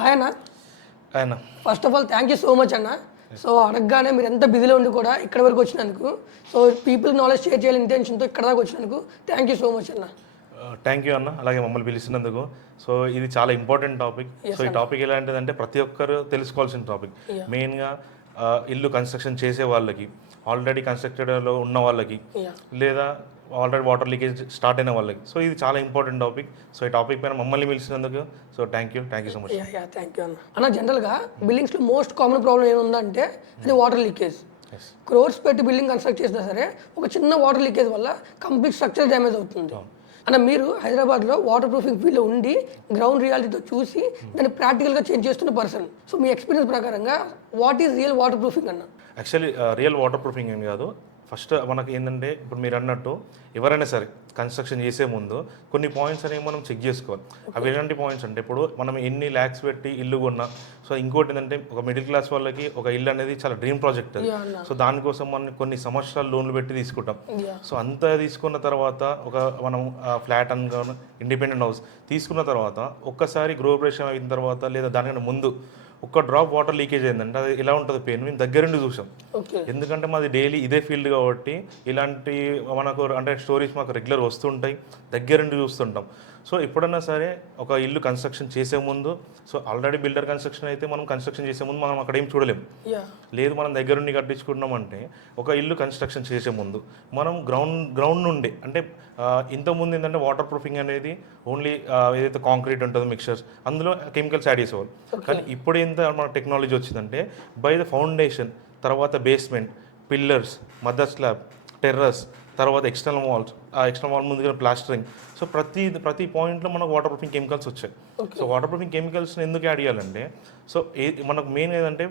Hi అన్న. ఆయన first of all thank you so much అన్న. సో అడగగానే మీరు ఎంత బిజీలో ఉండి కూడా ఇక్కడ వరకు వచ్చినందుకు, సో పీపుల్ నాలెడ్జ్ షేర్ చేయాలని ఇంటెన్షన్తో ఇక్కడ దాకా వచ్చినందుకు థ్యాంక్ యూ సో మచ్ అన్న. థ్యాంక్ యూ అన్న, అలాగే మమ్మల్ని పిలిచినందుకు. సో ఇది చాలా ఇంపార్టెంట్ టాపిక్. సో ఈ టాపిక్ ఎలాంటిదంటే ప్రతి ఒక్కరు తెలుసుకోవాల్సిన టాపిక్. మెయిన్గా ఇల్లు కన్స్ట్రక్షన్ చేసే వాళ్ళకి, ఆల్రెడీ కన్స్ట్రక్టెడ్లో ఉన్న వాళ్ళకి, లేదా ఆల్రెడీ వాటర్ లీకేజ్ స్టార్ట్ అయిన వాళ్ళకి. సో ఇది చాలా ఇంపార్టెంట్ టాపిక్. సో ఈ టాపిక్ పైన మమ్మల్ని పిలిచినందుకు so thank you so much. Thank you అన్న. అన్న జనరల్గా బిల్డింగ్స్లో మోస్ట్ కామన్ ప్రాబ్లం ఏముందంటే అది వాటర్ లీకేజ్. క్రోర్స్ పెట్టి బిల్డింగ్ కన్స్ట్రక్ట్ చేసినా సరే ఒక చిన్న వాటర్ లీకేజ్ వల్ల కంప్లీట్ స్ట్రక్చర్ డ్యామేజ్ అవుతుంది. అన్న మీరు హైదరాబాద్లో వాటర్ ప్రూఫింగ్ ఫీల్డ్లో ఉండి గ్రౌండ్ రియాలిటీతో చూసి దాన్ని ప్రాక్టికల్గా చేంజ్ చేస్తున్న పర్సన్. సో మీ ఎక్స్పీరియన్స్ ప్రకారంగా what is real water proofing అన్న? యాక్చువల్లీ రియల్ వాటర్ ప్రూఫింగ్ ఏం కాదు. ఫస్ట్ మనకి ఏంటంటే ఇప్పుడు మీరు అన్నట్టు ఎవరైనా సరే కన్స్ట్రక్షన్ చేసే ముందు కొన్ని పాయింట్స్ అనేవి మనం చెక్ చేసుకోవాలి. అవి ఎలాంటి పాయింట్స్ అంటే ఇప్పుడు మనం ఎన్ని ల్యాక్స్ పెట్టి ఇల్లు కొన్నా, సో ఇంకోటి ఏంటంటే ఒక మిడిల్ క్లాస్ వాళ్ళకి ఒక ఇల్లు అనేది చాలా డ్రీమ్ ప్రాజెక్ట్ అది. సో దానికోసం మనం కొన్ని సంవత్సరాలు లోన్లు పెట్టి తీసుకుంటాం. సో అంతా తీసుకున్న తర్వాత ఒక మనం ఫ్లాట్ అని ఇండిపెండెంట్ హౌస్ తీసుకున్న తర్వాత ఒక్కసారి గృహప్రవేశం అయిన తర్వాత లేదా దానికన్నా ముందు ఒక్క డ్రాప్ వాటర్ లీకేజ్ అయిందంటే అది ఎలా ఉంటుంది పెయిన్ మేము దగ్గరుండి చూసాం. ఎందుకంటే మాది డైలీ ఇదే ఫీల్డ్ కాబట్టి ఇలాంటి మనకు అంటే స్టోరీస్ మాకు రెగ్యులర్ వస్తుంటాయి, దగ్గరుండి చూస్తుంటాం. సో ఎప్పుడన్నా సరే ఒక ఇల్లు కన్స్ట్రక్షన్ చేసే ముందు, సో ఆల్రెడీ బిల్డర్ కన్స్ట్రక్షన్ అయితే మనం కన్స్ట్రక్షన్ చేసే ముందు మనం అక్కడ ఏం చూడలేము. లేదు మనం దగ్గరుండి కట్టించుకున్నామంటే ఒక ఇల్లు కన్స్ట్రక్షన్ చేసే ముందు మనం గ్రౌండ్ నుండి అంటే ఇంతకుముందు ఏంటంటే వాటర్ ప్రూఫింగ్ అనేది ఓన్లీ ఏదైతే కాంక్రీట్ ఉంటుందో మిక్చర్స్ అందులో కెమికల్స్ యాడ్ చేసేవాళ్ళు. కానీ ఇప్పుడు ఎంత మన టెక్నాలజీ వచ్చిందంటే బై ద ఫౌండేషన్, తర్వాత basement, pillars, mother slab, terrace, తర్వాత ఎక్స్టర్నల్ వాల్స్, ఆ ఎక్స్టర్నల్ వాల్ ముందుగా ప్లాస్టరింగ్. సో ప్రతి పాయింట్లో మనకు వాటర్ ప్రూఫింగ్ కెమికల్స్ వచ్చాయి. సో వాటర్ ప్రూఫింగ్ కెమికల్స్ని ఎందుకు యాడ్ చేయాలంటే సో మనకు మెయిన్ ఏదంటే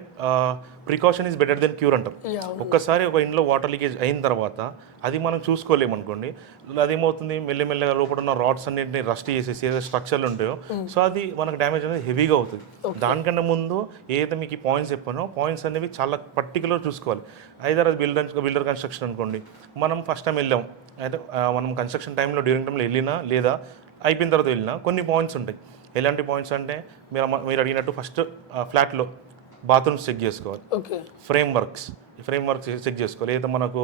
precaution is better than cure అంటారు. ఒక్కసారి ఒక ఇంట్లో వాటర్ లీకేజ్ అయిన తర్వాత అది మనం చూసుకోలేము అనుకోండి, అదేమవుతుంది మెల్లమెల్లగా లోపల ఉన్న రాడ్స్ అన్నింటినీ రస్ట్ చేసేసి ఏదైతే స్ట్రక్చర్లు ఉంటాయో సో అది మనకు డ్యామేజ్ అనేది హెవీగా అవుతుంది. దానికన్నా ముందు ఏదైతే మీకు ఈ పాయింట్స్ చెప్పానో పాయింట్స్ అనేవి చాలా పర్టికులర్ చూసుకోవాలి. ఐదర్ అది బిల్డర్ కన్స్ట్రక్షన్ అనుకోండి, మనం ఫస్ట్ టైం వెళ్ళాం అయితే మనం కన్స్ట్రక్షన్ టైంలో డ్యూరింగ్ టైంలో వెళ్ళినా లేదా అయిపోయిన తర్వాత వెళ్ళినా కొన్ని పాయింట్స్ ఉంటాయి. ఎలాంటి పాయింట్స్ అంటే మీరు అడిగినట్టు ఫస్ట్ ఫ్లాట్లో బాత్రూమ్స్ చెక్ చేసుకోవాలి, ఫ్రేమ్ వర్క్స్ చెక్ చేసుకోవాలి. ఏదైతే మనకు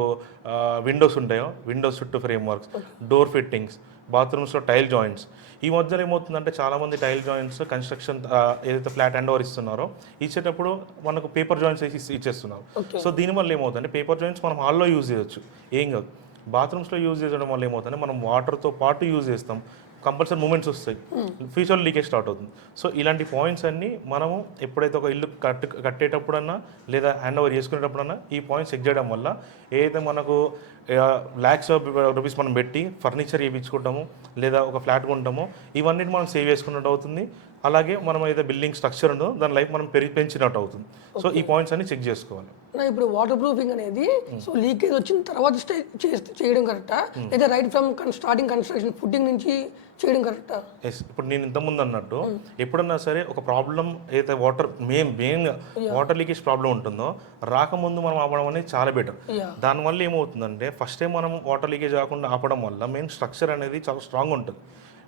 విండోస్ ఉంటాయో విండోస్ చుట్టూ ఫ్రేమ్ వర్క్స్, డోర్ ఫిట్టింగ్స్, బాత్రూమ్స్లో టైల్ జాయింట్స్. ఈ మధ్యలో ఏమవుతుందంటే చాలామంది టైల్ జాయింట్స్ కన్స్ట్రక్షన్ ఏదైతే ఫ్లాట్ హ్యాండ్ ఓవర్ ఇస్తున్నారో ఇచ్చేటప్పుడు మనకు పేపర్ జాయింట్స్ వేసి ఇచ్చేస్తున్నారు. సో దీనివల్ల ఏమవుతుందంటే పేపర్ జాయింట్స్ మనం హాల్లో యూజ్ చేయొచ్చు, ఏం కాదు. బాత్రూమ్స్లో యూజ్ చేయడం వల్ల ఏమవుతుందంటే మనం వాటర్తో పాటు యూజ్ చేస్తాం, కంపల్సరీ మూమెంట్స్ వస్తాయి, ఫ్యూచర్లో లీకేజ్ స్టార్ట్ అవుతుంది. సో ఇలాంటి పాయింట్స్ అన్నీ మనము ఎప్పుడైతే ఒక ఇల్లు కట్టేటప్పుడన్నా లేదా హ్యాండ్ ఓవర్ చేసుకునేటప్పుడన్నా ఈ పాయింట్స్ చెక్ చేయడం వల్ల ఏదైతే మనకు ల్యాక్స్ ఆఫ్ రూపీస్ మనం పెట్టి ఫర్నిచర్ వేయించుకుంటాము లేదా ఒక ఫ్లాట్ కొంటామో ఇవన్నీ మనం సేవ్ చేసుకున్నట్టు అవుతుంది. అలాగే మనం ఏదైతే బిల్డింగ్ స్ట్రక్చర్ ఉందో దాని లైఫ్ మనం పెంచినట్టు అవుతుంది. సో ఈ పాయింట్స్ అన్ని చెక్ చేసుకోవాలి. ఇప్పుడు వాటర్ ప్రూఫింగ్ అనేది సో లీకేజ్ వచ్చిన తర్వాత చేయడం కరెక్టా లేదా right from starting construction pudding నుంచి చేయడం కరెక్టా? ఎస్, ఇప్పుడు నేను ఇంతకుముందు అన్నట్టు ఎప్పుడన్నా సరే ఒక ప్రాబ్లం ఏదైతే మెయిన్ వాటర్ లీకేజ్ ప్రాబ్లం ఉంటుందో రాకముందు మనం ఆపడం అనేది చాలా బెటర్. దానివల్ల ఏమవుతుందంటే ఫస్ట్ టైం మనం వాటర్ లీకేజ్ కాకుండా ఆపడం వల్ల మెయిన్ స్ట్రక్చర్ అనేది చాలా స్ట్రాంగ్ ఉంటుంది.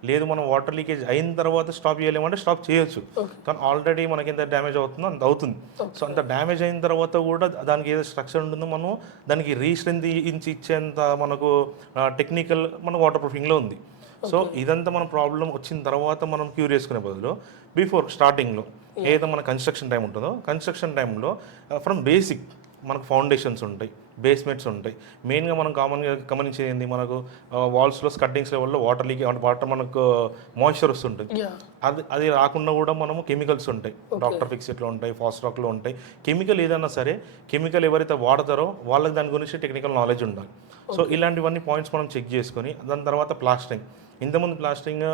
లేదు మనం వాటర్ లీకేజ్ అయిన తర్వాత స్టాప్ చేయలేమంటే స్టాప్ చేయొచ్చు, కానీ ఆల్రెడీ మనకి ఎంత డ్యామేజ్ అవుతుందో అంత అవుతుంది. సో అంత డ్యామేజ్ అయిన తర్వాత కూడా దానికి ఏదో స్ట్రక్చర్ ఉంటుందో మనం దానికి రీస్ట్రెంత్ ఇచ్చేంత మనకు టెక్నికల్ మన వాటర్ ప్రూఫింగ్లో ఉంది. సో ఇదంతా మన ప్రాబ్లం వచ్చిన తర్వాత మనం క్యూర్ చేసుకునే బదులు బిఫోర్ స్టార్టింగ్లో ఏదైతే మన కన్స్ట్రక్షన్ టైం ఉంటుందో కన్స్ట్రక్షన్ టైంలో ఫ్రమ్ బేసిక్ మనకు ఫౌండేషన్స్ ఉంటాయి, బేస్మెంట్స్ ఉంటాయి. మెయిన్గా మనం కామన్గా గమనించేది మనకు వాల్స్లో స్కట్టింగ్స్ లెవెల్లో వాటర్ మనకు మాయిశ్చర్ వస్తుంటుంది. అది రాకుండా కూడా మనము కెమికల్స్ ఉంటాయి, డాక్టర్ ఫిక్సిట్లో ఉంటాయి, ఫాస్ట్రాక్లో ఉంటాయి. కెమికల్ ఏదైనా సరే కెమికల్ ఎవరైతే వాడతారో వాళ్ళకి దాని గురించి టెక్నికల్ నాలెడ్జ్ ఉండాలి. సో ఇలాంటివన్నీ పాయింట్స్ మనం చెక్ చేసుకొని దాని తర్వాత ప్లాస్టరింగ్. ఇంతకుముందు ప్లాస్టరింగ్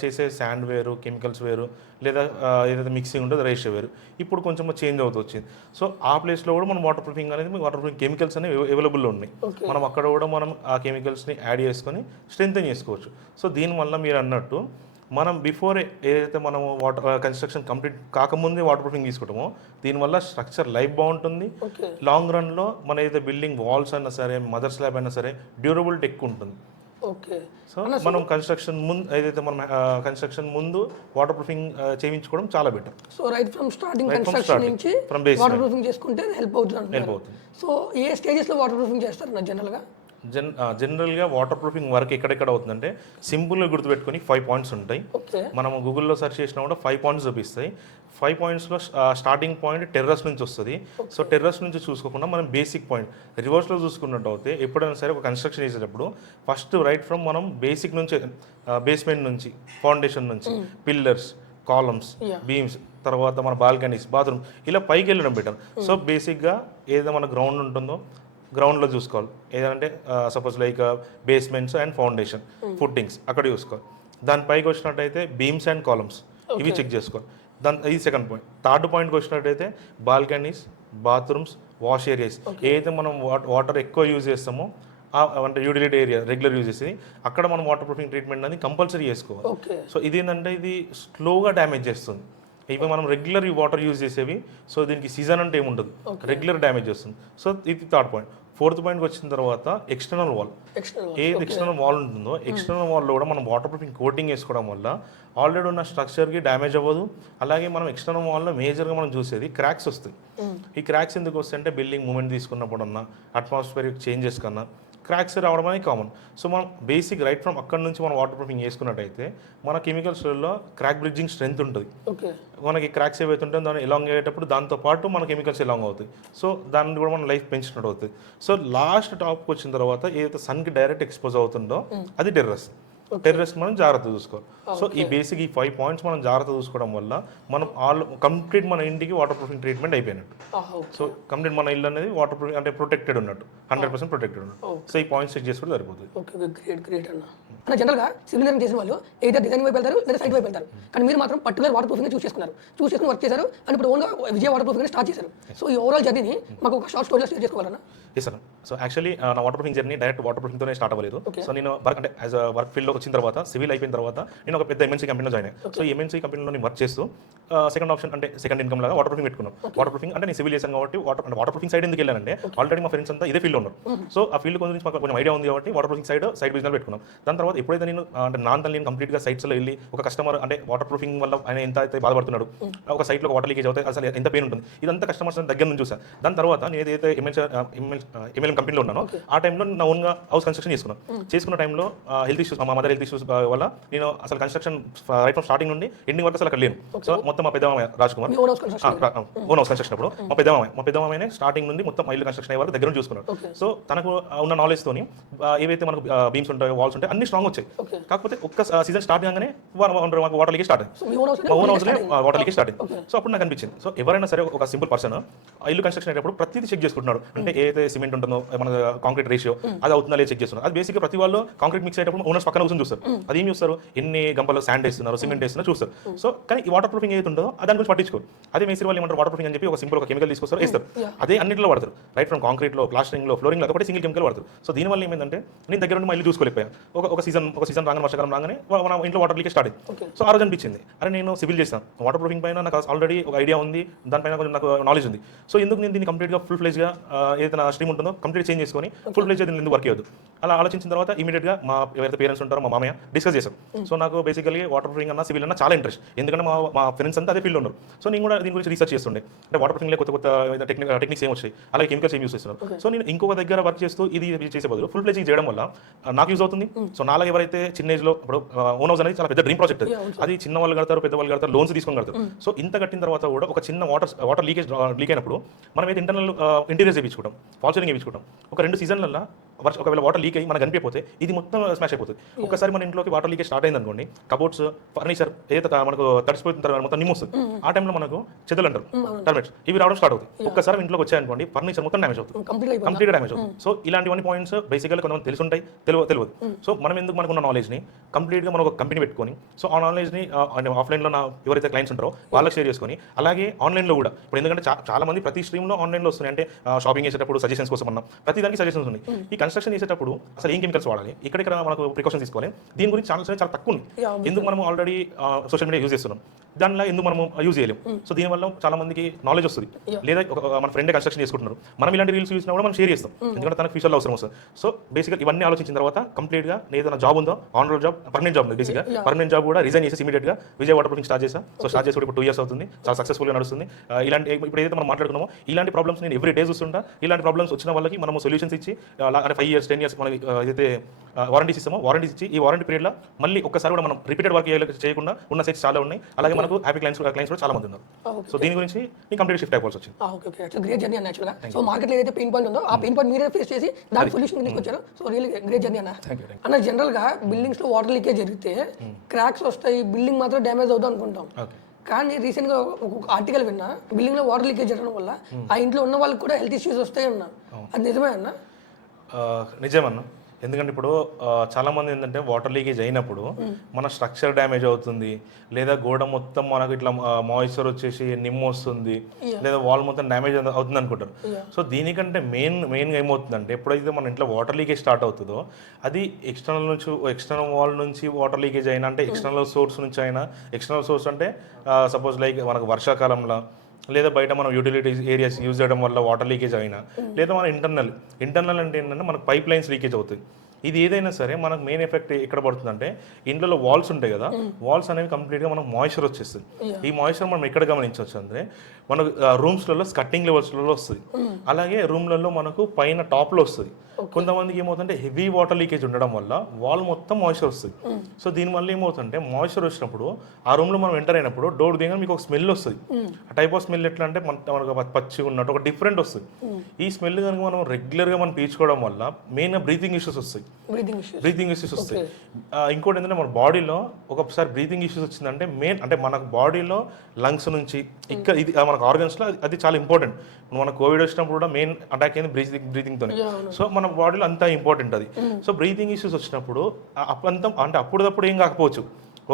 చేసే శాండ్ వేరు, కెమికల్స్ వేరు, లేదా ఏదైతే మిక్సింగ్ ఉంటుందో రేషియో వేరు. ఇప్పుడు కొంచెం చేంజ్ అవుతూ వచ్చింది. సో ఆ ప్లేస్లో కూడా మనం వాటర్ ప్రూఫింగ్ అనేది వాటర్ ప్రూఫింగ్ కెమికల్స్ అనేవి అవైలబుల్లో ఉన్నాయి. మనం అక్కడ కూడా మనం ఆ కెమికల్స్ని యాడ్ చేసుకొని స్ట్రెంథెన్ చేసుకోవచ్చు. సో దీనివల్ల మీరు అన్నట్టు మనం బిఫోరే ఏదైతే మనము వాటర్ కన్స్ట్రక్షన్ కంప్లీట్ కాకముందే వాటర్ ప్రూఫింగ్ తీసుకుంటామో దీనివల్ల స్ట్రక్చర్ లైఫ్ బాగుంటుంది. లాంగ్ రన్లో మన ఏదైతే బిల్డింగ్ వాల్స్ అయినా సరే మదర్ స్లాబ్ అయినా సరే డ్యూరబిలిటీ ఎక్కువ ఉంటుంది. ఓకే. సో మనం కన్స్ట్రక్షన్ ముందు ఏదైతే మనం కన్స్ట్రక్షన్ ముందు వాటర్ ప్రూఫింగ్ చేయించుకోవడం చాలా better. So right from starting Right from construction starting, నుంచి from basement. వాటర్ ప్రూఫింగ్ చేసుకుంటే హెల్ప్ అవుతుంది హెల్ప్ అంటున్నారు. అవుతుంది. సో ఏ స్టేజెస్లో వాటర్ ప్రూఫింగ్ చేస్తారు నా జనరల్గా? జనరల్గా వాటర్ ప్రూఫింగ్ వర్క్ ఎక్కడెక్కడ అవుతుందంటే సింపుల్గా గుర్తుపెట్టుకొని 5 పాయింట్స్ ఉంటాయి. ఓకే. మనం గూగుల్లో సెర్చ్ చేసినా కూడా 5 పాయింట్స్ చూపిస్తాయి. 5 పాయింట్స్లో స్టార్టింగ్ పాయింట్ టెర్రస్ నుంచి వస్తుంది. సో టెర్రస్ నుంచి చూసుకోకుండా మనం బేసిక్ పాయింట్ రివర్స్లో చూసుకున్నట్టు అయితే ఎప్పుడైనా సరే ఒక కన్స్ట్రక్షన్ చేసేటప్పుడు ఫస్ట్ రైట్ ఫ్రమ్ మనం బేసిక్ నుంచి బేస్మెంట్ నుంచి ఫౌండేషన్ నుంచి పిల్లర్స్, కాలమ్స్, బీమ్స్, తర్వాత మన బాల్కనీస్, బాత్రూమ్ ఇలా పైకి వెళ్ళడం బెటర్. సో బేసిక్గా ఏదైతే మన గ్రౌండ్ ఉంటుందో గ్రౌండ్లో చూసుకోవాలి. ఏదంటే suppose like basements and foundation footings అక్కడ చూసుకోవాలి. దాని పైకి వచ్చినట్టయితే బీమ్స్ అండ్ కాలమ్స్ ఇవి చెక్ చేసుకోవాలి. ఇది సెకండ్ పాయింట్. థర్డ్ పాయింట్కి వచ్చినట్టయితే బాల్కనీస్, బాత్రూమ్స్, వాష్ ఏరియాస్ ఏదైతే మనం వాటర్ ఎక్కువ యూజ్ చేస్తామో అంటే యూటిలిటీ ఏరియా రెగ్యులర్ యూజ్ చేసేది అక్కడ మనం వాటర్ ప్రూఫింగ్ ట్రీట్మెంట్ అనేది కంపల్సరీ చేసుకోవాలి. సో ఇది ఏంటంటే ఇది స్లోగా డ్యామేజ్ చేస్తుంది. ఇవి మనం రెగ్యులర్ ఈ వాటర్ యూజ్ చేసేవి. సో దీనికి సీజన్ అంటే ఏముండదు, రెగ్యులర్ డ్యామేజ్ చేస్తుంది. సో ఇది థర్డ్ పాయింట్. ఫోర్త్ పాయింట్కి వచ్చిన తర్వాత ఎక్స్టర్నల్ వాల్. ఏది ఎక్స్టర్నల్ వాల్ ఉంటుందో ఎక్స్టర్నల్ వాల్లో కూడా మనం వాటర్ ప్రూఫింగ్ కోటింగ్ వేసుకోవడం వల్ల ఆల్రెడీ ఉన్న స్ట్రక్చర్కి డ్యామేజ్ అవ్వదు. అలాగే మనం ఎక్స్టర్నల్ వాల్లో మేజర్గా మనం చూసేది క్రాక్స్ వస్తాయి. ఈ క్రాక్స్ ఎందుకు వస్తాయి అంటే బిల్డింగ్ మూమెంట్ తీసుకున్నప్పుడు అన్నా అట్మాస్ఫియరిక్ చేంజెస్ కన్నా క్రాక్స్ రావడం అనేది కామన్. సో మనం బేసిక్ రైట్ ఫ్రమ్ అక్కడ నుంచి మనం వాటర్ ప్రూఫింగ్ చేసుకున్నట్టయితే మన కెమికల్స్లో క్రాక్ బ్రిడ్జింగ్ స్ట్రెంత్ ఉంటుంది. మనకి క్రాక్స్ ఏవైతే ఉంటుందో దాన్ని ఎలాంగ్ అయ్యేటప్పుడు దాంతో పాటు మన కెమికల్స్ ఎలాంగ్ అవుతాయి. సో దాన్ని కూడా మన లైఫ్ పెంచినట్టు అవుతుంది. సో లాస్ట్ టాప్కి వచ్చిన తర్వాత ఏదైతే సన్కి డైరెక్ట్ ఎక్స్పోజ్ అవుతుందో అది టెర్రస్. టెర్రస్ మనం జాగ్రత్త చూసుకోవాలి. సో ఈ బేసిక్ ఈ 5 పాయింట్స్ మనం జాగ్రత్త చూసుకోవడం వల్ల మనం కంప్లీట్ మన ఇంటికి వాటర్ ప్రూఫింగ్ ట్రీట్మెంట్ అయిపోయినట్టు. సో కంప్లీట్ మన ఇల్లు అనేది వాటర్ ప్రూఫింగ్ అంటే ప్రొటెక్టెడ్ ఉన్నట్టు, 100% ప్రొటెక్టెడ్ ఉన్నట్టు. సో ఈ పాయింట్స్ చెక్ చేసుకుంటే సరిపోతుంది. ఓకే, గ్రేట్ అన్న. జనరల్గా సివిల్ ఇంజనీరింగ్ చేసిన వాళ్ళు ఏదో డిజైన్ వైపు వెళ్తారు లేదా సైట్ వైపు వెళ్తారు. కానీ మీరు మాత్రం పర్టికులర్ వాటర్ ప్రూఫింగ్ చూస్ చేసుకుని వర్క్ చేశారు అండ్ ఇప్పుడు ఓన్గా విజయ వాటర్ ప్రూఫింగ్ స్టార్ట్ చేశారు. సో ఈ ఓవరాల్ జర్నీని మాకు ఒక షార్ట్ స్టోరీలో షేర్ చేసుకోవాలన్నా? Yes sir. సో యాక్చువల్లీ నా water proofing journey direct water ప్రూఫింగ్తోనే స్టార్ట్ అవ్వలేదు. సో నేను వర్క్ అంటే యాజ్ వర్క్ ఫీల్డ్లో వచ్చిన తర్వాత సివిల్ అయిపోయిన తర్వాత నేను ఒక పెద్ద ఎంఎన్సీ కంపెనీలో జాయిన్ అయ్యాను. సో ఎంఎన్సీ కంపెనీలో నేను వర్క్ చేస్తూ సెకండ్ ఆప్షన్ అంటే సెకండ్ ఇన్కమ్ లాగా వాటర్ ప్రూఫింగ్ పెట్టుకున్నాం. వాటర్ ప్రూఫింగ్ అంటే నేను సివిల్ చేశాను కాబట్టి వాటర్ ప్రూఫింగ్ సైడ్ ఎందుకు వెళ్ళానంటే ఆల్రెడీ మా ఫ్రెండ్స్ అంతా ఇదే ఫీల్డ్లో ఉన్నారు. సో ఆ ఫీల్డ్ గురించి మాకు కొంచెం ఐడియా ఉంది కాబట్టి వాటర్ ప్రూఫింగ్ సైడ్ బిజినెస్ పెట్టుకున్నాం. దాని తర్వాత ఎప్పుడైతే నేను అంటే నేను కంప్లీట్గా సైట్స్లో వెళ్ళి ఒక కస్టమర్ అంటే వాటర్ ప్రూఫింగ్ వల్ల ఆయన ఎంత అయితే బాధపడుతున్నాడు, ఒక సైట్లో వాటర్ లీకేజ్ అవుతాయి అసలు ఎంత పెయిన్ ఉంటుంది, ఇదంతా కస్టమర్స్ దగ్గర నుంచి చూసాను. దాని తర్వాత నేను ఏదైతే ఎంఎల్ఎం కంపెనీలో ఉన్నానో ఆ టైంలో నా ఓన్గా హౌస్ కన్స్ట్రక్షన్ చేసుకున్న టైంలో హెల్త్ ఇష్యూస్ మా మదర్ హెల్త్ ఇష్యూస్ వల్ల నేను అసలు కన్స్ట్రక్షన్ రైట్ ఫ్రమ్ స్టార్టింగ్ నుండి ఎండింగ్ వరకు అసలు అక్కడ లేను. సో మొత్తం మా పెద్దమామయ్య Raj Kumar own house construction అప్పుడు మా పెద్దమామయ్యనే స్టార్టింగ్ నుండి మొత్తం ఇల్లు కన్స్ట్రక్షన్ అయ్యే వరకు దగ్గర చూసుకున్నాడు. సో తనకు ఉన్న నాలెడ్జ్ తోని ఏవైతే మనకు బీమ్స్ ఉంటాయో వాల్స్ ఉంటాయి అన్ని స్ట్రాంగ్ వచ్చాయి. కాకపోతే ఒక్క సీజన్ స్టార్ట్ కాగానే వాటర్ లీకేజ్ స్టార్ట్ అయింది. మా ఓన్ హౌస్లో వాటర్ లీకేజ్ స్టార్ట్ అయింది. సో అప్పుడు నాకు అనిపించింది సో ఎవరైనా సరే ఒక సింపుల్ పర్సన్ ఇల్లు కన్స్ట్రక్షన్ అయ్యేటప్పుడు ప్రతిదీ చెక్ చేసుకుంటున్నాడు. అంటే ఏదైతే సిమెంట్ ఉంటుందో మన కాంక్రీట్ రేషియో అది అవుతుందా లేదు చెక్ చేస్తున్నారు. అది బేసిక్గా ప్రతి వాళ్ళు కాంక్రీట్ మిక్స్ అయ్యేటప్పుడు ఓనర్స్ పక్కన కూర్చొని చూస్తారు. అది ఏం చూస్తారు, ఎన్ని గంపలు శాండ్ వేస్తున్నారు, సిమెంట్ వేస్తున్నారు చూస్తారు. సో కానీ ఈ వాటర్ ప్రూఫింగ్ ఏది ఉంటుందో దాని గురించి పట్టించుకోరు. అదే మేస్త్రి వాళ్ళు ఏమంటారు వాటర్ ప్రూఫింగ్ అని చెప్పి ఒక సింపుల్ ఒక కెమికల్ తీసుకొస్తారు వేస్తారు. అదే అన్నింటిలో వాడతారు. రైట్ ఫ్రమ్ కాంక్రీట్లో, ప్లాస్టరింగ్లో, ఫ్లోరింగ్లో ఒకటి సింగిల్ కెమికల్ వాడతారు. సో దీనివల్ల ఏమైందంటే నేను దగ్గర నుండి మా ఇల్లు చూసుకోలేకపోయాను. ఒక సీజన్ రాగానే వర్షాకాలం రాగానే మన ఇంట్లో వాటర్ లీకేజ్ స్టార్ట్ అయింది. సో ఆ రోజు అనిపించింది అరే నేను సివిల్ చేస్తాను, వాటర్ ప్రూఫింగ్ పైన నాకు ఆల్రెడీ ఒక ఐడియా ఉంది, దానిపైన కొంచెం నాకు నాలెడ్జ్ ఉంది. సో ఎందుకు నేను దీన్ని కంప్లీట్గా ఫుల్ ఫ్లెజ్గా ఏదైతే నా స్ట్రీమ్ ఉంటుందో కంప్లీట్ చేంజ్ చేసుకొని ఫుల్ ఫ్లెజ్గా దీన్ని ఎందుకు వర్క్ చేయొద్దు. అలా ఆలోచించిన తర్వాత ఇమీడియట్గా మా ఎవరైతే పేరెంట్స్ ఉంటారో మా మామయ్య డిస్కస్ చేశాం. సో నాకు బేసికలీ వాటర్ ప్రూఫింగ్ అన్న సివిల్ అన్న చాలా ఇంట్రెస్ట్, ఎందుకంటే మా ఫ్రెండ్స్ అంతా అదే ఫీల్డ్ ఉన్నారు. సో నేను కూడా దీని గురించి రీసెర్చ్ చేస్తుండే అంటే వాటర్ ప్రూఫింగ్లో కొత్త టెక్నిక్స్ ఏం వచ్చాయి, అలాగే కెమికల్స్ ఏం యూస్ చేస్తున్నారు. సో నేను ఇంకొక దగ్గర వర్క్ చేస్తూ ఇది చేసే బదులు ఫుల్ ఫ్లెజ్ చేయడం వల్ల నాకు యూజ్ అవుతుంది. సో నాలుగు ఎవరైతే చిన్న ఏజ్లో ఇప్పుడు ఓన్ హౌస్ అనేది చాలా పెద్ద డ్రీమ్ ప్రాజెక్ట్, అది చిన్న వాళ్ళు కడతారు, పెద్ద వాళ్ళు కడతారు, లోన్స్ తీసుకొని కడతారు. సో ఇంత కట్టిన తర్వాత కూడా ఒక చిన్న వాటర్ లీక్ అయినప్పుడు మనం అయితే ఇంటర్నల్ ఇంటీరియర్స్ వేయించుకుంటాం, ఫాల్ సీలింగ్ వేయించుకుంటాం. ఒక 2 సీజన్లలో ఒకవేళ వాటర్ లీక్ అయ్యి మనకు కనిపిపోతే ఇది మొత్తం స్మాష్ అయిపోతుంది. ఒకసారి మన ఇంట్లోకి వాటర్ లీకేజ్ స్టార్ట్ అయింది అనుకోండి, కబోర్డ్స్, ఫర్నిచర్ ఏదైతే మనకు తడిసిపోయిన తర్వాత మొత్తం నిమ్ము వస్తుంది. ఆ టైంలో మనకు చెదలు అంటారు టర్మిట్స్, ఇవి రావడం స్టార్ట్ అవుతుంది. ఒక్కసారి ఇంట్లోకి వచ్చాయనుకోండి ఫర్నిచర్ మొత్తం డ్యామేజ్ అవుతుంది, కంప్లీట్గా డ్యామేజ్ అవుతుంది. సో ఇలాంటివన్నీ పాయింట్స్ బేసిక్గా కొంతమంది తెలుసుంటాయి, తెలియదు. సో మనం ఎందుకు మనకున్న నాలెడ్జ్ని కంప్లీట్గా మనం ఒక కంపెనీ పెట్టుకొని సో ఆ నాలెడ్జ్ని ఆఫ్లైన్లో ఎవరైతే క్లయింట్స్ ఉంటారో వాళ్ళకి షేర్ చేసుకొని అలాగే ఆన్లైన్లో కూడా ఇప్పుడు ఎందుకంటే చాలా మంది ప్రతి స్ట్రీమ్లో ఆన్లైన్లో వస్తున్నాయి. అంటే షాపింగ్ చేసేటప్పుడు సజెషన్స్ కోసం అన్నా ప్రతి దానికి సజెషన్స్ ఉన్నాయి. ఈ కన్స్ట్రక్షన్ చేసేటప్పుడు అసలు ఏం కెమికల్స్ వాడాలి, ఇక్కడ మనకు ప్రికాషన్స్ తీసుకోవాలి, దీని గురించి చాలా తక్కువ ఉంది. ఎందుకు మనం ఆల్రెడీ సోషల్ మీడియా యూజ్ చేస్తున్నాం, దానిలో ఎందుకు మనం యూజ్ చేయలేం. సో దీనివల్ల చాలా మందికి నాలెడ్జ్ వస్తుంది. లేదా మన ఫ్రెండ్ కన్స్ట్రక్షన్ చేసుకుంటున్నారు, మనం ఇలాంటి రీల్స్ చూసినా కూడా మనం షేర్ చేస్తాం, ఎందుకంటే తనకు ఫ్యూచర్లో అవసరం వస్తుంది. సో బేసిక్గా ఇవన్నీ ఆలోచించిన తర్వాత కంప్లీట్గా ఏదైనా జాబ్ ఉందో on road job, permanent job ఉంది. బేసిక్గా పర్మనెంట్ జాబ్ కూడా రిజైన్ చేసి ఇమీడియట్గా విజయ్ వాటర్ ప్రూఫింగ్ స్టార్ట్ చేశాను. సో స్టార్ట్ చేసి ఇప్పుడు 2 years అవుతుంది, చాలా సక్సెస్ఫుల్గా నడుస్తుంది. ఇలాంటి ఇప్పుడు ఏదైతే మనం మాట్లాడుకున్నామో ఇలాంటి ప్రాబ్లమ్స్ నేను ఎవ్రీ డే చూస్తుంటా. ఇలాంటి ప్రాబ్లమ్స్ వచ్చిన వాళ్ళకి మనం సొల్యూషన్స్ ఇచ్చి అంటే 5 years 10 years మనకి ఏదైతే వారంటీస్ ఇస్తామో వారంటీస్ ఇచ్చి ఈ వారంటీ పీరియడ్లో మళ్ళీ ఒక్కసారి కూడా మనం రిపీటెడ్ వర్క్ చేయకుండా ఉన్న సైట్స్ చాలా ఉన్నాయి. అలాగే మనకు హ్యాపీ క్లయింట్స్ కూడా చాలా మంది ఉన్నారు. సో దీని గురించి నేను కంప్లీట్ షిఫ్ట్ అయిపోవాల్సి వచ్చింది. ఓకే, గ్రేట్ జర్నీ అన్న. యాక్చువల్గా సో మార్కెట్లో ఏదైతే పెయిన్ పాయింట్ ఉందో ఆ పెయిన్ పాయింట్ మీరే ఫేస్ చేసి దాని సొల్యూషన్ తీసుకొచ్చారు. సో రియల్లీ గ్రేట్ జర్నీ అన్న. అన్న జనరల్గా బిల్డింగ్స్లో వాటర్ లీకేజ్ జరిగితే క్రాక్స్ వస్తాయి, బిల్డింగ్ మాత్రం డ్యామేజ్ అవుతుంది అనుకుంటాం. కానీ రీసెంట్గా ఒక ఆర్టికల్ విన్నా, బిల్డింగ్లో వాటర్ లీకేజ్ జరగడం వల్ల ఆ ఇంట్లో ఉన్న వాళ్ళకి కూడా హెల్త్ ఇష్యూస్ వస్తాయి అన్న. అది నిజమే అన్న? నిజమన్నా. ఎందుకంటే ఇప్పుడు చాలా మంది ఏంటంటే వాటర్ లీకేజ్ అయినప్పుడు మన స్ట్రక్చర్ డ్యామేజ్ అవుతుంది, లేదా గోడ మొత్తం మనకు ఇట్లా మాయిశ్చర్ వచ్చేసి నిమ్ము వస్తుంది, లేదా వాల్ మొత్తం డ్యామేజ్ అవుతుంది అనుకుంటారు. సో దీనికంటే మెయిన్గా ఏమవుతుందంటే ఎప్పుడైతే మన ఇంట్లో వాటర్ లీకేజ్ స్టార్ట్ అవుతుందో అది ఎక్స్టర్నల్ వాల్ నుంచి వాటర్ లీకేజ్ అయినా, అంటే ఎక్స్టర్నల్ సోర్స్ నుంచి అయినా, ఎక్స్టర్నల్ సోర్స్ అంటే సపోజ్ లైక్ మనకు వర్షాకాలంలో లేదా బయట మనం యూటిలిటీస్ ఏరియాస్ యూజ్ చేయడం వల్ల వాటర్ లీకేజ్ అయినా, లేదా మన ఇంటర్నల్ అంటే ఏంటంటే మనకు పైప్ లైన్స్ లీకేజ్ అవుతుంది. ఇది ఏదైనా సరే మనకు మెయిన్ ఎఫెక్ట్ ఎక్కడ పడుతుందంటే ఇంట్లో వాల్స్ ఉంటాయి కదా, వాల్స్ అనేవి కంప్లీట్గా మనకు మాయిశ్చర్ వచ్చేస్తుంది. ఈ మాయిశ్చర్ మనం ఎక్కడ గమనించవచ్చు అంటే మనకు రూమ్స్లలో స్కట్టింగ్ లెవెల్స్లలో వస్తుంది, అలాగే రూమ్లలో మనకు పైన టాప్లో వస్తుంది. కొంతమందికి ఏమవుతుందంటే హెవీ వాటర్ లీకేజ్ ఉండడం వల్ల వాల్ మొత్తం మాయిశ్చర్ వస్తుంది. సో దీనివల్ల ఏమవుతుందంటే మాయిశ్చర్ వచ్చినప్పుడు ఆ రూమ్లో మనం ఎంటర్ అయినప్పుడు డోర్ దిగగా మీకు ఒక స్మెల్ వస్తుంది. ఆ టైప్ ఆఫ్ స్మెల్ ఎట్లా అంటే మనకు పచ్చిగా ఉన్నట్టు ఒక డిఫరెంట్ వస్తుంది. ఈ స్మెల్ కనుక మనం రెగ్యులర్గా మనం పీల్చుకోవడం వల్ల మెయిన్గా బ్రీతింగ్ ఇష్యూస్ వస్తాయి. వస్తాయి. ఇంకోటి ఏంటంటే మన బాడీలో ఒకసారి బ్రీతింగ్ ఇష్యూస్ వచ్చిందంటే అంటే మనకు బాడీలో లంగ్స్ నుంచి ఇక్కడ ఇది మనకు ఆర్గన్స్లో అది చాలా ఇంపార్టెంట్. మనకు కోవిడ్ వచ్చినప్పుడు కూడా మెయిన్ అటాక్ అయింది బ్రీతింగ్తో. సో మన బాడీలో అంతా ఇంపార్టెంట్ అది. సో బ్రీతింగ్ ఇష్యూస్ వచ్చినప్పుడు అంటే అప్పుడప్పుడు ఏం కాకపోవచ్చు,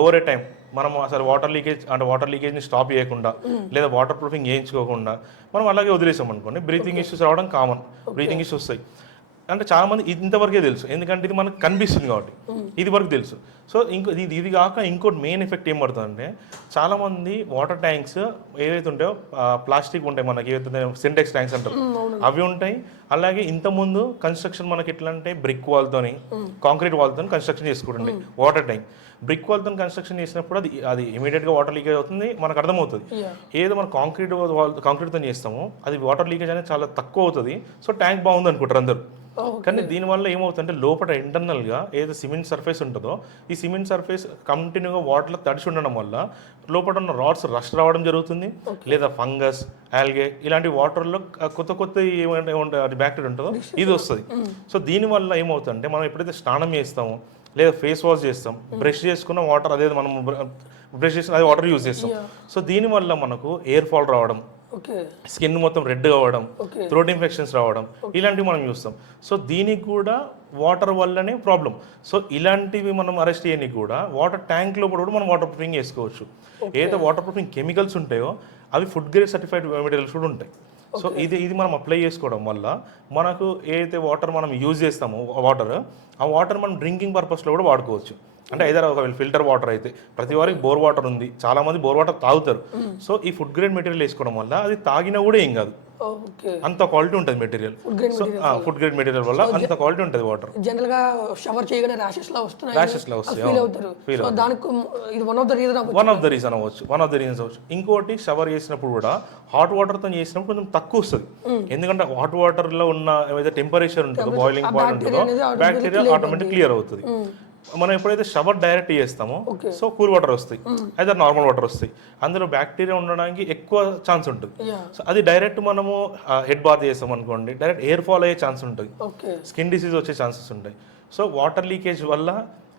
ఓవర్ ఏ టైం మనం అసలు వాటర్ లీకేజ్ని స్టాప్ చేయకుండా లేదా వాటర్ ప్రూఫింగ్ చేయించుకోకుండా మనం అలాగే వదిలేసాం అనుకోండి, బ్రీతింగ్ ఇష్యూస్ రావడం కామన్. బ్రీతింగ్ ఇష్యూస్ వస్తాయి అంటే చాలా మంది ఇంతవరకే తెలుసు, ఎందుకంటే ఇది మనకు కనిపిస్తుంది కాబట్టి ఇది వరకు తెలుసు. సో ఇది కాక ఇంకోటి మెయిన్ ఎఫెక్ట్ ఏం పడుతుందంటే చాలా మంది వాటర్ ట్యాంక్స్ ఏవైతే ఉంటాయో ప్లాస్టిక్ ఉంటాయి, మనకి ఏవైతే సింటెక్స్ ట్యాంక్స్ అంటారు అవి ఉంటాయి. అలాగే ఇంతకుముందు కన్స్ట్రక్షన్ మనకి ఎట్లా అంటే బ్రిక్ వాల్తోని కాంక్రీట్ వాల్తో కన్స్ట్రక్షన్ చేసుకుంటుండే వాటర్ ట్యాంక్. బ్రిక్ వాల్తో కన్స్ట్రక్షన్ చేసినప్పుడు అది ఇమీడియట్గా వాటర్ లీకేజ్ అవుతుంది, మనకు అర్థమవుతుంది. ఏదో మనం కాంక్రీట్తో చేస్తామో అది వాటర్ లీకేజ్ అనేది చాలా తక్కువ అవుతుంది. సో ట్యాంక్ బాగుంది అనుకుంటారు అందరూ. కానీ దీనివల్ల ఏమవుతుందంటే లోపల ఇంటర్నల్గా ఏదో సిమెంట్ సర్ఫేస్ ఉంటుందో ఈ సిమెంట్ సర్ఫేస్ కంటిన్యూగా వాటర్లో తడిచి ఉండడం వల్ల లోపల ఉన్న రాడ్స్ రష్ రావడం జరుగుతుంది, లేదా ఫంగస్, ఆల్గే ఇలాంటి వాటర్లో కొత్త ఏమంటే బ్యాక్టీరియా ఉంటుందో ఇది వస్తుంది. సో దీనివల్ల ఏమవుతుందంటే మనం ఎప్పుడైతే స్నానం చేస్తామో లేదా ఫేస్ వాష్ చేస్తాం, బ్రష్ చేసుకున్న వాటర్ అదే మనం బ్రష్ చేసిన అదే వాటర్ యూజ్ చేస్తాం. సో దీనివల్ల మనకు ఎయిర్ ఫాల్ రావడం, స్కిన్ మొత్తం రెడ్ కావడం, థ్రోట్ ఇన్ఫెక్షన్స్ రావడం ఇలాంటివి మనం చూస్తాం. సో దీనికి కూడా వాటర్ వల్లనే ప్రాబ్లం. సో ఇలాంటివి మనం అరెస్ట్ చేయడానికి కూడా వాటర్ ట్యాంక్ లోపల కూడా మనం వాటర్ ప్రూఫింగ్ చేసుకోవచ్చు. ఏదైతే వాటర్ ప్రూఫింగ్ కెమికల్స్ ఉంటాయో అవి ఫుడ్ గ్రేడ్ సర్టిఫైడ్ మెటీరియల్స్ కూడా ఉంటాయి. సో ఇది మనం అప్లై చేసుకోవడం వల్ల మనకు ఏదైతే వాటర్ మనం యూజ్ చేస్తామో ఆ వాటర్ మనం డ్రింకింగ్ పర్పస్లో కూడా వాడుకోవచ్చు. అంటే ఏదైనా ఒకవేళ ఫిల్టర్ వాటర్ అయితే ప్రతి వారికి బోర్ వాటర్ ఉంది, చాలా మంది బోర్ వాటర్ తాగుతారు. సో ఈ ఫుడ్ గ్రేడ్ మెటీరియల్ వేసుకోవడం వల్ల అది తాగినా కూడా ఏం కాదు, అంత క్వాలిటీ ఉంటుంది material. So food grade material వల్ల అంత క్వాలిటీ ఉంటుంది వాటర్. జనరల్ గా షవర్ చేయగానే ర్యాషెస్ లా వస్తాయి. వన్ ఆఫ్ ద రీజన్ అవ్వచ్చు. ఇంకోటి షవర్ చేసినప్పుడు కూడా హాట్ వాటర్ తో చేసినప్పుడు కొంచెం తక్కువ వస్తుంది. ఎందుకంటే హాట్ వాటర్ లో ఉన్న ఏదైతే టెంపరేచర్ ఉంటుందో, బాయిలింగ్ పాయింట్ ఉంటుందో బ్యాక్టీరియా ఆటోమేటిక్ క్లియర్ అవుతుంది. మనం ఎప్పుడైతే షవర్ డైరెక్ట్ చేస్తామో సో కూల్ వాటర్ వస్తాయి, అయితే నార్మల్ వాటర్ వస్తాయి, అందులో బ్యాక్టీరియా ఉండడానికి ఎక్కువ ఛాన్స్ ఉంటుంది. సో అది డైరెక్ట్ మనము హెడ్ బాత్ చేస్తాం అనుకోండి, డైరెక్ట్ ఎయిర్ ఫాల్ అయ్యే ఛాన్స్ ఉంటుంది, స్కిన్ డిసీజ్ వచ్చే ఛాన్సెస్ ఉంటాయి. సో వాటర్ లీకేజ్ వల్ల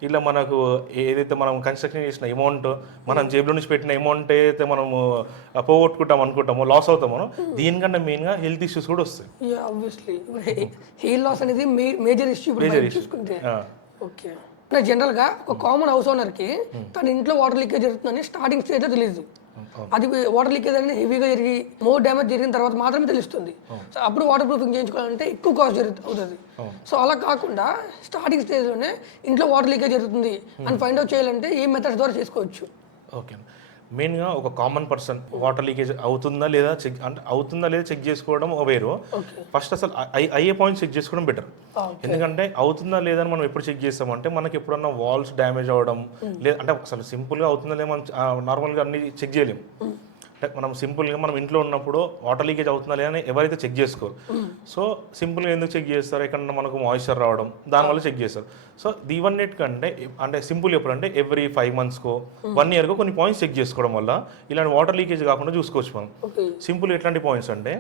ఇలా మనకు ఏదైతే మనం కన్స్ట్రక్షన్ చేసిన అమౌంట్, మనం జేబులో నుంచి పెట్టిన అమౌంట్ ఏదైతే మనము పోగొట్టుకుంటాం అనుకుంటామో, లాస్ అవుతామో, దీనికంటే మెయిన్గా హెల్త్ ఇష్యూస్ కూడా వస్తాయి. Major issue. జనరల్గా ఒక కామన్ హౌస్ ఓనర్కి తన ఇంట్లో వాటర్ లీకేజ్ జరుగుతుందని స్టార్టింగ్ స్టేజ్లో తెలియదు. అది వాటర్ లీకేజ్ అనేది హెవీగా జరిగి మోర్ డ్యామేజ్ జరిగిన తర్వాత మాత్రమే తెలుస్తుంది. సో అప్పుడు వాటర్ ప్రూఫింగ్ చేయించుకోవాలంటే ఎక్కువ కాస్ట్ అవుతుంది. సో అలా కాకుండా స్టార్టింగ్ స్టేజ్లోనే ఇంట్లో వాటర్ లీకేజ్ జరుగుతుంది అని ఫైండ్ అవుట్ చేయాలంటే ఈ మెథడ్స్ ద్వారా చేసుకోవచ్చు. ఓకే, మెయిన్గా ఒక కామన్ పర్సన్ వాటర్ లీకేజ్ అవుతుందా లేదా చెక్ చేసుకోవడం వేరు. ఫస్ట్ అసలు అయ్యే పాయింట్ చెక్ చేసుకోవడం బెటర్. ఎందుకంటే అవుతుందా లేదా అని మనం ఎప్పుడు చెక్ చేస్తామంటే మనకి ఎప్పుడన్నా వాల్స్ డ్యామేజ్ అవ్వడం లేదా అంటే అసలు సింపుల్గా అవుతుందా లేదా మనం నార్మల్గా అన్ని చెక్ చేయలేము. అంటే మనం సింపుల్గా మనం ఇంట్లో ఉన్నప్పుడు వాటర్ లీకేజ్ అవుతుందా లేదా అని ఎవరైతే చెక్ చేసుకోరు. సో సింపుల్గా ఎందుకు చెక్ చేస్తారు, ఎక్కడన్నా మనకు మాయిశ్చర్ రావడం దానివల్ల చెక్ చేస్తారు. సో ఇవన్నిటికంటే అంటే సింపుల్ ఎప్పుడంటే ఎవ్రీ 5 monthsకో 1 yearకో కొన్ని పాయింట్స్ చెక్ చేసుకోవడం వల్ల ఇలాంటి వాటర్ లీకేజ్ కాకుండా చూసుకోవచ్చు మనం. సింపుల్ ఎట్లాంటి పాయింట్స్ అంటే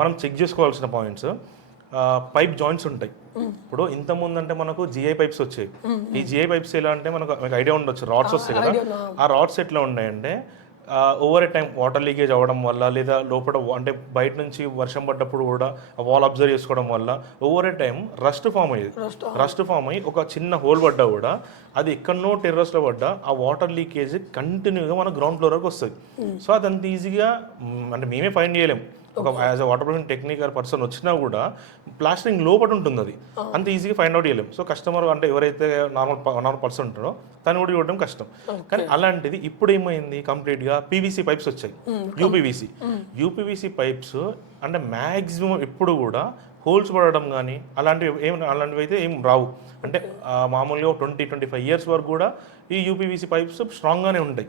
మనం చెక్ చేసుకోవాల్సిన పాయింట్స్ పైప్ జాయింట్స్ ఉంటాయి. ఇప్పుడు ఇంతకుముందు అంటే మనకు జిఐ పైప్స్ వచ్చాయి. ఈ జిఐ పైప్స్ ఎలా అంటే మనకు ఐడియా ఉండొచ్చు, రాడ్స్ వస్తాయి కదా. ఆ రాడ్స్ ఎట్లా ఉన్నాయంటే over a time water leakage అవ్వడం వల్ల లేదా లోపల అంటే బయట నుంచి వర్షం పడ్డప్పుడు కూడా ఆ వాల్ అబ్జర్వ్ చేసుకోవడం వల్ల over a time rust form అయ్యి ఒక చిన్న హోల్ పడ్డా కూడా అది ఎక్కడనో టెర్రస్లో పడ్డా ఆ వాటర్ లీకేజ్ కంటిన్యూగా మన గ్రౌండ్ ఫ్లోర్ వరకు వస్తుంది. సో అదంత ఈజీగా అంటే మేమే ఫైండ్ చేయలేం. ఒక as a water proofing technical person వచ్చినా కూడా ప్లాస్టరింగ్ లోపల ఉంటుంది, అది అంత ఈజీగా ఫైండ్ అవుట్ చేయలేము. సో కస్టమర్ అంటే ఎవరైతే నార్మల్ పర్సన్ ఉంటారో తను కూడా చూడడం కష్టం. కానీ అలాంటిది ఇప్పుడు ఏమైంది, కంప్లీట్గా పీవీసీ పైప్స్ వచ్చాయి. యూపీవీసీ పైప్స్ అంటే మ్యాక్సిమం ఎప్పుడు కూడా హోల్స్ పడడం కానీ అలాంటివి అయితే ఏం రావు. అంటే మామూలుగా 20-25 years వరకు కూడా ఈ యూపీవీసీ పైప్స్ స్ట్రాంగ్గానే ఉంటాయి.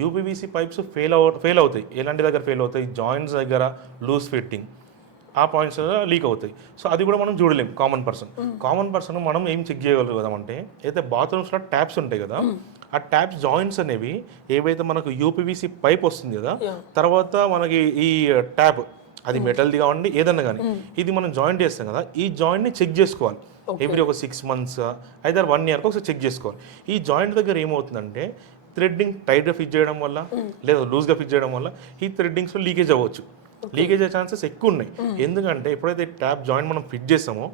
యూపీవీసీ పైప్స్ ఫెయిల్ అవుతాయి. ఎలాంటి దగ్గర ఫెయిల్ అవుతాయి, జాయింట్స్ దగ్గర లూజ్ ఫిట్టింగ్, ఆ పాయింట్స్ లీక్ అవుతాయి. సో అది కూడా మనం చూడలేం. కామన్ పర్సన్ మనం ఏం చెక్ చేయగలుగుతామంటే అయితే బాత్రూమ్స్లో ట్యాప్స్ ఉంటాయి కదా, ఆ ట్యాప్స్ జాయింట్స్ అనేవి ఏవైతే మనకు యూపీవీసీ పైప్ వస్తుంది కదా, తర్వాత మనకి ఈ ట్యాప్ అది మెటల్ది కావండి ఏదన్నా కానీ ఇది మనం జాయింట్ చేస్తాం కదా, ఈ జాయింట్ని చెక్ చేసుకోవాలి. ఎవ్రీ ఒక 6 months అయితే 1 yearకి ఒకసారి చెక్ చేసుకోవాలి. ఈ జాయింట్ దగ్గర ఏమవుతుందంటే థ్రెడ్డింగ్ టైట్గా ఫిట్ చేయడం వల్ల లేదా లూజ్గా ఫిట్ చేయడం వల్ల ఈ థ్రెడ్డింగ్స్లో లీకేజ్ అవ్వచ్చు. లీకేజ్ అయ్యే ఛాన్సెస్ ఎక్కువ ఉన్నాయి. ఎందుకంటే ఎప్పుడైతే ట్యాప్ జాయింట్ మనం ఫిట్ చేస్తామో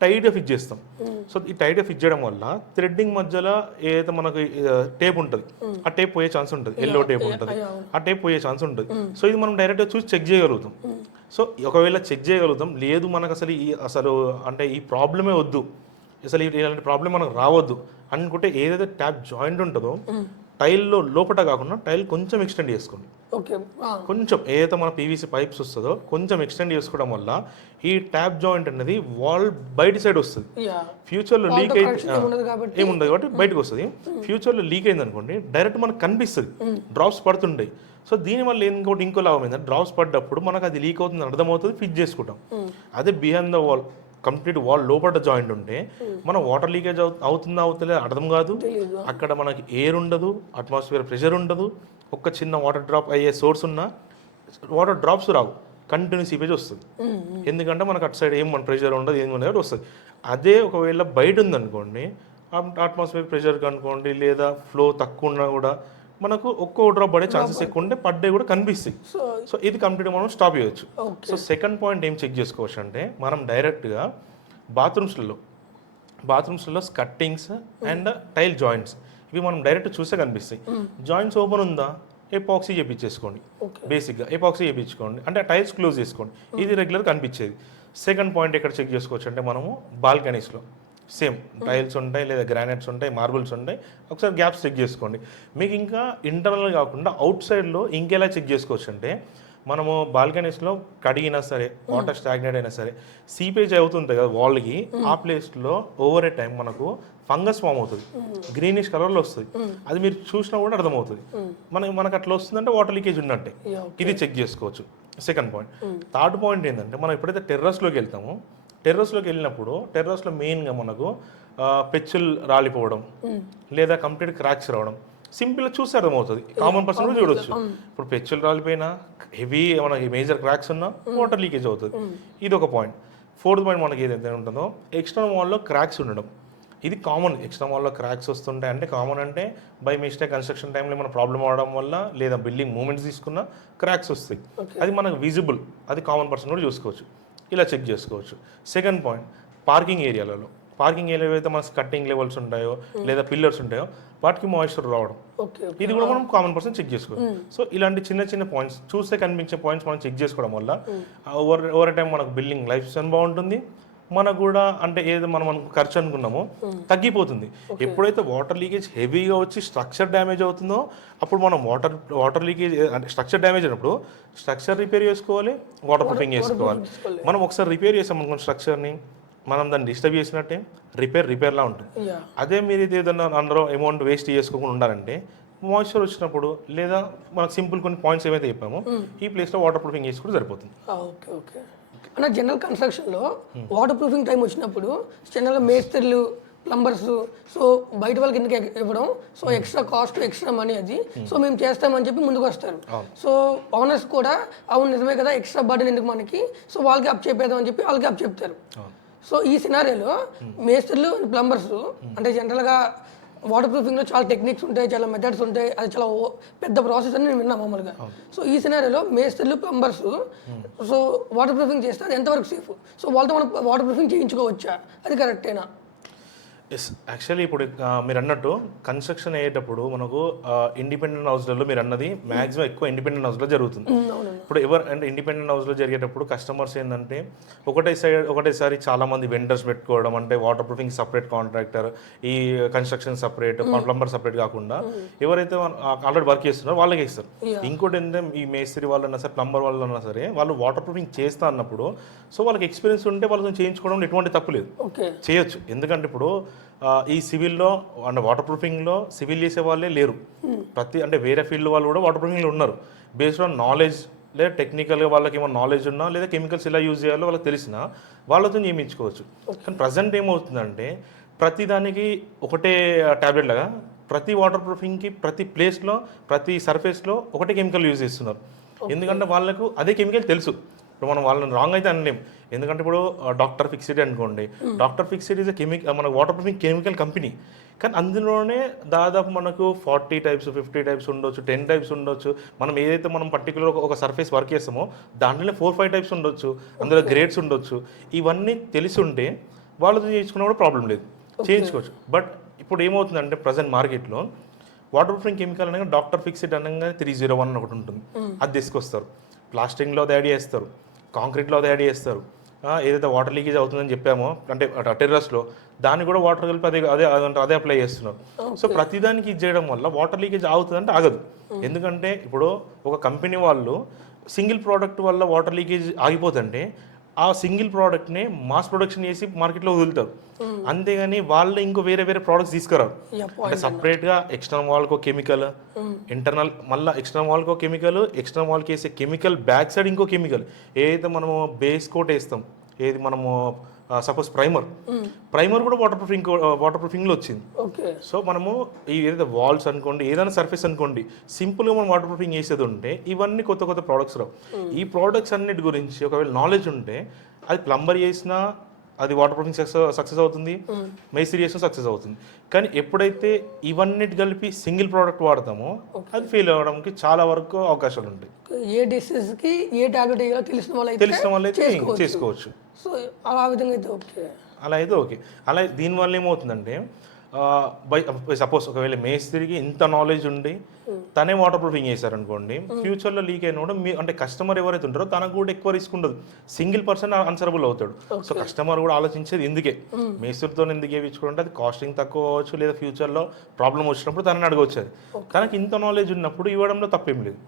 టైట్గా ఫిట్ చేస్తాం. సో ఈ టైట్గా ఫిట్ చేయడం వల్ల థ్రెడ్డింగ్ మధ్యలో ఏదైతే మనకు టేప్ ఉంటుంది ఆ టేప్ పోయే ఛాన్స్ ఉంటుంది, ఎల్లో టేప్ ఉంటుంది, ఆ టేప్ పోయే ఛాన్స్ ఉంటుంది. సో ఇది మనం డైరెక్ట్గా చూసి చెక్ చేయగలుగుతాం. సో ఒకవేళ చెక్ చేయగలుగుతాం, లేదు మనకు అసలు అంటే ఈ ప్రాబ్లమే వద్దు, అసలు ఇలాంటి ప్రాబ్లం మనకు రావద్దు అనుకుంటే ఏదైతే ట్యాప్ జాయింట్ ఉంటుందో టైల్లో లోపల కాకుండా టైల్ కొంచెం ఎక్స్టెండ్ చేసుకోండి. కొంచెం ఏదైతే మన పీవీసీ పైప్స్ వస్తుందో కొంచెం ఎక్స్టెండ్ చేసుకోవడం వల్ల ఈ ట్యాప్ జాయింట్ అనేది వాల్ బయట సైడ్ వస్తుంది. ఫ్యూచర్లో లీక్ అయితే ఏముండదు కాబట్టి బయటకు వస్తుంది. ఫ్యూచర్లో లీక్ అయింది అనుకోండి డైరెక్ట్ మనకు కనిపిస్తుంది, డ్రాప్స్ పడుతుంటాయి. సో దీనివల్ల ఇంకో లాభం ఏంటంటే డ్రాప్స్ పడ్డప్పుడు మనకు అది లీక్ అవుతుంది అర్థమవుతుంది, ఫిట్ చేసుకుంటాం. అదే behind the wall complete wall లోపల జాయింట్ ఉంటే మనం వాటర్ లీకేజ్ అవుతుందా అవుతుందా అర్థం కాదు. అక్కడ మనకి ఎయిర్ ఉండదు, అట్మాస్ఫియర్ ప్రెషర్ ఉండదు, ఒక్క చిన్న వాటర్ డ్రాప్ అయ్యే సోర్స్ ఉన్నా వాటర్ డ్రాప్స్ రావు, కంటిన్యూ సీపేజ్ వస్తుంది. ఎందుకంటే మనకు అటు సైడ్ ఏం మన ప్రెషర్ ఉండదు, ఏం ఉండదు వస్తుంది. అదే ఒకవేళ బయట ఉందనుకోండి అట్మాస్ఫియర్ ప్రెషర్ కనుకోండి లేదా ఫ్లో తక్కువ ఉన్నా కూడా మనకు ఒక్కో డ్రాప్ పడే ఛాన్సెస్ ఎక్కువ ఉంటే పడ్డే కూడా కనిపిస్తాయి. సో ఇది కంప్లీట్గా మనం స్టాప్ చేయొచ్చు. సో సెకండ్ పాయింట్ ఏం చెక్ చేసుకోవచ్చు అంటే మనం డైరెక్ట్గా బాత్రూమ్స్లో స్కట్టింగ్స్ అండ్ టైల్ జాయింట్స్ ఇవి మనం డైరెక్ట్ చూసే కనిపిస్తాయి. జాయింట్స్ ఓపెన్ ఉందా ఎపాక్సీ చేయించేసుకోండి, బేసిక్గా ఎపాక్సీ చేయించుకోండి, అంటే టైల్స్ క్లోజ్ చేసుకోండి, ఇది రెగ్యులర్ కనిపించేది. సెకండ్ పాయింట్ ఎక్కడ చెక్ చేసుకోవచ్చు అంటే మనము బాల్కనీస్లో సేమ్ టైల్స్ ఉంటాయి లేదా గ్రానైట్స్ ఉంటాయి, మార్బుల్స్ ఉంటాయి, ఒకసారి గ్యాప్స్ చెక్ చేసుకోండి. మీకు ఇంకా ఇంటర్నల్ కాకుండా అవుట్ సైడ్లో ఇంకెలా చెక్ చేసుకోవచ్చు అంటే మనము బాల్కనీస్లో కడిగినా సరే వాటర్ స్టాగ్నేట్ అయినా సరే సీపేజ్ అవుతుంది కదా వాల్కి, ఆ ప్లేస్లో ఓవర్ ఏ టైం మనకు ఫంగస్ ఫామ్ అవుతుంది, గ్రీనిష్ కలర్లో వస్తుంది. అది మీరు చూసినా కూడా అర్థమవుతుంది. మనకు అట్లా వస్తుందంటే వాటర్ లీకేజ్ ఉన్నట్టే. ఇది చెక్ చేసుకోవచ్చు. Second point. థర్డ్ పాయింట్ ఏంటంటే మనం ఎప్పుడైతే టెర్రస్లోకి వెళ్తామో వెళ్ళినప్పుడు టెర్రస్లో మెయిన్గా మనకు పెచ్చులు రాలిపోవడం లేదా కంప్లీట్ క్రాక్స్ రావడం సింపుల్గా చూస్తే అర్థమవుతుంది, కామన్ పర్సన్ కూడా చూడొచ్చు. ఇప్పుడు పెచ్చులు రాలిపోయినా హెవీ మనకి మేజర్ క్రాక్స్ ఉన్నా వాటర్ లీకేజ్ అవుతుంది. ఇది ఒక పాయింట్. ఫోర్త్ పాయింట్ మనకి ఏదైతే ఉంటుందో ఎక్స్టర్నల్ వాల్లో క్రాక్స్ ఉండడం. ఇది కామన్. ఎక్స్టర్నల్ వాల్లో క్రాక్స్ వస్తుంటాయి అంటే కామన్ అంటే బై మిస్టేక్ కన్స్ట్రక్షన్ టైంలో మన ప్రాబ్లం అవడం వల్ల లేదా బిల్డింగ్ మూమెంట్స్ తీసుకున్న క్రాక్స్ వస్తాయి. అది మనకు విజిబుల్, అది కామన్ పర్సన్ కూడా చూసుకోవచ్చు. ఇలా చెక్ చేసుకోవచ్చు. సెకండ్ పాయింట్ పార్కింగ్ ఏరియాలలో ఏవైతే మన కట్టింగ్ లెవెల్స్ ఉంటాయో లేదా పిల్లర్స్ ఉంటాయో వాటికి మాయిశ్చర్ రావడం. ఓకే ఇది కూడా మనం కామన్ పర్సన్ చెక్ చేసుకోవాలి. సో ఇలాంటి చిన్న చిన్న పాయింట్స్ చూస్తే కనిపించే పాయింట్స్ మనం చెక్ చేసుకోవడం వల్ల ఓవర్ టైం మనకు బిల్డింగ్ లైఫ్ స్టైల్ బాగుంటుంది, మనకు కూడా అంటే ఏదో మనం ఖర్చు అనుకున్నామో తగ్గిపోతుంది. ఎప్పుడైతే వాటర్ లీకేజ్ హెవీగా వచ్చి స్ట్రక్చర్ డ్యామేజ్ అవుతుందో అప్పుడు మనం వాటర్ లీకేజ్ అంటే స్ట్రక్చర్ డ్యామేజ్ అయినప్పుడు స్ట్రక్చర్ రిపేర్ చేసుకోవాలి, వాటర్ ప్రూఫింగ్ చేసుకోవాలి. మనం ఒకసారి రిపేర్ చేసాం అనుకోండి స్ట్రక్చర్ని, మనం దాన్ని డిస్టర్బ్ చేసినట్టే రిపేర్లా ఉంటుంది. అదే మీరు ఇది ఏదన్నా అందరూ అమౌంట్ వేస్ట్ చేసుకోకుండా ఉండాలంటే మాయిశ్చర్ వచ్చినప్పుడు లేదా మనకు సింపుల్ కొన్ని పాయింట్స్ ఏవైతే చెప్పామో ఈ ప్లేస్లో వాటర్ ప్రూఫింగ్ చేసుకుంటే సరిపోతుంది. ఓకే ఓకే అన్న జనరల్ కన్స్ట్రక్షన్లో వాటర్ ప్రూఫింగ్ టైం వచ్చినప్పుడు జనరల్గా మేస్త్రీలు ప్లంబర్స్ సో బయట వాళ్ళకి ఎందుకు ఇవ్వడం, so extra cost extra money అది, సో మేము చేస్తామని చెప్పి ముందుకు వస్తారు. సో ఓనర్స్ కూడా అవును నిజమే కదా ఎక్స్ట్రా బర్డెన్ ఎందుకు మనకి, సో వాళ్ళకి అప్ చెప్పేద్దాం అని చెప్పి వాళ్ళకి అప్ చెప్తారు. సో ఈ సినారియోలో మేస్త్రీలు ప్లంబర్స్ అంటే జనరల్గా వాటర్ ప్రూఫింగ్లో చాలా టెక్నిక్స్ ఉంటాయి, చాలా మెథడ్స్ ఉంటాయి, అది చాలా పెద్ద ప్రాసెస్ అని నేను విన్నాను మామూలుగా. సో ఈ సినారియోలో మేస్త్రీలు ప్లంబర్స్ సో వాటర్ ప్రూఫింగ్ చేస్తే అది ఎంతవరకు సేఫ్, సో వాళ్ళతో మనం వాటర్ ప్రూఫింగ్ చేయించుకోవచ్చా, అది కరెక్టేనా? ఎస్, యాక్చువల్లీ ఇప్పుడు మీరు అన్నట్టు కన్స్ట్రక్షన్ అయ్యేటప్పుడు మనకు ఇండిపెండెంట్ హౌస్లలో మీరు అన్నది మ్యాక్సిమం ఎక్కువ ఇండిపెండెంట్ హౌస్లో జరుగుతుంది. ఇప్పుడు అంటే ఇండిపెండెంట్ హౌస్లో జరిగేటప్పుడు కస్టమర్స్ ఏంటంటే ఒకటేసారి చాలామంది వెండర్స్ పెట్టుకోవడం, అంటే వాటర్ ప్రూఫింగ్ సపరేట్ కాంట్రాక్టర్, ఈ కన్స్ట్రక్షన్ సపరేట్, ప్లంబర్ సపరేట్ కాకుండా ఎవరైతే ఆల్రెడీ వర్క్ చేస్తున్నారో వాళ్ళకి ఇస్తారు. ఇంకోటి ఏంటంటే ఈ మేస్త్రి వాళ్ళన్నా సరే ప్లంబర్ వాళ్ళన్నా సరే వాళ్ళు వాటర్ ప్రూఫింగ్ చేస్తా అన్నప్పుడు సో వాళ్ళకి ఎక్స్పీరియన్స్ ఉంటే వాళ్ళతో చేయించుకోవడం ఎటువంటి తప్పు లేదు, చేయొచ్చు. ఎందుకంటే ఇప్పుడు ఈ సివిల్లో అంటే వాటర్ ప్రూఫింగ్లో సివిల్ చేసే వాళ్ళే లేరు, అంటే వేరే ఫీల్డ్ వాళ్ళు కూడా వాటర్ ప్రూఫింగ్లో ఉన్నారు. బేస్డ్ ఆన్ నాలెడ్జ్ లేదా టెక్నికల్గా వాళ్ళకి ఏమైనా నాలెడ్జ్ ఉన్నా లేదా కెమికల్స్ ఎలా యూజ్ చేయాలో వాళ్ళకి తెలిసినా వాళ్ళతో నియమించుకోవచ్చు. కానీ ప్రజెంట్ ఏమవుతుందంటే ప్రతి దానికి ఒకటే ట్యాబ్లెట్ లాగా ప్రతి వాటర్ ప్రూఫింగ్కి ప్రతి ప్లేస్లో ప్రతి సర్ఫేస్లో ఒకటే కెమికల్ యూజ్ చేస్తున్నారు. ఎందుకంటే వాళ్ళకు అదే కెమికల్ తెలుసు. ఇప్పుడు మనం వాళ్ళని రాంగ్ అయితే అనలేం, ఎందుకంటే ఇప్పుడు డాక్టర్ ఫిక్సిడ్ అనుకోండి, డాక్టర్ ఫిక్సిడ్ ఈజ్ మన వాటర్ ప్రూఫింగ్ కెమికల్ కంపెనీ, కానీ అందులోనే దాదాపు మనకు 40 టైప్స్ 50 టైప్స్ ఉండొచ్చు, 10 టైప్స్ ఉండొచ్చు. మనం ఏదైతే మనం పర్టికులర్ ఒక సర్ఫేస్ వర్క్ చేస్తామో దాంట్లోనే 4-5 టైప్స్ ఉండొచ్చు, అందులో గ్రేడ్స్ ఉండొచ్చు. ఇవన్నీ తెలిసి ఉంటే వాళ్ళతో చేయించుకున్నా కూడా ప్రాబ్లం లేదు, చేయించుకోవచ్చు. బట్ ఇప్పుడు ఏమవుతుందంటే ప్రజెంట్ మార్కెట్లో వాటర్ ప్రూఫింగ్ కెమికల్ అనగా డాక్టర్ ఫిక్సిడ్ అనగా 301 ఒకటి ఉంటుంది, అది తీసుకొస్తారు. ప్లాస్టింగ్లో అది యాడ్ చేస్తారు, కాంక్రీట్లో అది యాడ్ చేస్తారు. ఏదైతే వాటర్ లీకేజ్ అవుతుందని చెప్పామో అంటే టెర్రస్లో దాన్ని కూడా వాటర్ కలిపి అదే అప్లై చేస్తున్నారు. సో ప్రతిదానికి ఇది చేయడం వల్ల వాటర్ లీకేజ్ ఆగుతుందంటే ఆగదు. ఎందుకంటే ఇప్పుడు ఒక కంపెనీ వాళ్ళు సింగిల్ ప్రోడక్ట్ వల్ల వాటర్ లీకేజ్ ఆగిపోతుంటే ఆ సింగిల్ ప్రోడక్ట్ని మాస్ ప్రొడక్షన్ చేసి మార్కెట్లో వదులుతారు, అంతేగాని వాళ్ళు ఇంకో వేరే ప్రోడక్ట్స్ తీసుకురారు. అంటే సపరేట్గా ఎక్స్టర్నల్ వాల్కో కెమికల్, ఇంటర్నల్ మళ్ళీ ఎక్స్టర్నల్ వాల్కో కెమికల్, ఎక్స్టర్నల్ వాల్కి వేసే కెమికల్ బ్యాక్ సైడ్ ఇంకో కెమికల్, ఏదైతే మనము బేస్ కోట్ వేస్తాం, ఏది మనము సపోజ్ ప్రైమర్ కూడా వాటర్ ప్రూఫింగ్లో వచ్చింది. సో మనము ఈ ఏదైతే వాల్స్ అనుకోండి, ఏదైనా సర్ఫేస్ అనుకోండి, సింపుల్గా మనం వాటర్ ప్రూఫింగ్ చేసేది ఉంటే ఇవన్నీ కొత్త ప్రోడక్ట్స్ రావు. ఈ ప్రోడక్ట్స్ అన్నిటి గురించి ఒకవేళ నాలెడ్జ్ ఉంటే అది ప్లంబర్ చేసినా అది వాటర్ ప్రూఫింగ్ సక్సెస్ అవుతుంది, మేస్త్రీ చేసినా సక్సెస్ అవుతుంది. కానీ ఎప్పుడైతే ఇవన్నిటి కలిపి సింగిల్ ప్రోడక్ట్ వాడతామో అది ఫెయిల్ అవ్వడానికి చాలా వరకు అవకాశాలు ఉంటాయి. ఏ డిసీజ్కి ఏ టాబ్లెట్ వేయాలో తెలిసిన వాళ్ళైతే చేసుకోవచ్చు. సో అలా విధంగా అయితే ఓకే, అలా అయితే ఓకే. అలా దీనివల్ల ఏమవుతుందంటే సపోజ్ ఒకవేళ మేస్త్రికి ఇంత నాలెడ్జ్ ఉండి తనే వాటర్ ప్రూఫింగ్ చేశారనుకోండి, ఫ్యూచర్లో లీక్ అయినా కూడా అంటే కస్టమర్ ఎవరైతే ఉంటారో తనకు కూడా ఎక్కువ రిస్క్ ఉండదు, సింగిల్ పర్సన్ ఆన్సరబుల్ అవుతాడు. సో కస్టమర్ కూడా ఆలోచించేది ఎందుకే మేస్త్రితో ఎందుకు వేయించుకుంటే అది కాస్టింగ్ తక్కువ అవ్వచ్చు, లేదా ఫ్యూచర్లో ప్రాబ్లం వచ్చినప్పుడు తనని అడగవచ్చు. అది తనకి ఇంత నాలెడ్జ్ ఉన్నప్పుడు ఇవ్వడంలో తప్పేం లేదు.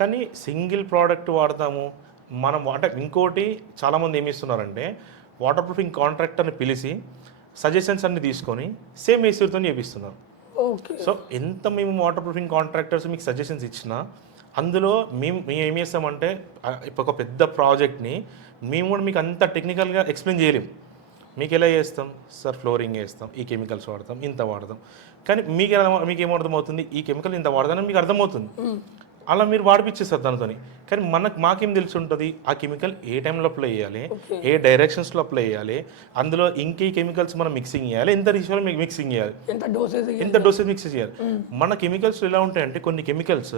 కానీ సింగిల్ ప్రోడక్ట్ వాడతాము మనం అంటే ఇంకోటి చాలామంది ఏమి ఇస్తున్నారంటే వాటర్ ప్రూఫింగ్ కాంట్రాక్టర్ని పిలిచి సజెషన్స్ అన్ని తీసుకొని సేమ్ మేస్త్రితో చేపిస్తున్నారు. సో ఎంత మేము వాటర్ ప్రూఫింగ్ కాంట్రాక్టర్స్ మీకు సజెషన్స్ ఇచ్చినా అందులో మేము ఏం చేస్తామంటే ఇప్పుడు ఒక పెద్ద ప్రాజెక్ట్ని మేము కూడా మీకు అంత టెక్నికల్గా ఎక్స్ప్లెయిన్ చేయలేము. మీకు ఎలా చేస్తాం సార్, ఫ్లోరింగ్ వేస్తాం, ఈ కెమికల్స్ వాడతాం, ఇంత వాడతాం, కానీ మీకు ఏమర్థమవుతుంది ఈ కెమికల్ ఇంత వాడతానని మీకు అర్థమవుతుంది. అలా మీరు వాడిపించేస్తారు దానితోని. కానీ మాకేం తెలిసి ఉంటుంది ఆ కెమికల్ ఏ టైంలో అప్లై చేయాలి, ఏ డైరెక్షన్స్లో అప్లై చేయాలి, అందులో ఇంకే కెమికల్స్ మనం మిక్సింగ్ చేయాలి, ఎంత రేషియోలో మిక్సింగ్ చేయాలి, ఎంత డోసేజ్ మిక్స్ చేయాలి. మన కెమికల్స్ ఎలా ఉంటాయంటే కొన్ని కెమికల్స్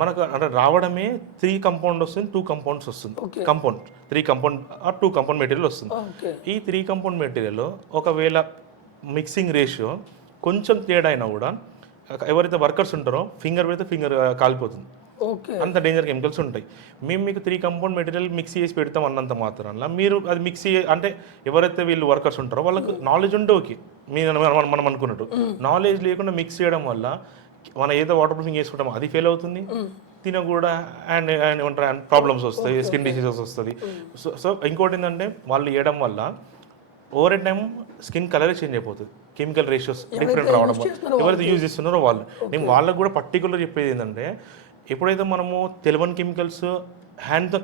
మనకు అంటే రావడమే 3 కంపౌండ్ వస్తుంది, 2 కంపౌండ్స్ వస్తుంది, 3 కంపౌండ్ 2 కంపౌండ్ మెటీరియల్ వస్తుంది. ఈ 3 కంపౌండ్ మెటీరియల్ ఒకవేళ మిక్సింగ్ రేషియో కొంచెం తేడా అయినా కూడా ఎవరైతే వర్కర్స్ ఉంటారో ఫింగర్ పెడితే ఫింగర్ కాలిపోతుంది. ఓకే. అంత డేంజర్ కెమికల్స్ ఉంటాయి. మేము మీకు 3 కంపౌండ్ మెటీరియల్ మిక్సీ చేసి పెడతాం అన్నంత మాత్రాన మీరు అది మిక్సీ అంటే ఎవరైతే వీళ్ళు వర్కర్స్ ఉంటారో వాళ్ళకి నాలెడ్జ్ ఉంటే ఓకే, మనం అనుకున్నట్టు నాలెడ్జ్ లేకుండా మిక్స్ చేయడం వల్ల మనం ఏదో వాటర్ ప్రూఫింగ్ చేసుకుంటామో అది ఫెయిల్ అవుతుంది, తిన కూడా అండ్ ప్రాబ్లమ్స్ వస్తాయి, స్కిన్ డిసీజెస్ వస్తుంది. సో ఇంకోటి ఏంటంటే వాళ్ళు వేయడం వల్ల ఓవర్ టైం స్కిన్ కలరే చేంజ్ అయిపోతుంది, కెమికల్ రేషియోస్ డిఫరెంట్ రావడం వల్ల ఎవరైతే యూజ్ చేస్తున్నారో వాళ్ళు. నేను వాళ్ళకు కూడా పర్టికులర్ చెప్పేది ఏంటంటే ఎప్పుడైతే మనము తెలియని కెమికల్స్ హ్యాండ్తో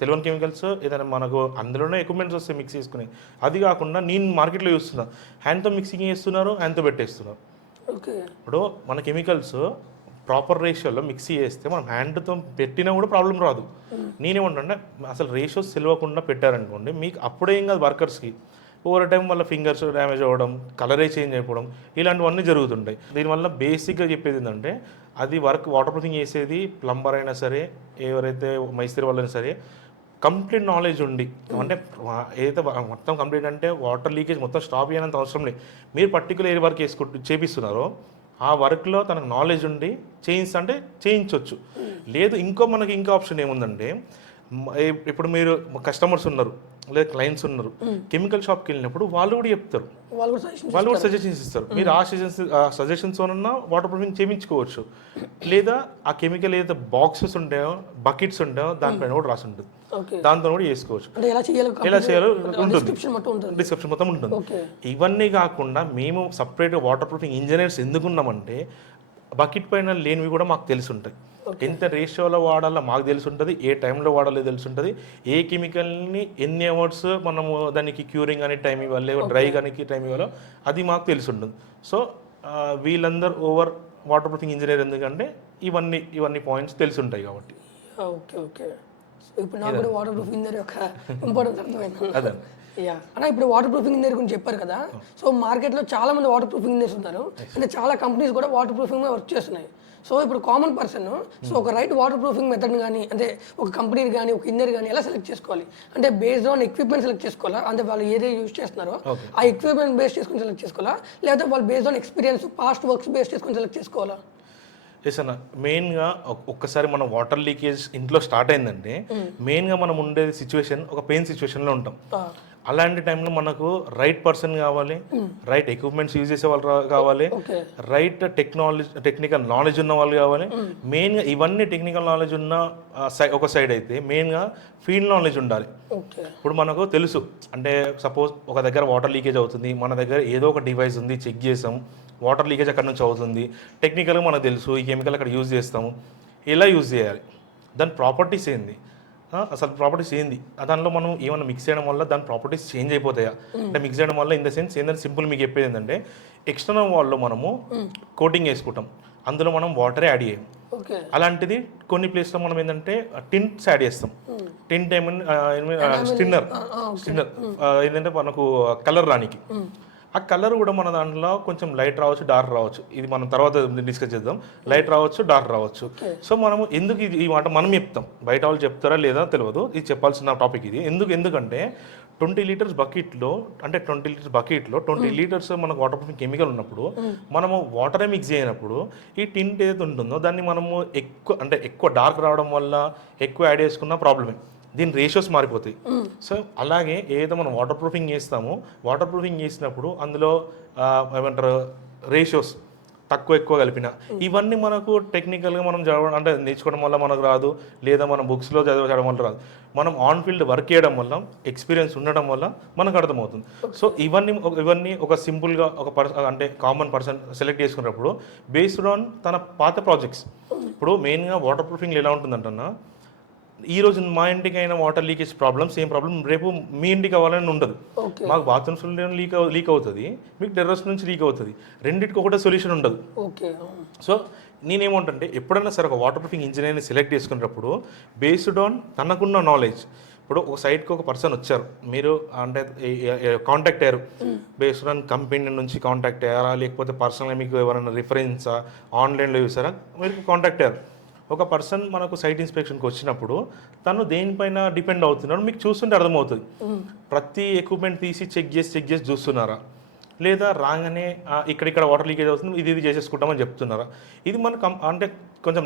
తెలియని కెమికల్స్ ఏదైనా మనకు అందులోనే ఎక్విప్మెంట్స్ వస్తాయి మిక్స్ చేసుకుని, అది కాకుండా నేను మార్కెట్లో చూస్తున్నా హ్యాండ్తో మిక్సింగ్ చేస్తున్నారు, హ్యాండ్తో పెట్టేస్తున్నారు. ఓకే. ఇప్పుడు మన కెమికల్స్ ప్రాపర్ రేషియోలో మిక్సీ చేస్తే మనం హ్యాండ్తో పెట్టినా కూడా ప్రాబ్లం రాదు. నేనేమంటే అసలు రేషియోస్ తెలియకుండా పెట్టారనుకోండి మీకు అప్పుడేం కాదు, వర్కర్స్కి ఓవర్ టైం వాళ్ళ ఫింగర్స్ డ్యామేజ్ అవ్వడం, కలరే చేంజ్ అయిపోవడం ఇలాంటివన్నీ జరుగుతుంటాయి. దీనివల్ల బేసిక్గా చెప్పేది ఏంటంటే అది వాటర్ ప్రూఫింగ్ చేసేది ప్లంబర్ అయినా సరే ఎవరైతే మేస్త్రి వాళ్ళైనా సరే కంప్లీట్ నాలెడ్జ్ ఉండి, అంటే ఏదైతే మొత్తం కంప్లీట్ అంటే వాటర్ లీకేజ్ మొత్తం స్టాప్ చేయనంత అవసరం లేదు, మీరు పర్టికులర్ ఏ వర్క్ చేపిస్తున్నారో ఆ వర్క్లో తనకు నాలెడ్జ్ ఉండి అంటే చేయించవచ్చు. లేదు మనకి ఇంకా ఆప్షన్ ఏముందంటే ఇప్పుడు మీరు కస్టమర్స్ ఉన్నారు లేదా క్లయింట్స్ ఉన్నారు, కెమికల్ షాప్కి వెళ్ళినప్పుడు వాళ్ళు కూడా చెప్తారు, వాళ్ళు కూడా సజెషన్స్ ఇస్తారు. మీరు ఆ సజెషన్స్ అన్నా వాటర్ ప్రూఫింగ్ చేయించుకోవచ్చు. లేదా ఆ కెమికల్ ఏదైతే బాక్సెస్ ఉంటాయో బకెట్స్ ఉంటాయో దానిపైన కూడా రాసి ఉంటుంది, దాంతో కూడా చేసుకోవచ్చు. ఎలా చేయాలో ఉంటుంది, డిస్క్రిప్షన్ మొత్తం ఉంటుంది. ఇవన్నీ కాకుండా మేము సపరేట్ వాటర్ ప్రూఫింగ్ ఇంజనీర్స్ ఎందుకున్నామంటే బకెట్ పైన లేనివి కూడా మాకు తెలిసి ఉంటాయి, ఎంత రేషియోలో వాడాలో మాకు తెలిసి ఉంటుంది, ఏ టైంలో వాడాలో తెలిసి ఉంటుంది, ఏ కెమికల్ని ఎన్ని అవర్స్ మనము దానికి క్యూరింగ్ అనే టైం ఇవ్వాలి, డ్రై కానీ టైం ఇవ్వాలో అది మాకు తెలిసి ఉంటుంది. సో వీళ్ళందరూ ఓవర్ వాటర్ ప్రూఫింగ్ ఇంజనీర్ ఎందుకంటే ఇవన్నీ పాయింట్స్ తెలిసి ఉంటాయి కాబట్టి. Okay okay. ఇప్పుడు నాకు కూడా వాటర్ ప్రూఫింగ్ ఇంజనీర్ యొక్క ఇంపార్టెన్స్ అర్థమైంది. అదే అన్న, ఇప్పుడు వాటర్ ప్రూఫింగ్ ఇంజనీర్ గురించి చెప్పారు కదా. సో మార్కెట్లో చాలా మంది వాటర్ ప్రూఫింగ్ ఇంజనీర్స్ ఉన్నారు, అంటే చాలా కంపెనీస్ కూడా వాటర్ ప్రూఫింగ్ వర్క్ చేస్తున్నాయి. సో ఇప్పుడు కామన్ పర్సన్ సో ఒక రైట్ వాటర్ ప్రూఫింగ్ మెథడ్ కానీ అంటే ఒక కంపెనీ కానీ ఒక ఇంజనీర్ కానీ ఎలా సెలెక్ట్ చేసుకోవాలి? అంటే బేస్డ్ ఆన్ ఎక్విప్మెంట్ సెలెక్ట్ చేసుకోవాలా, అంటే వాళ్ళు ఏదైతే యూజ్ చేస్తున్నారో ఆ ఎక్విప్మెంట్ బేస్ చేసుకుని సెలెక్ట్ చేసుకోవాలా, లేకపోతే వాళ్ళు based on experience past works base చేసుకుని సెలెక్ట్ చేసుకోవాలా? ఎస్ అన్న, మెయిన్గా ఒక్కసారి మనం వాటర్ లీకేజ్ ఇంట్లో స్టార్ట్ అయిందంటే మెయిన్గా మనం ఉండేది సిచ్యువేషన్ ఒక పెయిన్ సిచ్యువేషన్లో ఉంటాం. అలాంటి టైంలో మనకు రైట్ పర్సన్ కావాలి, రైట్ ఎక్విప్మెంట్స్ యూజ్ చేసే వాళ్ళు కావాలి, రైట్ టెక్నికల్ నాలెడ్జ్ ఉన్న వాళ్ళు కావాలి. మెయిన్గా ఇవన్నీ టెక్నికల్ నాలెడ్జ్ ఉన్న ఒక సైడ్ అయితే మెయిన్గా ఫీల్డ్ నాలెడ్జ్ ఉండాలి. ఇప్పుడు మనకు తెలుసు అంటే సపోజ్ ఒక దగ్గర వాటర్ లీకేజ్ అవుతుంది, మన దగ్గర ఏదో ఒక డివైస్ ఉంది, చెక్ చేసాం వాటర్ లీకేజ్ అక్కడ నుంచి అవుతుంది, టెక్నికల్గా మనకు తెలుసు ఈ కెమికల్ అక్కడ యూజ్ చేస్తాము, ఎలా యూజ్ చేయాలి, దాని ప్రాపర్టీస్ ఏంది, అసలు ప్రాపర్టీస్ ఏంది, దానిలో మనం ఏమైనా మిక్స్ చేయడం వల్ల దాని ప్రాపర్టీస్ చేంజ్ అయిపోతాయా అంటే మిక్స్ చేయడం వల్ల ఇన్ ద సెన్స్ ఏంటంటే సింపుల్ మీకు చెప్పేది ఏంటంటే ఎక్స్టర్నల్ వాల్లో మనము కోటింగ్ వేసుకుంటాం, అందులో మనం వాటరే యాడ్ చేయం. అలాంటిది కొన్ని ప్లేస్లో మనం ఏంటంటే టింట్స్ యాడ్ చేస్తాం, టింట్ స్టిన్నర్ ఏంటంటే మనకు కలర్ రానికి, ఆ కలర్ కూడా మన దాంట్లో కొంచెం లైట్ రావచ్చు డార్క్ రావచ్చు, ఇది మనం తర్వాత డిస్కస్ చేద్దాం, లైట్ రావచ్చు డార్క్ రావచ్చు. సో మనము ఎందుకు ఈ మాట మనం చెప్తాం, బయట వాళ్ళు చెప్తారా లేదా తెలియదు, ఇది చెప్పాల్సిన టాపిక్ ఇది. ఎందుకంటే 20 లీటర్స్ బకెట్లో అంటే 20 లీటర్స్ మనకు వాటర్ ప్రూఫింగ్ కెమికల్ ఉన్నప్పుడు మనము వాటరే మిక్స్ చేయనప్పుడు ఈ టింట్ ఏదైతే ఉంటుందో దాన్ని మనము ఎక్కువ డార్క్ రావడం వల్ల ఎక్కువ యాడ్ చేసుకున్న ప్రాబ్లమే, దీని రేషియోస్ మారిపోతాయి. సో అలాగే ఏదైతే మనం వాటర్ ప్రూఫింగ్ చేస్తామో వాటర్ ప్రూఫింగ్ చేసినప్పుడు అందులో ఏమంటారు రేషియోస్ ఎక్కువ కలిపిన ఇవన్నీ మనకు టెక్నికల్గా మనం చదవడం అంటే నేర్చుకోవడం వల్ల మనకు రాదు, లేదా మనం బుక్స్లో చదవడం వల్ల రాదు, మనం ఆన్ ఫీల్డ్ వర్క్ చేయడం వల్ల ఎక్స్పీరియన్స్ ఉండడం వల్ల మనకు అర్థమవుతుంది. సో ఇవన్నీ ఒక సింపుల్గా అంటే కామన్ పర్సన్ సెలెక్ట్ చేసుకున్నప్పుడు బేస్డ్ ఆన్ తన పాత ప్రాజెక్ట్స్. ఇప్పుడు మెయిన్గా వాటర్ ప్రూఫింగ్లో ఎలా ఉంటుందంటన్నా ఈ రోజు మా ఇంటికి అయిన water leakage problem same problem రేపు మీ ఇంటికి అవ్వాలని ఉండదు. మాకు బాత్రూమ్స్ లీక్ అవుతుంది, మీకు టెర్రస్ నుంచి లీక్ అవుతుంది, రెండింటికి ఒకటే సొల్యూషన్ ఉండదు. సో నేనేమంటే ఎప్పుడైనా సరే ఒక వాటర్ ప్రూఫింగ్ ఇంజనీర్ని సెలెక్ట్ చేసుకునేటప్పుడు బేస్డ్ ఆన్ తనకున్న నాలెడ్జ్, ఇప్పుడు ఒక సైట్కి ఒక పర్సన్ వచ్చారు, మీరు అంటే కాంటాక్ట్ అయ్యారు, బేస్డ్ ఆన్ కంపెనీ నుంచి కాంటాక్ట్ అయ్యారా లేకపోతే పర్సనల్గా మీకు ఎవరైనా రిఫరెన్సా ఆన్లైన్లో చూసారా మీరు కాంటాక్ట్ అయ్యారు. ఒక పర్సన్ మనకు సైట్ ఇన్స్పెక్షన్కి వచ్చినప్పుడు తను దేనిపైన డిపెండ్ అవుతున్నాడు మీకు చూస్తుంటే అర్థమవుతుంది. ప్రతి ఎక్విప్మెంట్ తీసి చెక్ చేసి చూస్తున్నారా, లేదా రాగానే ఇక్కడ వాటర్ లీకేజ్ అవుతుంది ఇది చేసేసుకుంటామని చెప్తున్నారా? ఇది మనకు అంటే కొంచెం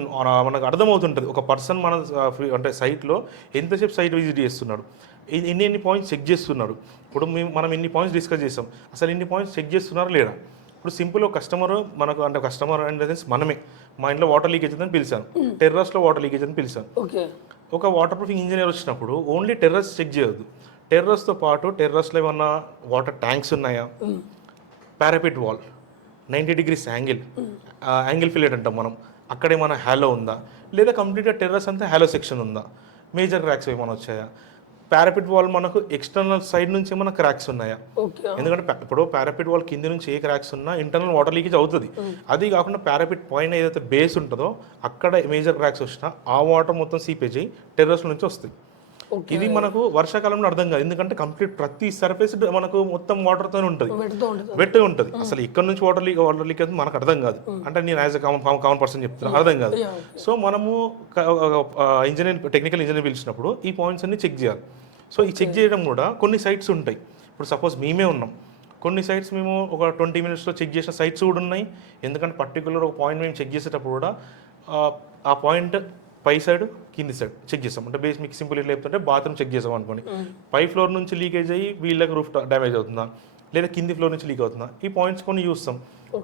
మనకు అర్థమవుతుంటుంది ఒక పర్సన్ మన అంటే సైట్లో ఎంతసేపు సైట్ విజిట్ చేస్తున్నాడు, ఎన్ని పాయింట్స్ చెక్ చేస్తున్నాడు. ఇప్పుడు మనం ఇన్ని పాయింట్స్ డిస్కస్ చేసాం, అసలు ఇన్ని పాయింట్స్ చెక్ చేస్తున్నారా లేదా? ఇప్పుడు సింపుల్ కస్టమర్ మనకు అంటే కస్టమర్ అండ్ సెన్స్ మనమే మా ఇంట్లో వాటర్ లీకేజ్ అని పిలిచాను, టెర్రస్లో వాటర్ లీకేజ్ అని పిలిచాను. ఒక వాటర్ ప్రూఫింగ్ ఇంజనీర్ వచ్చినప్పుడు ఓన్లీ టెర్రస్ చెక్ చేయొద్దు, టెర్రస్తో పాటు టెర్రస్లో ఏమన్నా వాటర్ ట్యాంక్స్ ఉన్నాయా, parapet wall 90 degrees angle fillet అంటాం మనం, అక్కడ ఏమైనా హ్యాలో ఉందా, లేదా కంప్లీట్గా టెర్రస్ అంతా హ్యాలో సెక్షన్ ఉందా, మేజర్ క్రాక్స్ ఏమైనా వచ్చాయా, పారాపిట్ వాల్ మనకు ఎక్స్టర్నల్ సైడ్ నుంచి ఏమైనా క్రాక్స్ ఉన్నాయా. ఎందుకంటే ఇప్పుడు పారాపిట్ వాల్ కింద నుంచి ఏ క్రాక్స్ ఉన్నా ఇంటర్నల్ వాటర్ లీకేజ్ అవుతుంది. అది కాకుండా పారాపిట్ పైన ఏదైతే బేస్ ఉంటుందో అక్కడ మేజర్ క్రాక్స్ వచ్చినా ఆ వాటర్ మొత్తం సీపేజ్ అయ్యి టెర్రస్ నుంచి వస్తాయి. ఇది మనకు వర్షాకాలంలో అర్థం కాదు, ఎందుకంటే కంప్లీట్ ప్రతి సర్ఫేస్ మనకు మొత్తం వాటర్తో ఉంటుంది, వెట్గా ఉంటుంది. అసలు ఇక్కడ నుంచి వాటర్ లీక్ అయితే మనకు అర్థం కాదు. అంటే నేను యాజ్ ఎ కామన్ పర్సన్ చెప్తున్నాను, అర్థం కాదు. సో మనము టెక్నికల్ ఇంజనీర్ పిలిచినప్పుడు ఈ పాయింట్స్ అన్ని చెక్ చేయాలి. సో ఈ చెక్ చేయడం కూడా కొన్ని సైట్స్ ఉంటాయి. ఇప్పుడు సపోజ్ మేమే ఉన్నాం, కొన్ని సైట్స్ మేము ఒక 20 minutesలో చెక్ చేసిన సైట్స్ కూడా ఉన్నాయి. ఎందుకంటే పర్టికులర్ ఒక పాయింట్ మేము చెక్ చేసేటప్పుడు కూడా ఆ పాయింట్ పై సైడ్ కింది సైడ్ చెక్ చేస్తాం. అంటే బేస్ మీకు సింపుల్ ఇట్లా చెప్తుంటే బాత్రూమ్ చెక్ చేసాం అనుకోండి, పై ఫ్లోర్ నుంచి లీకేజ్ అయ్యి వీళ్ళకి రూఫ్ డ్యామేజ్ అవుతుందా, లేదా కింది ఫ్లోర్ నుంచి లీక్ అవుతుందా, ఈ పాయింట్స్ కొన్ని చూస్తాం.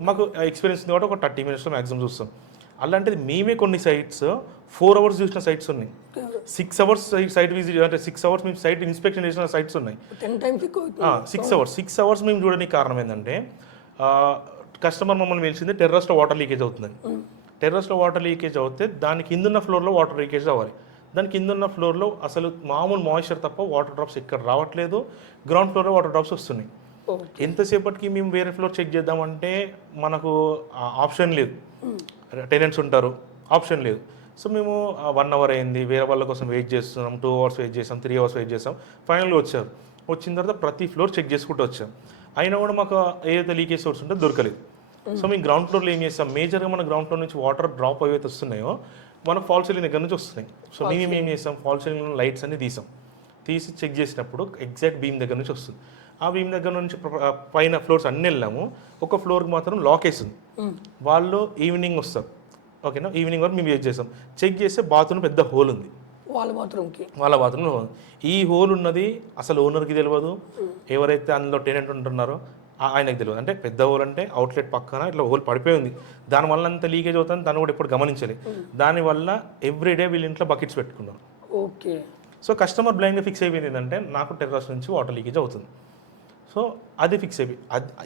మాకు ఎక్స్పీరియన్స్ ఉంది కాబట్టి ఒక 30 minutesలో మ్యాక్సిమం చూస్తాం. అలాంటిది మేమే కొన్ని సైట్స్ 4 hours చూసిన సైట్స్ ఉన్నాయి, 6 hours సైట్ విజిట్ అంటే 6 hours మేము సైట్ ఇన్స్పెక్షన్ చేసిన సైట్స్ ఉన్నాయి. 6 hours మేము చూడడానికి కారణం ఏంటంటే కస్టమర్ మమ్మల్ని పిలిచింది టెర్రస్లో వాటర్ లీకేజ్ అవుతుందని. టెర్రస్లో వాటర్ లీకేజ్ అవుతే దాని కిందున్న ఫ్లోర్లో వాటర్ లీకేజ్ అవ్వాలి. దాని కిందున్న ఫ్లోర్లో అసలు మామూలు మాయిశ్చర్ తప్ప వాటర్ డ్రాప్స్ ఎక్కడ రావట్లేదు, గ్రౌండ్ ఫ్లోర్లో వాటర్ డ్రాప్స్ వస్తున్నాయి. ఎంతసేపటికి మేము వేరే ఫ్లోర్ చెక్ చేద్దామంటే మనకు ఆప్షన్ లేదు, టెనెంట్స్ ఉంటారు, ఆప్షన్ లేదు. సో మేము 1 hour అయింది, వేరే వాళ్ళ కోసం వెయిట్ చేస్తున్నాం, 2 hours వెయిట్ చేసాం, 3 hours వెయిట్ చేసాం. ఫైనల్గా వచ్చారు. వచ్చిన తర్వాత ప్రతి ఫ్లోర్ చెక్ చేసుకుంటూ వచ్చాం. అయినా కూడా మాకు ఏదైతే లీకేజ్ సోర్స్ ఉంటే దొరకలేదు. సో మేము గ్రౌండ్ ఫ్లోర్లో ఏం చేస్తాం, మేజర్గా మన గ్రౌండ్ ఫ్లోర్ నుంచి వాటర్ డ్రాప్ ఏవైతే వస్తున్నాయో మనకు ఫాల్ సీలింగ్ దగ్గర నుంచి వస్తున్నాయి. సో మేము ఏం చేస్తాం, ఫాల్ సీలింగ్లో లైట్స్ అన్ని తీసి చెక్ చేసినప్పుడు ఎగ్జాక్ట్ బీమ్ దగ్గర నుంచి వస్తుంది. ఆ బీమ్ దగ్గర నుంచి పైన ఫ్లోర్స్ అన్నీ వెళ్ళాము, ఒక ఫ్లోర్కి మాత్రం లాక్ వేసింది. వాళ్ళు ఈవినింగ్ వస్తారు, ఓకేనా, ఈవినింగ్ వరకు మేము వెయిట్ చేస్తాం. చెక్ చేస్తే బాత్రూమ్ పెద్ద హోల్ ఉంది, వాళ్ళ బాత్రూమ్లో. ఈ హోల్ ఉన్నది అసలు ఓనర్కి తెలియదు, ఎవరైతే అందులో టెనెంట్ ఉంటున్నారో ఆయనకు తెలియదు. అంటే పెద్ద హోల్ అంటే అవుట్లెట్ పక్కన ఇట్లా హోల్ పడిపోయి ఉంది, దానివల్ల అంత లీకేజ్ అవుతుంది, తను కూడా ఎప్పుడు గమనించలేదు. దానివల్ల ఎవ్రీడే వీళ్ళ ఇంట్లో బకెట్స్ పెట్టుకున్నారు. సో కస్టమర్ బ్లైండ్గా ఫిక్స్ అయిపోయింది ఏంటంటే నాకు టెర్రస్ నుంచి వాటర్ లీకేజ్ అవుతుంది. సో అది ఫిక్స్ అయిపోయి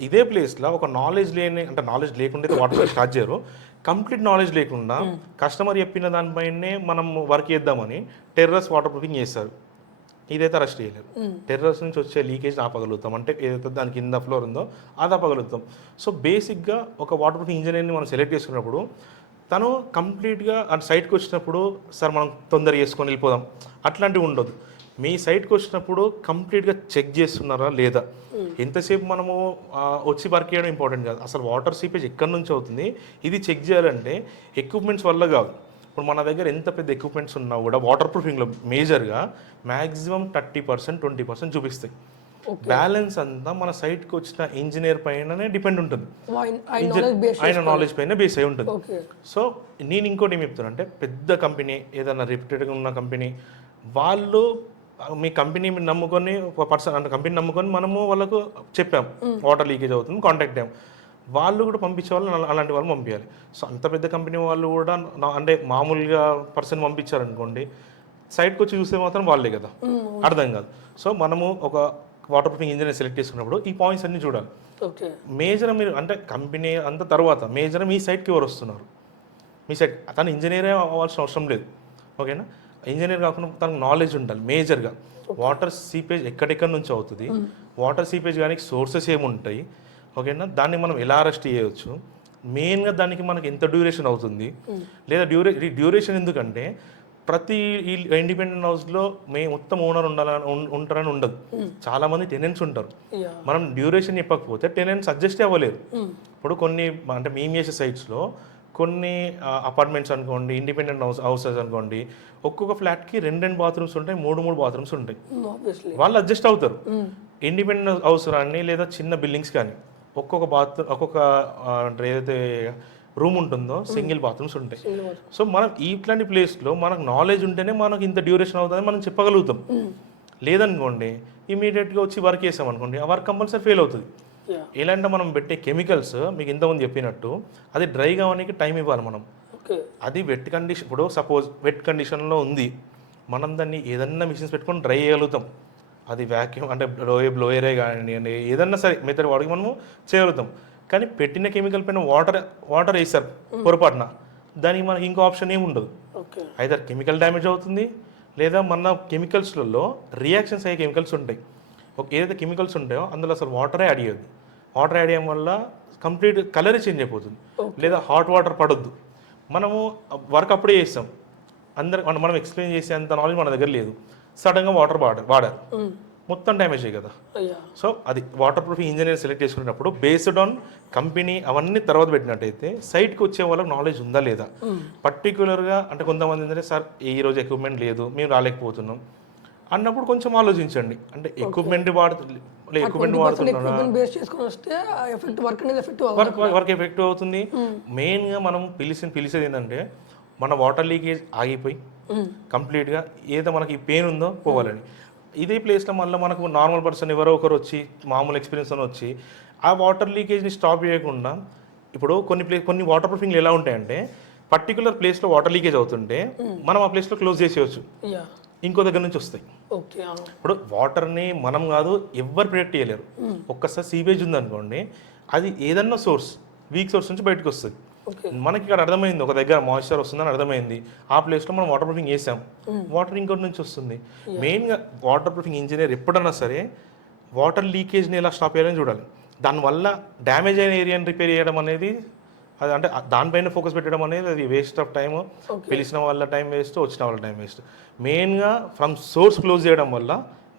ఇదే ప్లేస్లో ఒక నాలెడ్జ్ లేకుండా వాటర్ స్టార్ట్ చేయరు, కంప్లీట్ నాలెడ్జ్ లేకుండా కస్టమర్ చెప్పిన దానిపైనే మనం వర్క్ చేద్దామని టెర్రస్ వాటర్ ప్రూఫింగ్ చేస్తారు. ఇదైతే అరెస్ట్ చేయలేరు. టెర్రస్ నుంచి వచ్చే లీకేజ్ ఆపగలుగుతాం, అంటే ఏదైతే దాని కింద ఫ్లోర్ ఉందో అది ఆపగలుగుతాం. సో బేసిక్గా ఒక వాటర్ ప్రూఫింగ్ ఇంజనీర్ని మనం సెలెక్ట్ చేసుకున్నప్పుడు తను కంప్లీట్గా ఆ సైట్కి వచ్చినప్పుడు సార్ మనం తొందరగా చేసుకొని వెళ్ళిపోదాం అట్లాంటివి ఉండదు. మీ సైట్కి వచ్చినప్పుడు కంప్లీట్గా చెక్ చేస్తున్నారా లేదా, ఎంతసేపు మనము వచ్చి వర్క్ చేయడం ఇంపార్టెంట్ కాదు, అసలు వాటర్ సీపేజ్ ఎక్కడి నుంచి అవుతుంది ఇది చెక్ చేయాలంటే ఎక్విప్మెంట్స్ వల్ల కాదు. ఇప్పుడు మన దగ్గర ఎంత పెద్ద ఎక్విప్మెంట్స్ ఉన్నా కూడా వాటర్ ప్రూఫింగ్లో మేజర్గా మ్యాక్సిమం 30% 20% చూపిస్తాయి. బ్యాలెన్స్ అంతా మన సైట్కి వచ్చిన ఇంజనీర్ పైననే డిపెండ్ ఉంటుంది, ఆయన నాలెడ్జ్ పైన బేస్ అయి ఉంటుంది. సో నేను ఇంకోటి ఏం చెప్తాను అంటే పెద్ద కంపెనీ ఏదైనా రిప్యూటెడ్గా ఉన్న కంపెనీ వాళ్ళు మీ కంపెనీ నమ్ముకొని ఒక పర్సన్ అంటే కంపెనీ నమ్ముకొని మనము వాళ్ళకు చెప్పాం వాటర్ లీకేజ్ అవుతుంది, కాంటాక్ట్ అయ్యాం, వాళ్ళు కూడా పంపించే వాళ్ళు అలాంటి వాళ్ళు పంపించాలి. సో అంత పెద్ద కంపెనీ వాళ్ళు కూడా అంటే మామూలుగా పర్సన్ పంపించారనుకోండి, సైట్కి వచ్చి చూస్తే మాత్రం వాళ్ళే కదా, అర్థం కాదు. సో మనము ఒక వాటర్ ప్రూఫింగ్ ఇంజనీర్ సెలెక్ట్ చేసుకున్నప్పుడు ఈ పాయింట్స్ అన్ని చూడాలి. మేజర్ మీరు అంటే కంపెనీ అంత తర్వాత మేజర్ మీ సైట్కి ఎవరు వస్తున్నారు, మీ సైట్ తను ఇంజనీరే అవ్వాల్సిన అవసరం లేదు, ఓకేనా. ఇంజనీర్ కాకుండా తనకు నాలెడ్జ్ ఉండాలి. మేజర్గా వాటర్ సీపేజ్ ఎక్కడెక్కడి నుంచి అవుతుంది, వాటర్ సీపేజ్ కానీ సోర్సెస్ ఏముంటాయి, ఓకేనా, దాన్ని మనం ఎలా అరెస్ట్ చేయవచ్చు, మెయిన్గా దానికి మనకి ఎంత డ్యూరేషన్ అవుతుంది, లేదా డ్యూరేషన్ ఎందుకంటే ప్రతి ఈ ఇండిపెండెంట్ హౌస్లో మొత్తం ఓనర్ ఉంటారని ఉండదు, చాలా మంది టెనెంట్స్ ఉంటారు. మనం డ్యూరేషన్ చెప్పకపోతే టెనెంట్స్ అడ్జస్ట్ అవ్వలేరు. ఇప్పుడు కొన్ని అంటే మేము చేసే సైట్స్లో కొన్ని అపార్ట్మెంట్స్ అనుకోండి, ఇండిపెండెంట్ హౌసెస్ అనుకోండి, ఒక్కొక్క ఫ్లాట్కి 2 బాత్రూమ్స్ ఉంటాయి, 3 బాత్రూమ్స్ ఉంటాయి, వాళ్ళు అడ్జస్ట్ అవుతారు. ఇండిపెండెంట్ హౌస్ కానీ లేదా చిన్న బిల్డింగ్స్ కానీ ఒక్కొక్క అంటే ఏదైతే రూమ్ ఉంటుందో సింగిల్ బాత్రూమ్స్ ఉంటాయి. సో మనం ఇట్లాంటి ప్లేస్లో మనకు నాలెడ్జ్ ఉంటేనే మనకు ఇంత డ్యూరేషన్ అవుతుందని మనం చెప్పగలుగుతాం. లేదనుకోండి ఇమీడియట్గా వచ్చి వర్క్ చేసాం అనుకోండి, ఆ వర్క్ కంపల్సరీ ఫెయిల్ అవుతుంది. ఎలా అంటే మనం పెట్టే కెమికల్స్ మీకు ఇంతకుముందు చెప్పినట్టు అది డ్రై కావడానికి టైం ఇవ్వాలి మనం. అది వెట్ కండిషన్, ఇప్పుడు సపోజ్ వెట్ కండిషన్లో ఉంది, మనం దాన్ని ఏదన్నా మిషన్స్ పెట్టుకొని డ్రై చేయగలుగుతాం. అది వ్యాక్యూమ్ అంటే బ్లోయరే కానివ్వండి, ఏదన్నా సరే మెథడ్ వాడికి మనము చేయగలుగుతాం. కానీ పెట్టిన కెమికల్ పైన వాటర్ వేస్తారు పొరపాటున, దానికి మనకి ఇంకో ఆప్షన్ ఏమి ఉండదు. అయితే కెమికల్ డ్యామేజ్ అవుతుంది, లేదా మన కెమికల్స్లలో రియాక్షన్స్ అయ్యే కెమికల్స్ ఉంటాయి. ఏదైతే కెమికల్స్ ఉంటాయో అందులో అసలు వాటరే యాడ్ చేయొద్దు. వాటర్ యాడ్ చేయడం వల్ల కంప్లీట్ కలరే చేంజ్ అయిపోతుంది. లేదా హాట్ వాటర్ పడొద్దు. మనము వర్క్ అప్పుడే చేస్తాం, మనం ఎక్స్ప్లెయిన్ చేసే అంత నాలెడ్జ్ మన దగ్గర లేదు. సడన్గా వాటర్ వాడారు, మొత్తం డ్యామేజ్ అయ్యి కదా. సో అది వాటర్ ప్రూఫింగ్ ఇంజనీర్ సెలెక్ట్ చేసుకునేటప్పుడు బేస్డ్ ఆన్ కంపెనీ అవన్నీ తర్వాత పెట్టినట్టయితే సైట్కి వచ్చే వాళ్ళకి నాలెడ్జ్ ఉందా లేదా. పర్టికులర్గా అంటే కొంతమంది ఏంటంటే సార్ ఈరోజు ఎక్విప్మెంట్ లేదు మేము రాలేకపోతున్నాం అన్నప్పుడు కొంచెం ఆలోచించండి. అంటే ఎక్విప్మెంట్ వర్క్ ఎఫెక్టివ్ అవుతుంది. మెయిన్గా మనం పిలిచేది ఏంటంటే మన వాటర్ లీకేజ్ ఆగిపోయి కంప్లీట్గా ఏదో మనకి పెయిన్ ఉందో పోవాలని. ఇదే ప్లేస్లో మళ్ళీ మనకు నార్మల్ పర్సన్ ఎవరో ఒకరు వచ్చి మామూలు ఎక్స్పీరియన్స్ అని వచ్చి ఆ వాటర్ లీకేజ్ని స్టాప్ చేయకుండా, ఇప్పుడు కొన్ని వాటర్ ప్రూఫింగ్లు ఎలా ఉంటాయంటే పర్టికులర్ ప్లేస్లో వాటర్ లీకేజ్ అవుతుంటే మనం ఆ ప్లేస్లో క్లోజ్ చేసేయచ్చు, ఇంకో దగ్గర నుంచి వస్తాయి. ఇప్పుడు వాటర్ని మనం కాదు ఎవ్వరు ప్రిడిక్ట్ చేయలేరు. ఒక్కసారి సీవేజ్ ఉందనుకోండి, అది ఏదన్నా వీక్ సోర్స్ నుంచి బయటకు వస్తుంది. మనకి ఇక్కడ అర్థమైంది ఒక దగ్గర మాయిశ్చర్ వస్తుందని అర్థమైంది, ఆ ప్లేస్లో మనం వాటర్ ప్రూఫింగ్ చేసాం, వాటర్ ఇంకోటి నుంచి వస్తుంది. మెయిన్గా వాటర్ ప్రూఫింగ్ ఇంజనీర్ ఎప్పుడన్నా సరే వాటర్ లీకేజ్ని ఎలా స్టాప్ చేయాలని చూడాలి. దానివల్ల డ్యామేజ్ అయిన ఏరియాని రిపేర్ చేయడం అనేది అది అంటే దానిపైన ఫోకస్ పెట్టడం అనేది అది వేస్ట్ ఆఫ్ టైమ్. పిలిచిన వాళ్ళ టైం వేస్ట్, వచ్చిన వాళ్ళ టైం వేస్ట్. మెయిన్గా ఫ్రమ్ సోర్స్ క్లోజ్ చేయడం వల్ల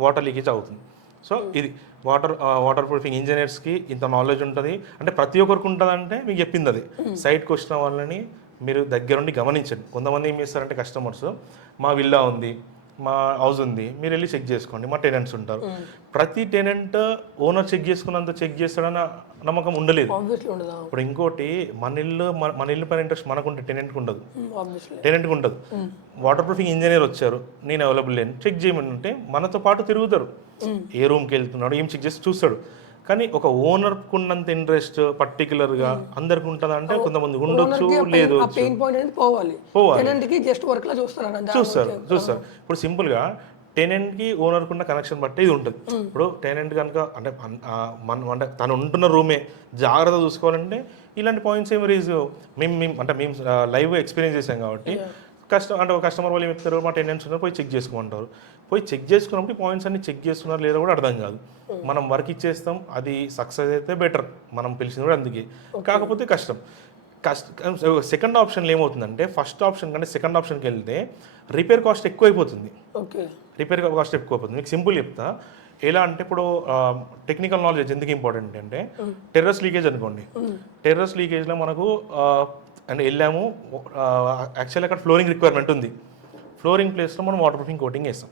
వాటర్ లీకేజ్ అవుతుంది. సో ఇది వాటర్ ప్రూఫింగ్ ఇంజనీర్స్కి ఇంత నాలెడ్జ్ ఉంటుంది. అంటే ప్రతి ఒక్కరికి ఉంటుంది అంటే మీకు చెప్పింది అది. సైట్కి వచ్చిన వాళ్ళని మీరు దగ్గరుండి గమనించండి. కొంతమంది ఏం చేస్తారంటే కస్టమర్స్, మా విల్లా ఉంది, మా హౌస్ ఉంది, మీరు వెళ్ళి చెక్ చేసుకోండి, మా టెనెంట్స్ ఉంటారు. ప్రతి టెనెంట్ ఓనర్ చెక్ చేసుకున్నంత చెక్ చేస్తాడన్న నమ్మకం ఉండలేదు. ఇప్పుడు ఇంకోటి మన ఇల్లు పైన ఇంట్రెస్ట్ మనకుంటే టెనెంట్కి ఉండదు. వాటర్ ప్రూఫింగ్ ఇంజనీర్ వచ్చారు, నేను అవైలబుల్ లేను, చెక్ చేయమని అంటే మనతో పాటు తిరుగుతారు, ఏ రూమ్కి వెళ్తున్నాడు ఏం చెక్ చేసి చూస్తాడు. కానీ ఒక ఓనర్కు ఉన్నంత ఇంట్రెస్ట్ పర్టికులర్గా అందరికి ఉంటుంది అంటే కొంతమంది ఉండొచ్చు, లేదు చూస్తారు. ఇప్పుడు సింపుల్గా టెనెంట్కి ఓనర్కి ఉన్న కనెక్షన్ బట్టి ఇది ఉంటుంది. ఇప్పుడు టెనెంట్ కనుక అంటే అంటే తను ఉంటున్న రూమే జాగ్రత్త చూసుకోవాలంటే ఇలాంటి పాయింట్స్ ఏమి మేము లైవ్ ఎక్స్పీరియన్స్ చేసాం కాబట్టి ఒక కస్టమర్ వాళ్ళు ఏం చెప్తారు, మా టెనెంట్స్ ఉన్నారు పోయి చెక్ చేసుకోమంటారు. పోయి చెక్ చేసుకున్నప్పుడు పాయింట్స్ అన్ని చెక్ చేస్తున్నారు లేదా కూడా అర్థం కాదు. మనం వర్క్ ఇచ్చేస్తాం, అది సక్సెస్ అయితే బెటర్, మనం పిలిచింది కూడా అందుకే. కాకపోతే కష్టం. సెకండ్ ఆప్షన్లో ఏమవుతుందంటే ఫస్ట్ ఆప్షన్ కంటే సెకండ్ ఆప్షన్కి వెళ్తే రిపేర్ కాస్ట్ ఎక్కువ అయిపోతుంది. మీకు సింపుల్ చెప్తా ఎలా అంటే, ఇప్పుడు టెక్నికల్ నాలెడ్జ్ ఎందుకు ఇంపార్టెంట్ అంటే టెర్రస్ లీకేజ్ అనుకోండి. టెర్రస్ లీకేజ్లో మనకు అండ్ వెళ్ళాము, యాక్చువల్లీ అక్కడ ఫ్లోరింగ్ రిక్వైర్మెంట్ ఉంది. ఫ్లోరింగ్ ప్లేస్లో మనం వాటర్ ప్రూఫింగ్ కోటింగ్ వేస్తాం.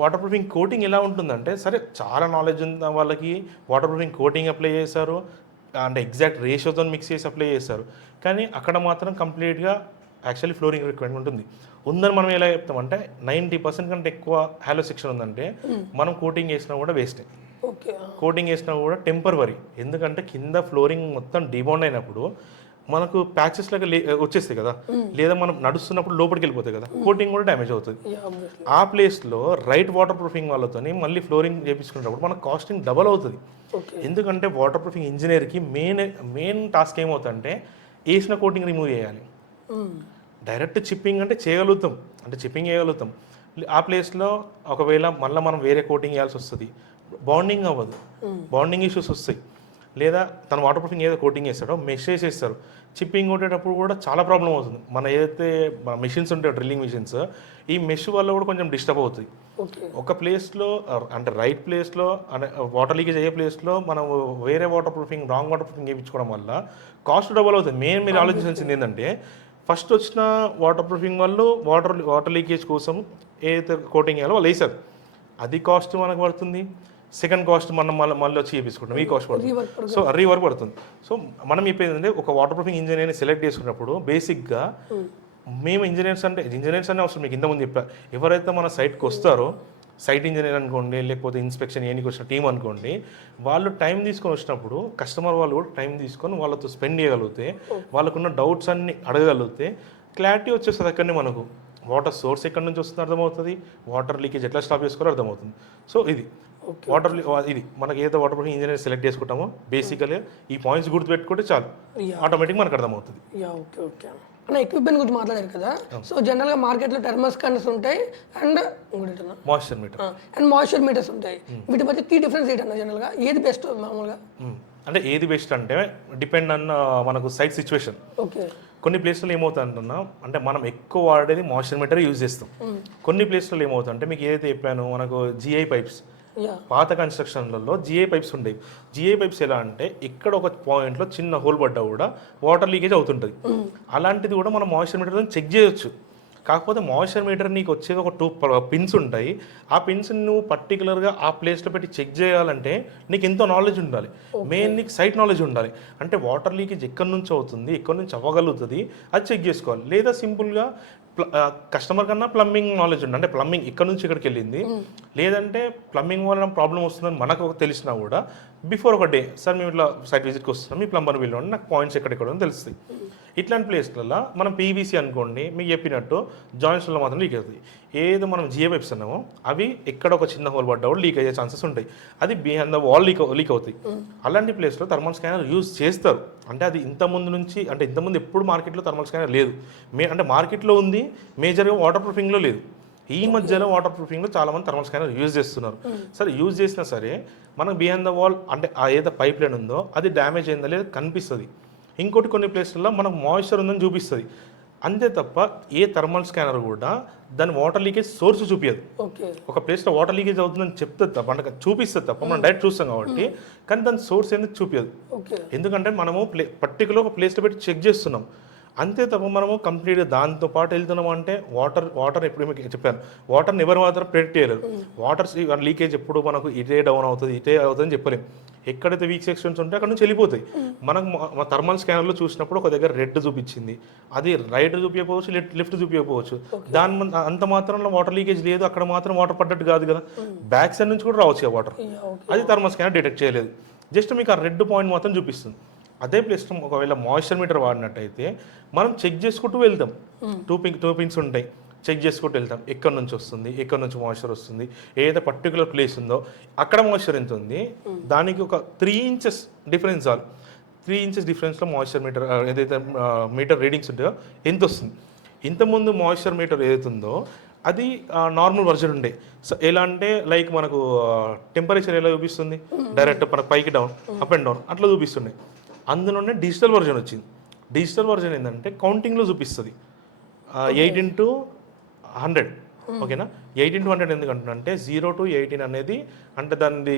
వాటర్ ప్రూఫింగ్ కోటింగ్ ఎలా ఉంటుందంటే, సరే చాలా నాలెడ్జ్ ఉన్న వాళ్ళకి వాటర్ ప్రూఫింగ్ కోటింగ్ అప్లై చేశారు, అంటే ఎగ్జాక్ట్ రేషియోతో మిక్స్ చేసి అప్లై చేస్తారు. కానీ అక్కడ మాత్రం కంప్లీట్గా యాక్చువల్లీ ఫ్లోరింగ్ రిక్వైర్మెంట్ ఉందని మనం ఎలా చెప్తామంటే 90% కంటే ఎక్కువ హాలో సెక్షన్ ఉందంటే మనం కోటింగ్ చేసినా కూడా వేస్టే. కోటింగ్ చేసినా కూడా టెంపరవరీ, ఎందుకంటే కింద ఫ్లోరింగ్ మొత్తం డిబాండ్ అయినప్పుడు మనకు ప్యాచెస్ లాగా వచ్చేస్తాయి కదా, లేదా మనం నడుస్తున్నప్పుడు లోపలికి వెళ్ళిపోతాయి కదా, కోటింగ్ కూడా డ్యామేజ్ అవుతుంది. ఆ ప్లేస్లో రైట్ వాటర్ ప్రూఫింగ్ వాళ్ళతో మళ్ళీ ఫ్లోరింగ్ చేయించుకునేటప్పుడు మనకు కాస్టింగ్ డబల్ అవుతుంది. ఎందుకంటే వాటర్ ప్రూఫింగ్ ఇంజనీర్కి మెయిన్ టాస్క్ ఏమవుతుందంటే వేసిన కోటింగ్ రిమూవ్ చేయాలి. డైరెక్ట్ చిప్పింగ్ అంటే చేయగలుగుతాం, చిప్పింగ్ చేయగలుగుతాం. ఆ ప్లేస్లో ఒకవేళ మళ్ళీ మనం వేరే కోటింగ్ వేయాల్సి వస్తుంది, బాండింగ్ అవ్వదు, బాండింగ్ ఇష్యూస్ వస్తాయి. లేదా తన వాటర్ ప్రూఫింగ్ ఏదో కోటింగ్ వేస్తాడో మెష్ వేసేస్తారు, చిప్పింగ్ కొట్టేటప్పుడు కూడా చాలా ప్రాబ్లం అవుతుంది. మన ఏదైతే మెషిన్స్ ఉంటాయో డ్రిల్లింగ్ మెషిన్స్, ఈ మెష్ వల్ల కూడా కొంచెం డిస్టర్బ్ అవుతుంది. ఒక ప్లేస్లో అంటే రైట్ ప్లేస్లో అంటే వాటర్ లీకేజ్ అయ్యే ప్లేస్లో మనం వేరే water proofing wrong water proofing వేయించుకోవడం వల్ల కాస్ట్ డబల్ అవుతుంది. మీరు ఆలోచించాల్సింది ఏంటంటే ఫస్ట్ వచ్చిన వాటర్ ప్రూఫింగ్ వాళ్ళు వాటర్ లీకేజ్ కోసం ఏదైతే కోటింగ్ వేయాలో వాళ్ళు వేసారు, అది కాస్ట్ మనకు పడుతుంది. సెకండ్ కాస్ట్ మనం మళ్ళీ వచ్చి చేపించుకుంటాం, ఈ కాస్ట్ పడుతుంది. సో రీవర్క్ పడుతుంది. సో మనం చెప్పేది అంటే ఒక వాటర్ ప్రూఫింగ్ ఇంజనీర్ని సెలెక్ట్ చేసుకున్నప్పుడు బేసిక్గా మేము ఇంజనీర్స్ అనే అవసరం మీకు ఇంతకుముందు చెప్పా, ఎవరైతే మన సైట్కి వస్తారో సైట్ ఇంజనీర్ అనుకోండి, లేకపోతే ఇన్స్పెక్షన్ ఏనికి వచ్చిన టీం అనుకోండి, వాళ్ళు టైం తీసుకొని వచ్చినప్పుడు కస్టమర్ వాళ్ళు కూడా టైం తీసుకొని వాళ్ళతో స్పెండ్ చేయగలిగితే, వాళ్ళకున్న డౌట్స్ అన్ని అడగగలిగితే క్లారిటీ వచ్చేస్తుంది. అక్కడనే మనకు వాటర్ సోర్స్ ఎక్కడి నుంచి వస్తుందో అర్థమవుతుంది, వాటర్ లీకేజ్ ఎట్లా స్టాప్ చేసుకోవాలో అర్థమవుతుంది. సో ఇది ఇది మనకి ఏదో వాటర్ ప్రూఫింగ్ ఇంజనీర్ సెలెక్ట్ చేసుకుంటామో బేసికల్గా ఈ పాయింట్స్ గుర్తుపెట్టుకుంటే చాలు, ఆటోమేటిక్ మనకు అర్థమవుతుంది. ఓకే ఓకే అన్న, ఎక్విప్మెంట్ గురించి మాట్లాడారు కదా. సో జనరల్గా మార్కెట్లో థర్మల్ స్కానర్స్ ఉంటాయి and moisture meter and moisture meters ఉంటాయి. వీటి మధ్య కీ డిఫరెన్స్ ఏంటన్నా జనరల్గా ఏది బెస్ట్ మామూలుగా? అంటే ఏది బెస్ట్ అంటే డిపెండ్ అన్న మనకు సైట్ సిచ్యువేషన్. ఓకే, కొన్ని ప్లేస్లలో ఏమవుతుందన్నా అంటే మనం ఎక్కువ వాడేది మాయిశ్చర్ మీటర్ యూజ్ చేస్తాం. కొన్ని ప్లేస్లలో ఏమవుతుందంటే మీకు ఏదైతే చెప్పాను మనకు జిఐ పైప్స్, పాత కన్స్ట్రక్షన్లలో జిఐ పైప్స్ ఉండేవి. జిఐ పైప్స్ ఎలా అంటే ఇక్కడ ఒక పాయింట్లో చిన్న హోల్ పడ్డా కూడా వాటర్ లీకేజ్ అవుతుంటుంది. అలాంటిది కూడా మనం మాయిశ్చర్ మీటర్తో చెక్ చేయొచ్చు. కాకపోతే మాయిశ్చర్ మీటర్ నీకు వచ్చేది ఒక 2 పిన్స్ ఉంటాయి. ఆ పిన్స్ నువ్వు పర్టికులర్గా ఆ ప్లేస్లో పెట్టి చెక్ చేయాలంటే నీకు ఎంతో నాలెడ్జ్ ఉండాలి. మెయిన్ నీకు సైట్ నాలెడ్జ్ ఉండాలి. అంటే వాటర్ లీకేజ్ ఎక్కడి నుంచి అవుతుంది, ఎక్కడి నుంచి అవ్వగలుగుతుంది అది చెక్ చేసుకోవాలి. లేదా సింపుల్గా కస్టమర్ కన్నా ప్లంబింగ్ నాలెడ్జ్ ఉండాలి. అంటే ప్లంబింగ్ ఇక్కడ నుంచి ఇక్కడికి వెళ్ళింది, లేదంటే ప్లంబింగ్ వల్ల ప్రాబ్లం వస్తుందని మనకు తెలిసినా కూడా బిఫోర్ ఒక డే సార్ మేము ఇట్లా సైట్ విజిట్కి వస్తున్నాం, మీ ప్లంబర్ పిలవండి, నాకు పాయింట్స్ ఎక్కడెక్కడ తెలుస్తాయి. ఇట్లాంటి ప్లేస్లలో మనం పీవీసీ అనుకోండి, మీకు చెప్పినట్టు జాయింట్స్లో మాత్రం లీక్ అవుతుంది. ఏదో మనం జిఏ పైప్స్ అన్నామో అవి ఎక్కడ ఒక చిన్న హోల్ పడ్డా కూడా లీక్ అయ్యే ఛాన్సెస్ ఉంటాయి. అది బిహైండ్ ద వాల్ లీక్ అవుతాయి. అలాంటి ప్లేస్లో థర్మల్ స్కానర్ యూజ్ చేస్తారు. అంటే అది ఇంతకుముందు ఎప్పుడు మార్కెట్లో థర్మల్ స్కానర్ లేదు. అంటే మార్కెట్లో ఉంది, మేజర్గా వాటర్ ప్రూఫింగ్లో లేదు. ఈ మధ్యలో వాటర్ ప్రూఫింగ్లో చాలామంది థర్మల్ స్కానర్ యూజ్ చేస్తున్నారు. సరే యూజ్ చేసినా సరే మనకు బిహైండ్ ద వాల్ అంటే ఆ ఏదో పైప్ లైన్ ఉందో అది డ్యామేజ్ అయిందా లేదా కనిపిస్తుంది. ఇంకోటి కొన్ని ప్లేస్లలో మనకు మాయిశ్చర్ ఉందని చూపిస్తుంది. అంతే తప్ప ఏ థర్మల్ స్కానర్ కూడా దాని వాటర్ లీకేజ్ సోర్స్ చూపించదు. ఒక ప్లేస్లో వాటర్ లీకేజ్ అవుతుందని చెప్తుంది తప్ప, అంటే చూపిస్తుంది తప్ప, మనం డైరెక్ట్ చూస్తాం కాబట్టి, కానీ దాని సోర్స్ ఎందుకు చూపించదు. ఎందుకంటే మనము పర్టికులర్ ఒక ప్లేస్లో పెట్టి చెక్ చేస్తున్నాం. అంతే తప్ప మనము కంప్లీట్గా దాంతో పాటు వెళ్తున్నాం అంటే వాటర్ ఎప్పుడు మీకు చెప్పాను, వాటర్ని ఎవరు మాత్రం ప్రెడిక్ట్ చేయలేరు. వాటర్ లీకేజ్ ఎప్పుడు మనకు ఇటే డౌన్ అవుతుంది ఇటే అవుతుంది అని చెప్పలేము. ఎక్కడైతే వీక్ సెక్షన్స్ ఉంటే అక్కడ నుంచి వెళ్ళిపోతాయి. మనకు మా థర్మల్ స్కానర్లో చూసినప్పుడు ఒక దగ్గర రెడ్ చూపించింది, అది రైట్ చూపించకపోవచ్చు, లెఫ్ట్ చూపించకపోవచ్చు. దాని అంత మాత్రంలో వాటర్ లీకేజ్ లేదు, అక్కడ మాత్రం వాటర్ పడ్డట్టు కాదు కదా, బ్యాక్ సైడ్ నుంచి కూడా రావచ్చు ఆ వాటర్. అది థర్మల్ స్కానర్ డిటెక్ట్ చేయలేదు, జస్ట్ మీకు ఆ రెడ్ పాయింట్ మాత్రం చూపిస్తుంది. అదే ప్లేస్లో ఒకవేళ మాయిశ్చర్ మీటర్ వాడినట్టయితే మనం చెక్ చేసుకుంటూ వెళ్తాం. టూ పిన్స్ ఉంటాయి, చెక్ చేసుకుంటూ వెళ్తాం ఎక్కడి నుంచి వస్తుంది, ఎక్కడి నుంచి మాయిశ్చర్ వస్తుంది, ఏదైతే పర్టికులర్ ప్లేస్ ఉందో అక్కడ మాయిశ్చర్ ఎంత ఉంది, దానికి ఒక 3 ఇంచెస్ డిఫరెన్స్ చాలు. 3 ఇంచెస్ డిఫరెన్స్లో మాయిశ్చర్ మీటర్ ఏదైతే మీటర్ రీడింగ్స్ ఉంటాయో ఎంత వస్తుంది. ఇంతకుముందు మాయిశ్చర్ మీటర్ ఏదైతే ఉందో అది నార్మల్ వర్జన్ ఉండే. సో ఎలా అంటే లైక్ మనకు టెంపరేచర్ ఎలా చూపిస్తుంది, డైరెక్ట్ మనకు పైకి డౌన్, అప్ అండ్ డౌన్ అట్లా చూపిస్తుండే. అందులోనే డిజిటల్ వర్జన్ వచ్చింది. డిజిటల్ వర్జన్ ఏంటంటే కౌంటింగ్లో చూపిస్తుంది 8x100. ఓకేనా, 8x100 ఎందుకంటే 0 to 18 అనేది అంటే దాని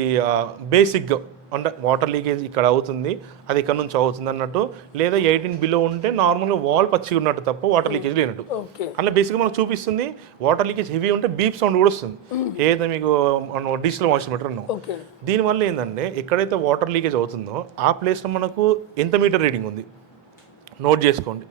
బేసిక్గా అంటే వాటర్ లీకేజ్ ఇక్కడ అవుతుంది, అది ఇక్కడ నుంచి అవుతుంది అన్నట్టు. లేదా 18 బిలో ఉంటే నార్మల్గా వాల్ పచ్చిగా ఉన్నట్టు తప్ప వాటర్ లీకేజ్ లేనట్టు. అట్లా బేసిక్గా మనకు చూపిస్తుంది. వాటర్ లీకేజ్ హెవీ ఉంటే బీప్ సౌండ్ కూడా వస్తుంది, ఏదైతే మీకు డిజిటల్ మాయిశ్చర్ మీటర్ అన్నాం. దీనివల్ల ఏంటంటే ఎక్కడైతే వాటర్ లీకేజ్ అవుతుందో ఆ ప్లేస్లో మనకు ఎంత మీటర్ రీడింగ్ ఉంది నోట్ చేసుకోండి.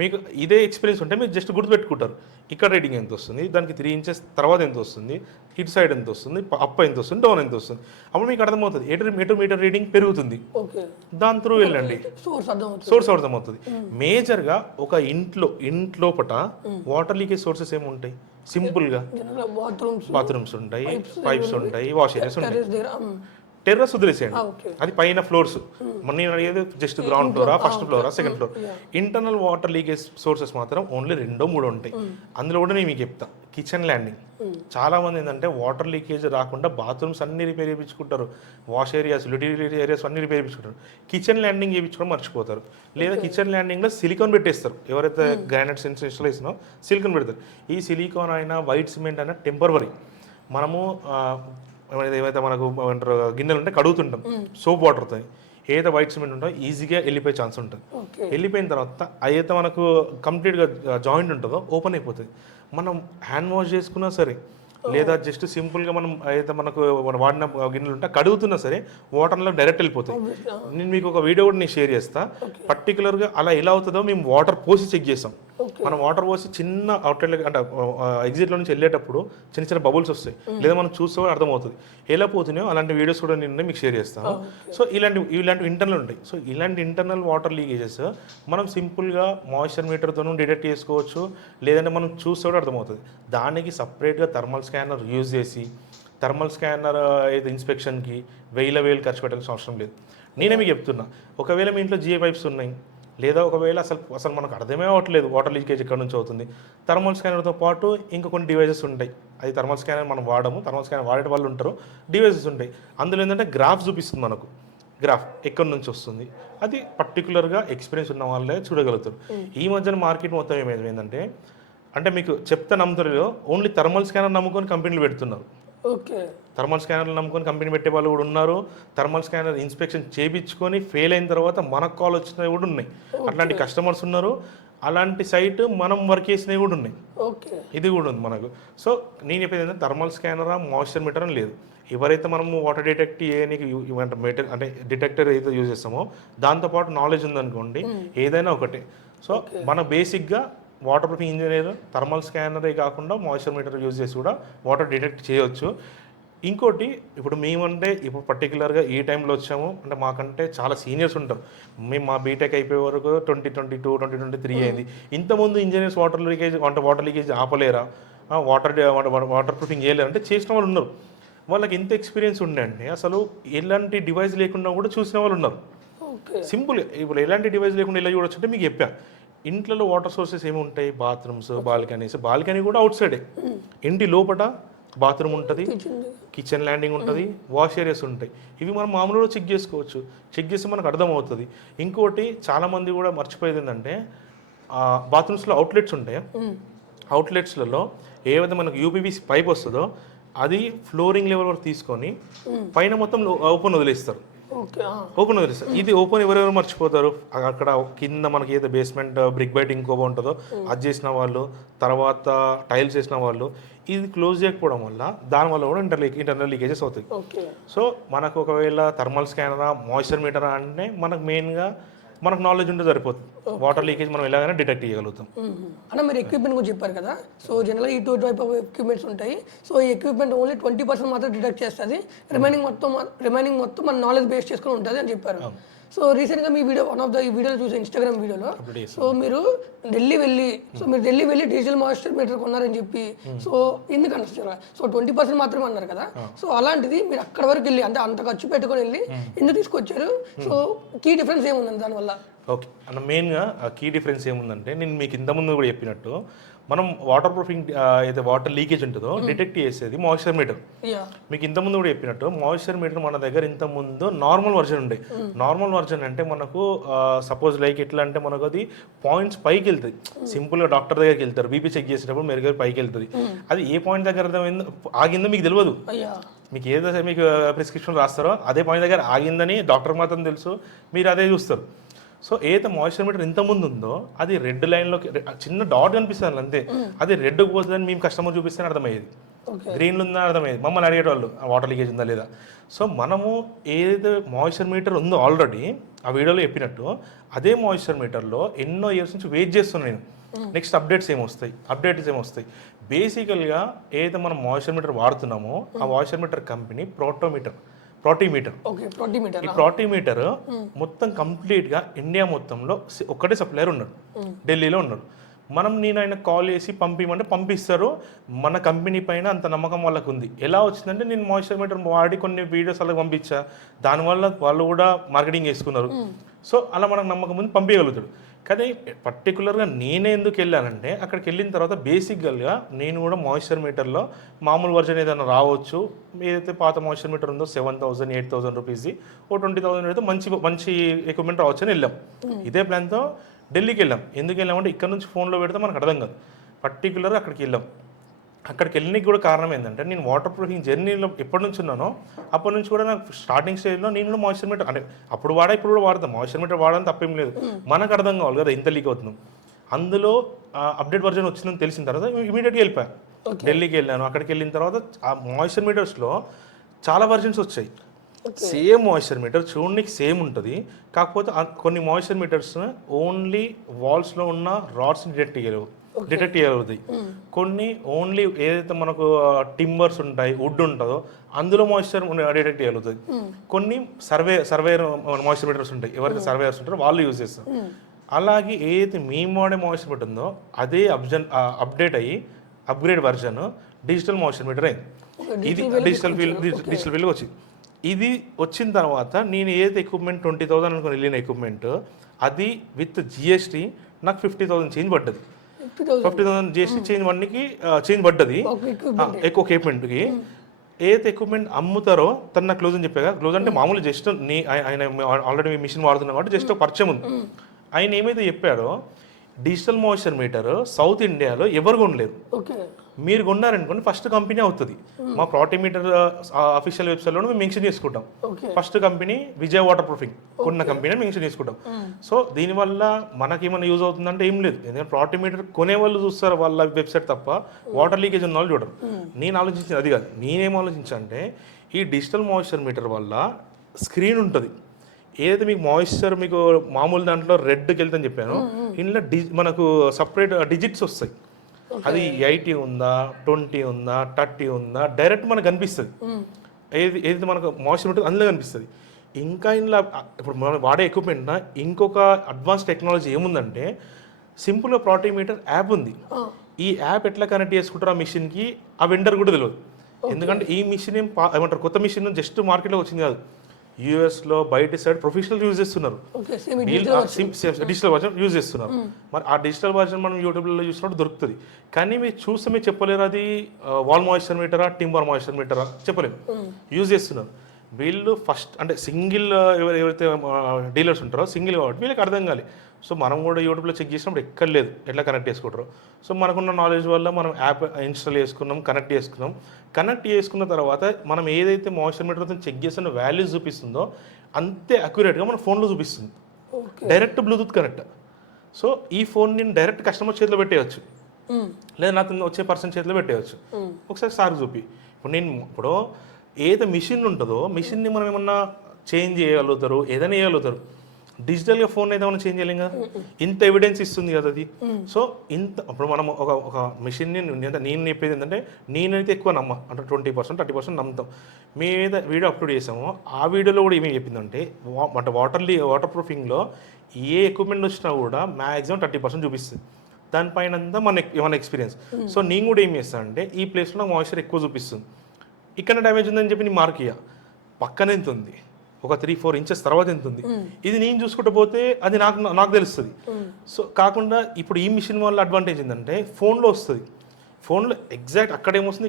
మీకు ఇదే ఎక్స్పీరియన్స్ ఉంటే మీరు జస్ట్ గుర్తుపెట్టుకుంటారు ఇక్కడ రీడింగ్ ఎంత వస్తుంది, దానికి 3 ఇంచెస్ తర్వాత ఎంత వస్తుంది, ఇటు సైడ్ ఎంత వస్తుంది, అప్ ఎంత వస్తుంది, డౌన్ ఎంత వస్తుంది. అప్పుడు మీకు అర్థమవుతుంది ఎటు మీటర్ రీడింగ్ పెరుగుతుంది. దాని త్రూ వెళ్ళండి, సోర్స్ అర్థమవుతుంది. మేజర్గా ఒక ఇంట్లోపట వాటర్ లీకేజ్ సోర్సెస్ ఏముంటాయి, సింపుల్గా బాత్రూమ్స్ ఉంటాయి, పైప్స్ ఉంటాయి, వాష్ ఏరియాస్ ఉంటాయి. టెర్రస్ వదిలేసేయండి, అది పైన ఫ్లోర్స్. నేను అడిగేది just ground flora, first flora, second floor. Internal water leakage sources మాత్రం ఓన్లీ 2-3 ఉంటాయి. అందులో కూడా నేను మీకు చెప్తా, కిచెన్ ల్యాండింగ్. చాలా మంది ఏంటంటే వాటర్ లీకేజ్ రాకుండా బాత్రూమ్స్ అన్ని రిపేర్ చేయించుకుంటారు, వాష్ ఏరియాస్, యూటిలిటీ ఏరియాస్ అన్ని రిపేర్ చేయించుకుంటారు. కిచెన్ ల్యాండింగ్ చేయించుకోవడం మర్చిపోతారు. లేదా కిచెన్ ల్యాండింగ్లో సిలికాన్ పెట్టేస్తారు. ఎవరైతే గ్రానైట్ ఇన్స్టాల్ చేసినో సిలికాన్ పెడతారు. ఈ సిలికాన్ అయినా వైట్ సిమెంట్ అయినా టెంపరవరీ. మనము ఏవైతే మనకు గిన్నెలు ఉంటే కడుగుతుంటాం సోప్ వాటర్తో, ఏదైతే వైట్ సిమెంట్ ఉంటుందో ఈజీగా వెళ్ళిపోయే ఛాన్స్ ఉంటుంది. వెళ్ళిపోయిన తర్వాత ఏదైతే మనకు కంప్లీట్గా జాయింట్ ఉంటుందో ఓపెన్ అయిపోతుంది. మనం హ్యాండ్ వాష్ చేసుకున్నా సరే లేదా జస్ట్ సింపుల్గా మనం అయితే మనకు మనం వాడిన గిన్నెలు ఉంటే కడుగుతున్నా సరే వాటర్లో డైరెక్ట్ వెళ్ళిపోతాయి. నేను మీకు ఒక వీడియో కూడా నేను షేర్ చేస్తా. పర్టికులర్గా అలా ఎలా అవుతుందో మేము వాటర్ పోసి చెక్ చేస్తాం. మనం వాటర్ పోసి చిన్న అవుట్లెట్ అంటే ఎగ్జిట్లో నుంచి వెళ్ళేటప్పుడు చిన్న చిన్న బబుల్స్ వస్తాయి, లేదా మనం చూస్తే అర్థమవుతుంది ఎలా పోతున్నాయో. అలాంటి వీడియోస్ కూడా నేను మీకు షేర్ చేస్తాను. సో ఇలాంటి ఇంటర్నల్ ఉంటాయి. సో ఇలాంటి ఇంటర్నల్ వాటర్ లీకేజెస్ మనం సింపుల్గా మాయిశ్చర్ మీటర్తోనూ డిటెక్ట్ చేసుకోవచ్చు, లేదంటే మనం చూస్తే కూడా అర్థమవుతుంది. దానికి సపరేట్గా థర్మల్ స్కానర్ యూజ్ చేసి థర్మల్ స్కానర్ ఏదో ఇన్స్పెక్షన్కి వేలు ఖర్చు పెట్టాల్సిన అవసరం లేదు. నేనే మీకు చెప్తున్నా, ఒకవేళ మీ ఇంట్లో జిఏ పైప్స్ ఉన్నాయి, లేదా ఒకవేళ అసలు మనకు అర్థమే అవ్వట్లేదు వాటర్ లీకేజ్ ఎక్కడి నుంచి అవుతుంది, థర్మల్ స్కానర్తో పాటు ఇంకా కొన్ని డివైజెస్ ఉంటాయి. అది థర్మల్ స్కానర్ మనం వాడము, థర్మల్ స్కానర్ వాడే వాళ్ళు ఉంటారు, డివైజెస్ ఉంటాయి. అందులో ఏంటంటే గ్రాఫ్ చూపిస్తుంది మనకు, గ్రాఫ్ ఎక్కడి నుంచి వస్తుంది. అది పర్టికులర్గా ఎక్స్పీరియన్స్ ఉన్న వాళ్ళే చూడగలుగుతారు. ఈ మధ్యన మార్కెట్ మొత్తం ఏమైందంటే, అంటే మీకు చెప్తే నమ్ముతారు, ఓన్లీ థర్మల్ స్కానర్ నమ్ముకొని కంపెనీలు పెడుతున్నారు. ఓకే, థర్మల్ స్కానర్లు నమ్ముకొని కంపెనీ పెట్టే వాళ్ళు కూడా ఉన్నారు. థర్మల్ స్కానర్ ఇన్స్పెక్షన్ చేయించుకొని ఫెయిల్ అయిన తర్వాత మనకు కాల్ వచ్చినవి కూడా ఉన్నాయి. అట్లాంటి కస్టమర్స్ ఉన్నారు. అలాంటి సైట్ మనం వర్క్ చేసినవి కూడా ఉన్నాయి. ఓకే, ఇది కూడా ఉంది మనకు. సో నేను చెప్పేది ఏంటంటే థర్మల్ స్కానరా మాయిశ్చర్ మీటర్ అని లేదు. ఎవరైతే మనము వాటర్ డిటెక్ట్ చేయడానికి మీటర్ అంటే డిటెక్టర్ ఏదైతే యూజ్ చేస్తామో దాంతోపాటు నాలెడ్జ్ ఉందనుకోండి, ఏదైనా ఒకటే. సో మన బేసిక్గా వాటర్ ప్రూఫింగ్ ఇంజనీర్ థర్మల్ స్కానరే కాకుండా మాయిశ్చర్ మీటర్ యూజ్ చేసి కూడా వాటర్ డిటెక్ట్ చేయవచ్చు. ఇంకోటి, ఇప్పుడు మేమంటే ఇప్పుడు పర్టికులర్గా ఈ టైంలో వచ్చాము అంటే మాకంటే చాలా సీనియర్స్ ఉంటారు. మేము మా బీటెక్ అయిపోయే వరకు 2022, 2023 అయింది. ఇంతకుముందు ఇంజనీర్స్ వాటర్ లీకేజ్ ఆపలేరా, వాటర్ ప్రూఫింగ్ చేయలేరు అంటే చేసిన వాళ్ళు ఉన్నారు. వాళ్ళకి ఎంత ఎక్స్పీరియన్స్ ఉండే అంటే అసలు ఎలాంటి డివైస్ లేకుండా కూడా చూసిన వాళ్ళు ఉన్నారు. సింపుల్, ఇప్పుడు ఎలాంటి డివైస్ లేకుండా ఎలా చూడొచ్చు అంటే మీకు చెప్పాను. ఇంట్లో వాటర్ సోర్సెస్ ఏమి ఉంటాయి, బాత్రూమ్స్, బాల్కనీ కూడా అవుట్ సైడే. ఇంటి లోపల బాత్రూమ్ ఉంటుంది, కిచెన్ ల్యాండింగ్ ఉంటుంది, వాష్ ఏరియాస్ ఉంటాయి. ఇవి మనం మామూలుగా చెక్ చేసుకోవచ్చు. చెక్ చేస్తే మనకు అర్థమవుతుంది. ఇంకోటి చాలామంది కూడా మర్చిపోయేది ఏంటంటే, బాత్రూమ్స్లో అవుట్లెట్స్ ఉంటాయి. అవుట్లెట్స్లలో ఏవైతే మనకు యూపీవీసీ పైప్ వస్తుందో అది ఫ్లోరింగ్ లెవెల్ వరకు తీసుకొని పైన మొత్తం ఓపెన్ వదిలేస్తారు. ఓపెన్ వదిలేస్తారు. ఇది ఓపెన్ ఎవరెవరు మర్చిపోతారు, అక్కడ కింద మనకి ఏదో బేస్మెంట్ బ్రిక్ బైట్ ఇంకో ఉంటుందో అది చేసిన వాళ్ళు, తర్వాత టైల్స్ వేసిన వాళ్ళు, ఇది క్లోజ్ చేయకపోవడం వల్ల దానివల్ల కూడా ఇంటర్నల్ లీకేజెస్ అవుతాయి. సో మనకు ఒకవేళ థర్మల్ స్కానరా మాయిశ్చర్ మీటరా అంటే మనకు మెయిన్గా మనకు నాలెడ్జ్ ఉంటే సరిపోతుంది. వాటర్ లీకేజ్ మనం ఎలాగైనా డిటెక్ట్ చేయగలుగుతాం. అన్న మీరు ఎక్విప్మెంట్ గురించి చెప్పారు కదా, సో జనరల్గా ఈ 2 టైప్ ఆఫ్ ఎక్విప్మెంట్స్ ఉంటాయి. సో ఈ ఎక్విప్మెంట్ ఓన్లీ 20% మాత్రం డిటెక్ట్ చేస్తుంది, రిమైనింగ్ మొత్తం మన నాలెడ్జ్ బేస్ చేసుకుని ఉంటుంది అని చెప్పారు. సో రీసెంట్గా మీ వీడియో వన్ ఆఫ్ ద ఈ వీడియోలో చూసే ఇన్స్టాగ్రామ్ వీడియోలో సో మీరు ఢిల్లీ వెళ్ళి డిజిటల్ మాయిశ్చర్ మీటర్ కొన్నారని చెప్పి, సో ఎందుకు అన్నారు? సో 20% మాత్రమే అన్నారు కదా. సో అలాంటిది మీరు అక్కడ వరకు వెళ్ళి అంటే అంత ఖర్చు పెట్టుకొని వెళ్ళి ఎందుకు తీసుకొచ్చారు? సో కీ డిఫరెన్స్ ఏముందండి దానివల్ల? ఓకే అన్న, మెయిన్గా కీ డిఫరెన్స్ ఏముందంటే నేను మీకు ఇంతకుముందు కూడా చెప్పినట్టు మనం వాటర్ ప్రూఫింగ్ అయితే వాటర్ లీకేజ్ ఉంటుందో డిటెక్ట్ చేసేది మాయిశ్చర్ మీటర్. మీకు ఇంతకుముందు కూడా చెప్పినట్టు మాయిశ్చర్ మీటర్ మన దగ్గర ఇంతకుముందు నార్మల్ వర్జన్ ఉండే. నార్మల్ వర్జన్ అంటే మనకు సపోజ్ లైక్ ఎట్లా అంటే మనకు అది పాయింట్స్ పైకి వెళ్తుంది. సింపుల్గా డాక్టర్ దగ్గరికి వెళ్తారు, బీపీ చెక్ చేసేటప్పుడు మెరుగు పైకి వెళ్తుంది. అది ఏ పాయింట్ దగ్గర ఆగిందో మీకు తెలియదు. మీకు ఏదైతే మీకు ప్రిస్క్రిప్షన్ రాస్తారో అదే పాయింట్ దగ్గర ఆగిందని డాక్టర్ మాత్రం తెలుసు, మీరు అదే చూస్తారు. సో ఏదైతే మాయిశ్చర్ మీటర్ ఇంతకుముందు ఉందో అది రెడ్ లైన్లోకి చిన్న డాట్ కనిపిస్తుంది అంతే, అది రెడ్కి పోతుందని మేము కస్టమర్ చూపిస్తే అర్థమయ్యేది. గ్రీన్లో ఉందని అర్థమయ్యేది, మమ్మల్ని అడిగేటవాళ్ళు వాటర్ లీకేజ్ ఉందా లేదా. సో మనము ఏదైతే మాయిశ్చర్ మీటర్ ఉందో ఆల్రెడీ ఆ వీడియోలో చెప్పినట్టు అదే మాయిశ్చర్ మీటర్లో ఎన్నో ఇయర్స్ నుంచి వెయిట్ చేస్తున్నాను నేను. నెక్స్ట్ అప్డేట్స్ ఏమొస్తాయి బేసికల్గా ఏదైతే మనం మాయిశ్చర్ మీటర్ వాడుతున్నామో ఆ మాయిశ్చర్ మీటర్ కంపెనీ ప్రాటీమీటర్. ఈ ప్రాటీమీటర్ మొత్తం కంప్లీట్గా ఇండియా మొత్తంలో ఒక్కటే సప్లయర్ ఉన్నాడు, ఢిల్లీలో ఉన్నాడు. నేను ఆయన కాల్ చేసి పంపించమంటే పంపిస్తారు. మన కంపెనీ పైన అంత నమ్మకం వాళ్ళకు ఉంది. ఎలా వచ్చిందంటే నేను మాయిశ్చర్ మీటర్ వాడి కొన్ని వీడియోస్ వాళ్ళకి పంపించా, దానివల్ల వాళ్ళు కూడా మార్కెటింగ్ చేసుకున్నారు. సో అలా మనకు నమ్మకం ఉంది, పంపించగలుగుతాడు. కానీ పర్టికులర్గా నేనే ఎందుకు వెళ్ళానంటే అక్కడికి వెళ్ళిన తర్వాత బేసిక్గా నేను కూడా మాయిశ్చర్ మీటర్లో మామూలు వర్జన్ ఏదైనా రావచ్చు, ఏదైతే పాత మాయిశ్చర్ మీటర్ ఉందో 7,000, 8,000 రూపీస్ది ఓ 20,000 అయితే మంచి ఎక్విప్మెంట్ రావచ్చు అని వెళ్ళాం. ఇదే ప్లాన్తో ఢిల్లీకి వెళ్ళాం. ఎందుకు వెళ్ళామంటే ఇక్కడ నుంచి ఫోన్లో పెడితే మనకు అర్థం కాదు. పర్టికులర్గా అక్కడికి వెళ్ళడానికి కూడా కారణం ఏంటంటే నేను వాటర్ ప్రూఫింగ్ జర్నీలో ఎప్పటి నుంచి ఉన్నానో అప్పటి నుంచి కూడా నాకు స్టార్టింగ్ స్టేజ్లో నేను కూడా మాయిశ్చర్ మీటర్ అంటే అప్పుడు ఇప్పుడు కూడా వాడతాం. మాయిశ్చర్ మీటర్ వాడడం తప్పేం లేదు, మనకు అర్థం కావాలి కదా ఎంత లీక్ అవుతుంది. అందులో అప్డేట్ వర్జన్ వచ్చిందని తెలిసిన తర్వాత ఇమీడియట్గా వెళ్ళిపోయాను. ఢిల్లీకి వెళ్ళాను. అక్కడికి వెళ్ళిన తర్వాత ఆ మాయిశ్చర్ మీటర్స్లో చాలా వర్జన్స్ వచ్చాయి. సేమ్ మాయిశ్చర్ మీటర్ చూడడానికి సేమ్ ఉంటుంది, కాకపోతే కొన్ని మాయిశ్చర్ మీటర్స్ ఓన్లీ వాల్స్లో ఉన్న రాడ్స్ని డిటెక్ట్ చేయగలుగుతాయి. కొన్ని ఓన్లీ ఏదైతే మనకు టింబర్స్ ఉంటాయి, వుడ్ ఉంటుందో అందులో మాయిశ్చర్ డిటెక్ట్ చేయగలుగుతుంది. కొన్ని సర్వేయర్ మాయిశ్చర్ మీటర్స్ ఉంటాయి, ఎవరైతే సర్వేయర్స్ ఉంటారో వాళ్ళు యూజ్ చేస్తారు. అలాగే ఏదైతే మేము వాడే మాయిశ్చర్ మీటర్ ఉందో అదే అప్డేట్ అయ్యి upgrade version digital moisture meter అయింది. ఇది డిజిటల్ ఫీల్డ్ వచ్చింది. ఇది వచ్చిన తర్వాత నేను ఏదైతే ఎక్విప్మెంట్ 20,000 అనుకుని వెళ్ళిన ఎక్విప్మెంట్ అది విత్ జిఎస్టీ నాకు 50,000 చేంజ్ పడ్డది. 50,000 జిఎస్టీ చేంజ్ పడ్డది ఎక్కువ ఎక్విప్మెంట్కి. ఏదైతే ఎక్విప్మెంట్ అమ్ముతారో తను నాకు క్లోజ్ అని చెప్పాగా. క్లోజ్ అంటే మామూలు జస్ట్ ఆయన ఆల్రెడీ మిషన్ వాడుతున్నాం కాబట్టి జస్ట్ పరిచయం ఉంది. ఆయన ఏమైతే చెప్పాడో డిజిటల్ మాయిశ్చర్ మీటర్ సౌత్ ఇండియాలో ఎవరు కొనలేరు. మీరు కొన్నారనుకోండి ఫస్ట్ కంపెనీ అవుతుంది. మా ప్రాటిమీటర్ అఫీషియల్ వెబ్సైట్లో మేము మెన్షన్ చేసుకుంటాం. First company Vijay water proofing కొన్న కంపెనీ మెన్షన్ చేసుకుంటాం. సో దీనివల్ల మనకేమైనా యూజ్ అవుతుందంటే ఏం లేదు, ఎందుకంటే ప్రాటిమీటర్ కొనే వాళ్ళు చూస్తారు వాళ్ళ వెబ్సైట్ తప్ప వాటర్ లీకేజ్ ఉన్న వాళ్ళు చూడరు. నేను ఆలోచించింది అది కాదు. నేనేం ఆలోచించంటే ఈ డిజిటల్ మాయిశ్చర్ మీటర్ వల్ల స్క్రీన్ ఉంటుంది. ఏదైతే మీకు మాయిశ్చర్ మీకు మామూలు దాంట్లో రెడ్కి వెళ్తుందని చెప్పాను, ఇందులో మనకు సపరేట్ డిజిట్స్ వస్తాయి. అది 80 ఉందా, 20 ఉందా, 30 ఉందా, డైరెక్ట్ మనకు కనిపిస్తుంది. ఏదైతే మనకు మాయిశ్చర్ ఉంటుంది అందులో కనిపిస్తుంది. ఇంకా ఇందులో ఇప్పుడు మనం వాడే ఎక్విప్మెంట్ ఇంకొక అడ్వాన్స్ టెక్నాలజీ ఏముందంటే సింపుల్గా ప్రాటిమీటర్ యాప్ ఉంది. ఈ యాప్ ఎట్లా కనెక్ట్ చేసుకుంటారు ఆ మిషన్కి ఆ వెండర్ కూడా తెలియదు. ఎందుకంటే ఈ మిషన్ ఏమంటారు కొత్త మిషన్ జస్ట్ మార్కెట్లో వచ్చింది కాదు. యూఎస్లో బయట సైడ్ ప్రొఫెషనల్ యూజ్ చేస్తున్నారు, డిజిటల్ వర్జన్ యూజ్ చేస్తున్నారు. మరి ఆ డిజిటల్ వర్జన్ మనం యూట్యూబ్లో చూసినప్పుడు దొరుకుతుంది. కానీ మీరు చూస్తే మీరు చెప్పలేరు అది వాల్ మాయిశ్చర్ మీటరా టింబర్ మాయిశ్చర్ మీటరా చెప్పలేము. యూజ్ చేస్తున్నారు వీళ్ళు. ఫస్ట్ అంటే సింగిల్ ఎవరైతే డీలర్స్ ఉంటారో సింగిల్ కాబట్టి వీళ్ళకి అర్థం కాలి. సో మనం కూడా యూట్యూబ్లో చెక్ చేసినప్పుడు ఎక్కడ లేదు ఎట్లా కనెక్ట్ చేసుకుంటారు. సో మనకున్న నాలెడ్జ్ వల్ల మనం యాప్ ఇన్స్టాల్ చేసుకున్నాం, కనెక్ట్ చేసుకున్న తర్వాత మనం ఏదైతే మాయిశ్చర్ మీటర్తో చెక్ చేసిన వాల్యూస్ చూపిస్తుందో అంతే అక్యురేట్గా మన ఫోన్లో చూపిస్తుంది. Direct Bluetooth connect. సో ఈ ఫోన్ నేను డైరెక్ట్ కస్టమర్ చేతిలో పెట్టేయచ్చు, లేదా నాకు వచ్చే పర్సన్ చేతిలో పెట్టేయచ్చు. ఒకసారి సార్ చూపి ఇప్పుడు ఏదైతే మిషన్ ఉంటుందో మిషన్ని మనం ఏమన్నా చేంజ్ చేయగలుగుతారు, ఏదైనా చేయగలుగుతారు. డిజిటల్గా ఫోన్ అయితే మనం చేంజ్ చేయలేం కదా, ఇంత ఎవిడెన్స్ ఇస్తుంది కదా అది. సో ఇప్పుడు మనం ఒక మిషన్ని నేను చెప్పేది ఏంటంటే నేనైతే ఎక్కువ అంటే 20% 30% నమ్ముతాం. మేము ఏదైతే వీడియో అప్లోడ్ చేసామో ఆ వీడియోలో కూడా ఏమేమి చెప్పిందంటే అంటే వాటర్ ప్రూఫింగ్లో ఏ ఎక్విప్మెంట్ వచ్చినా కూడా మ్యాక్సిమం 30% చూపిస్తుంది. దానిపైన అంతా మన ఎక్స్పీరియన్స్. సో నేను కూడా ఏం చేస్తాను అంటే ఈ ప్లేస్లో నాకు మాయిశ్చర్ ఎక్కువ చూపిస్తుంది, ఇక్కడ డ్యామేజ్ ఉందని చెప్పి నేను మార్క్ ఇయ్య, పక్కన ఎంత ఉంది ఒక 3-4 ఇంచెస్ తర్వాత ఎంత ఉంది ఇది నేను చూసుకుంటూ పోతే అది నాకు తెలుస్తుంది. సో కాకుండా ఇప్పుడు ఈ మిషన్ వల్ల అడ్వాంటేజ్ ఏంటంటే ఫోన్లో వస్తుంది, ఫోన్లో ఎగ్జాక్ట్ అక్కడ ఏమొస్తుంది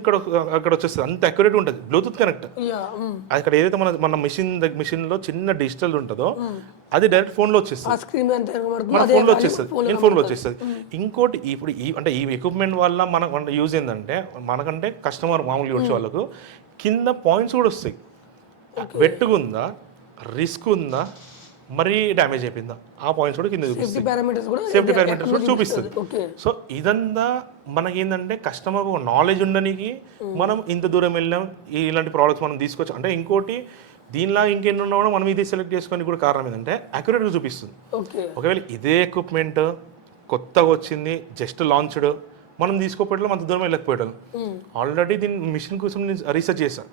అక్కడ వచ్చేస్తుంది, అంత అక్యురేట్ ఉంటుంది. బ్లూటూత్ కనెక్ట్ అక్కడ ఏదైతే మన మిషన్లో చిన్న డిజిటల్ ఉంటుందో అది డైరెక్ట్ ఫోన్లో వచ్చేస్తుంది, మన ఫోన్లో వచ్చేస్తుంది. ఇంకోటి ఇప్పుడు అంటే ఈ ఎక్విప్మెంట్ వల్ల మన యూజ్ ఏంటంటే మనకంటే కస్టమర్ మామూలుగా వచ్చే వాళ్ళకు కింద పాయింట్స్ కూడా వస్తాయి. వెట్టుకుందా, రిస్క్ ఉందా, మరీ డ్యామేజ్ అయిపోయిందా, ఆ పాయింట్స్ కూడా కింద చూపిస్తుంది. సేఫ్టీ పారామీటర్స్ కూడా చూపిస్తుంది. సో ఇదంతా మనకేంటంటే కస్టమర్ ఒక నాలెడ్జ్ ఉండడానికి మనం ఇంత దూరం వెళ్ళాం, ఇలాంటి ప్రోడక్ట్స్ మనం తీసుకోవచ్చు. అంటే ఇంకోటి దీనిలా ఇంకేం ఉన్నా కూడా మనం ఇది సెలెక్ట్ చేసుకొని కూడా కారణం ఏంటంటే అక్యురేట్గా చూపిస్తుంది. ఒకవేళ ఇదే ఎక్విప్మెంట్ కొత్తగా వచ్చింది జస్ట్ లాంచ్డ్ మనం తీసుకోపోవడం అంత దూరం వెళ్ళకపోయడం. ఆల్రెడీ దీని మిషన్ కోసం నేను రీసెర్చ్ చేశాను.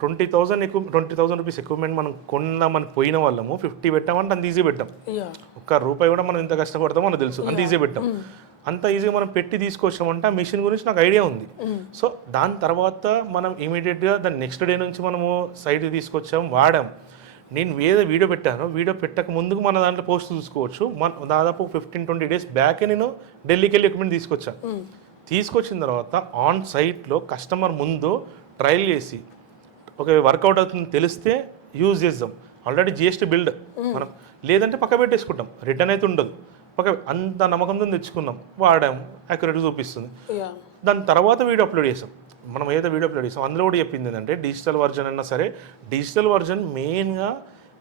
20,000 రూపీస్ ఎక్విప్మెంట్ మనం కొన్నామని పోయిన వాళ్ళము 50 పెట్టామంటే అంత ఈజీ పెట్టాం. ₹1 కూడా మనం ఎంత కష్టపడతామో మనకు తెలుసు, అంత ఈజీ పెట్టాం. అంత ఈజీగా మనం పెట్టి తీసుకొచ్చామంటే ఆ మిషన్ గురించి నాకు ఐడియా ఉంది. సో దాని తర్వాత మనం ఇమీడియట్గా దాని నెక్స్ట్ డే నుంచి మనము సైట్కి తీసుకొచ్చాం, వాడాం. నేను ఏదో వీడియో పెట్టాను, వీడియో పెట్టక ముందుకు మన దాంట్లో పోస్ట్ చూసుకోవచ్చు. దాదాపు 15-20 డేస్ బ్యాకే నేను ఢిల్లీకి వెళ్ళి ఎక్విప్మెంట్ తీసుకొచ్చిన తర్వాత ఆన్ సైట్లో కస్టమర్ ముందు ట్రయల్ చేసి ఒక వర్కౌట్ అవుతుంది తెలిస్తే యూజ్ చేద్దాం. ఆల్రెడీ జిఎస్టీ బిల్డ్ మనం, లేదంటే పక్క పెట్టేసుకుంటాం, రిటర్న్ అయితే ఉండదు. అంత నమ్మకంతో తెచ్చుకున్నాం, వాడాం, అక్యురేట్గా చూపిస్తుంది. దాని తర్వాత వీడియో అప్లోడ్ చేసాం. మనం ఏదైతే వీడియో అప్లోడ్ చేసాం అందులో కూడా చెప్పింది ఏంటంటే డిజిటల్ వర్జన్ అయినా సరే, డిజిటల్ వర్జన్ మెయిన్గా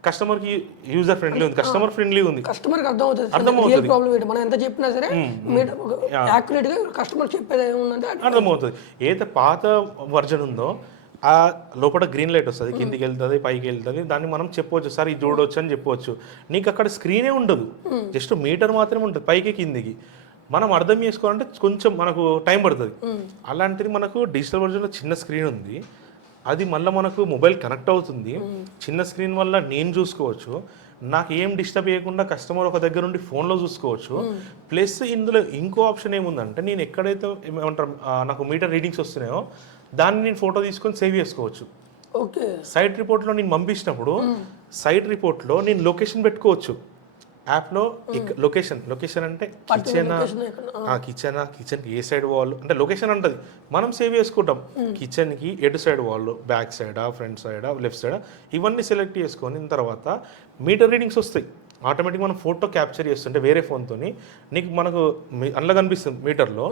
కస్టమర్కి యూజర్ ఫ్రెండ్లీ ఉంది, కస్టమర్ ఫ్రెండ్లీ ఉంది. కస్టమర్కి అర్థమవుతుంది కస్టమర్ ఫ్రెండ్లీ ఉంది. అర్థమవుతుంది రియల్ ప్రాబ్లం ఏంటి మనం ఎంత చెప్పినా సరే యాక్యురేట్ గా కస్టమర్ చెప్పేది ఏముందంటే అర్థమవుతుంది. ఏదైతే పాత వర్జన్ ఉందో ఆ లోపల గ్రీన్ లైట్ వస్తుంది, కిందికి వెళ్తుంది, పైకి వెళ్తుంది, దాన్ని మనం చెప్పవచ్చు సార్ ఇది చూడవచ్చు అని చెప్పవచ్చు. నీకు అక్కడ స్క్రీనే ఉండదు, జస్ట్ మీటర్ మాత్రమే ఉంటుంది పైకి కిందికి. మనం అర్థం చేసుకోవాలంటే కొంచెం మనకు టైం పడుతుంది. అలాంటిది మనకు డిజిటల్ వర్జన్లో చిన్న స్క్రీన్ ఉంది, అది మళ్ళీ మనకు మొబైల్ కనెక్ట్ అవుతుంది. చిన్న స్క్రీన్ వల్ల నేను చూసుకోవచ్చు, నాకు ఏం డిస్టర్బ్ చేయకుండా కస్టమర్ ఒక దగ్గర నుండి ఫోన్లో చూసుకోవచ్చు. ప్లస్ ఇందులో ఇంకో ఆప్షన్ ఏముందంటే నేను ఎక్కడైతే ఏమంటారు నాకు మీటర్ రీడింగ్స్ వస్తున్నాయో దాన్ని నేను ఫోటో తీసుకొని సేవ్ చేసుకోవచ్చు. ఓకే సైట్ రిపోర్ట్లో నేను పంపించినప్పుడు సైట్ రిపోర్ట్లో నేను లొకేషన్ పెట్టుకోవచ్చు యాప్లో. లొకేషన్ అంటే కిచెన్కి ఏ సైడ్ వాల్ అంటే లొకేషన్ అంటది, మనం సేవ్ చేసుకుంటాం. కిచెన్కి ఎటు సైడ్ వాల్, బ్యాక్ సైడా, ఫ్రంట్ సైడా, లెఫ్ట్ సైడా, ఇవన్నీ సెలెక్ట్ చేసుకొని తర్వాత మీటర్ రీడింగ్స్ వస్తాయి. ఆటోమేటిక్ మనం ఫోటో క్యాప్చర్ చేస్తుంటే వేరే ఫోన్తో నీకు మనకు అందులో కనిపిస్తుంది మీటర్లో,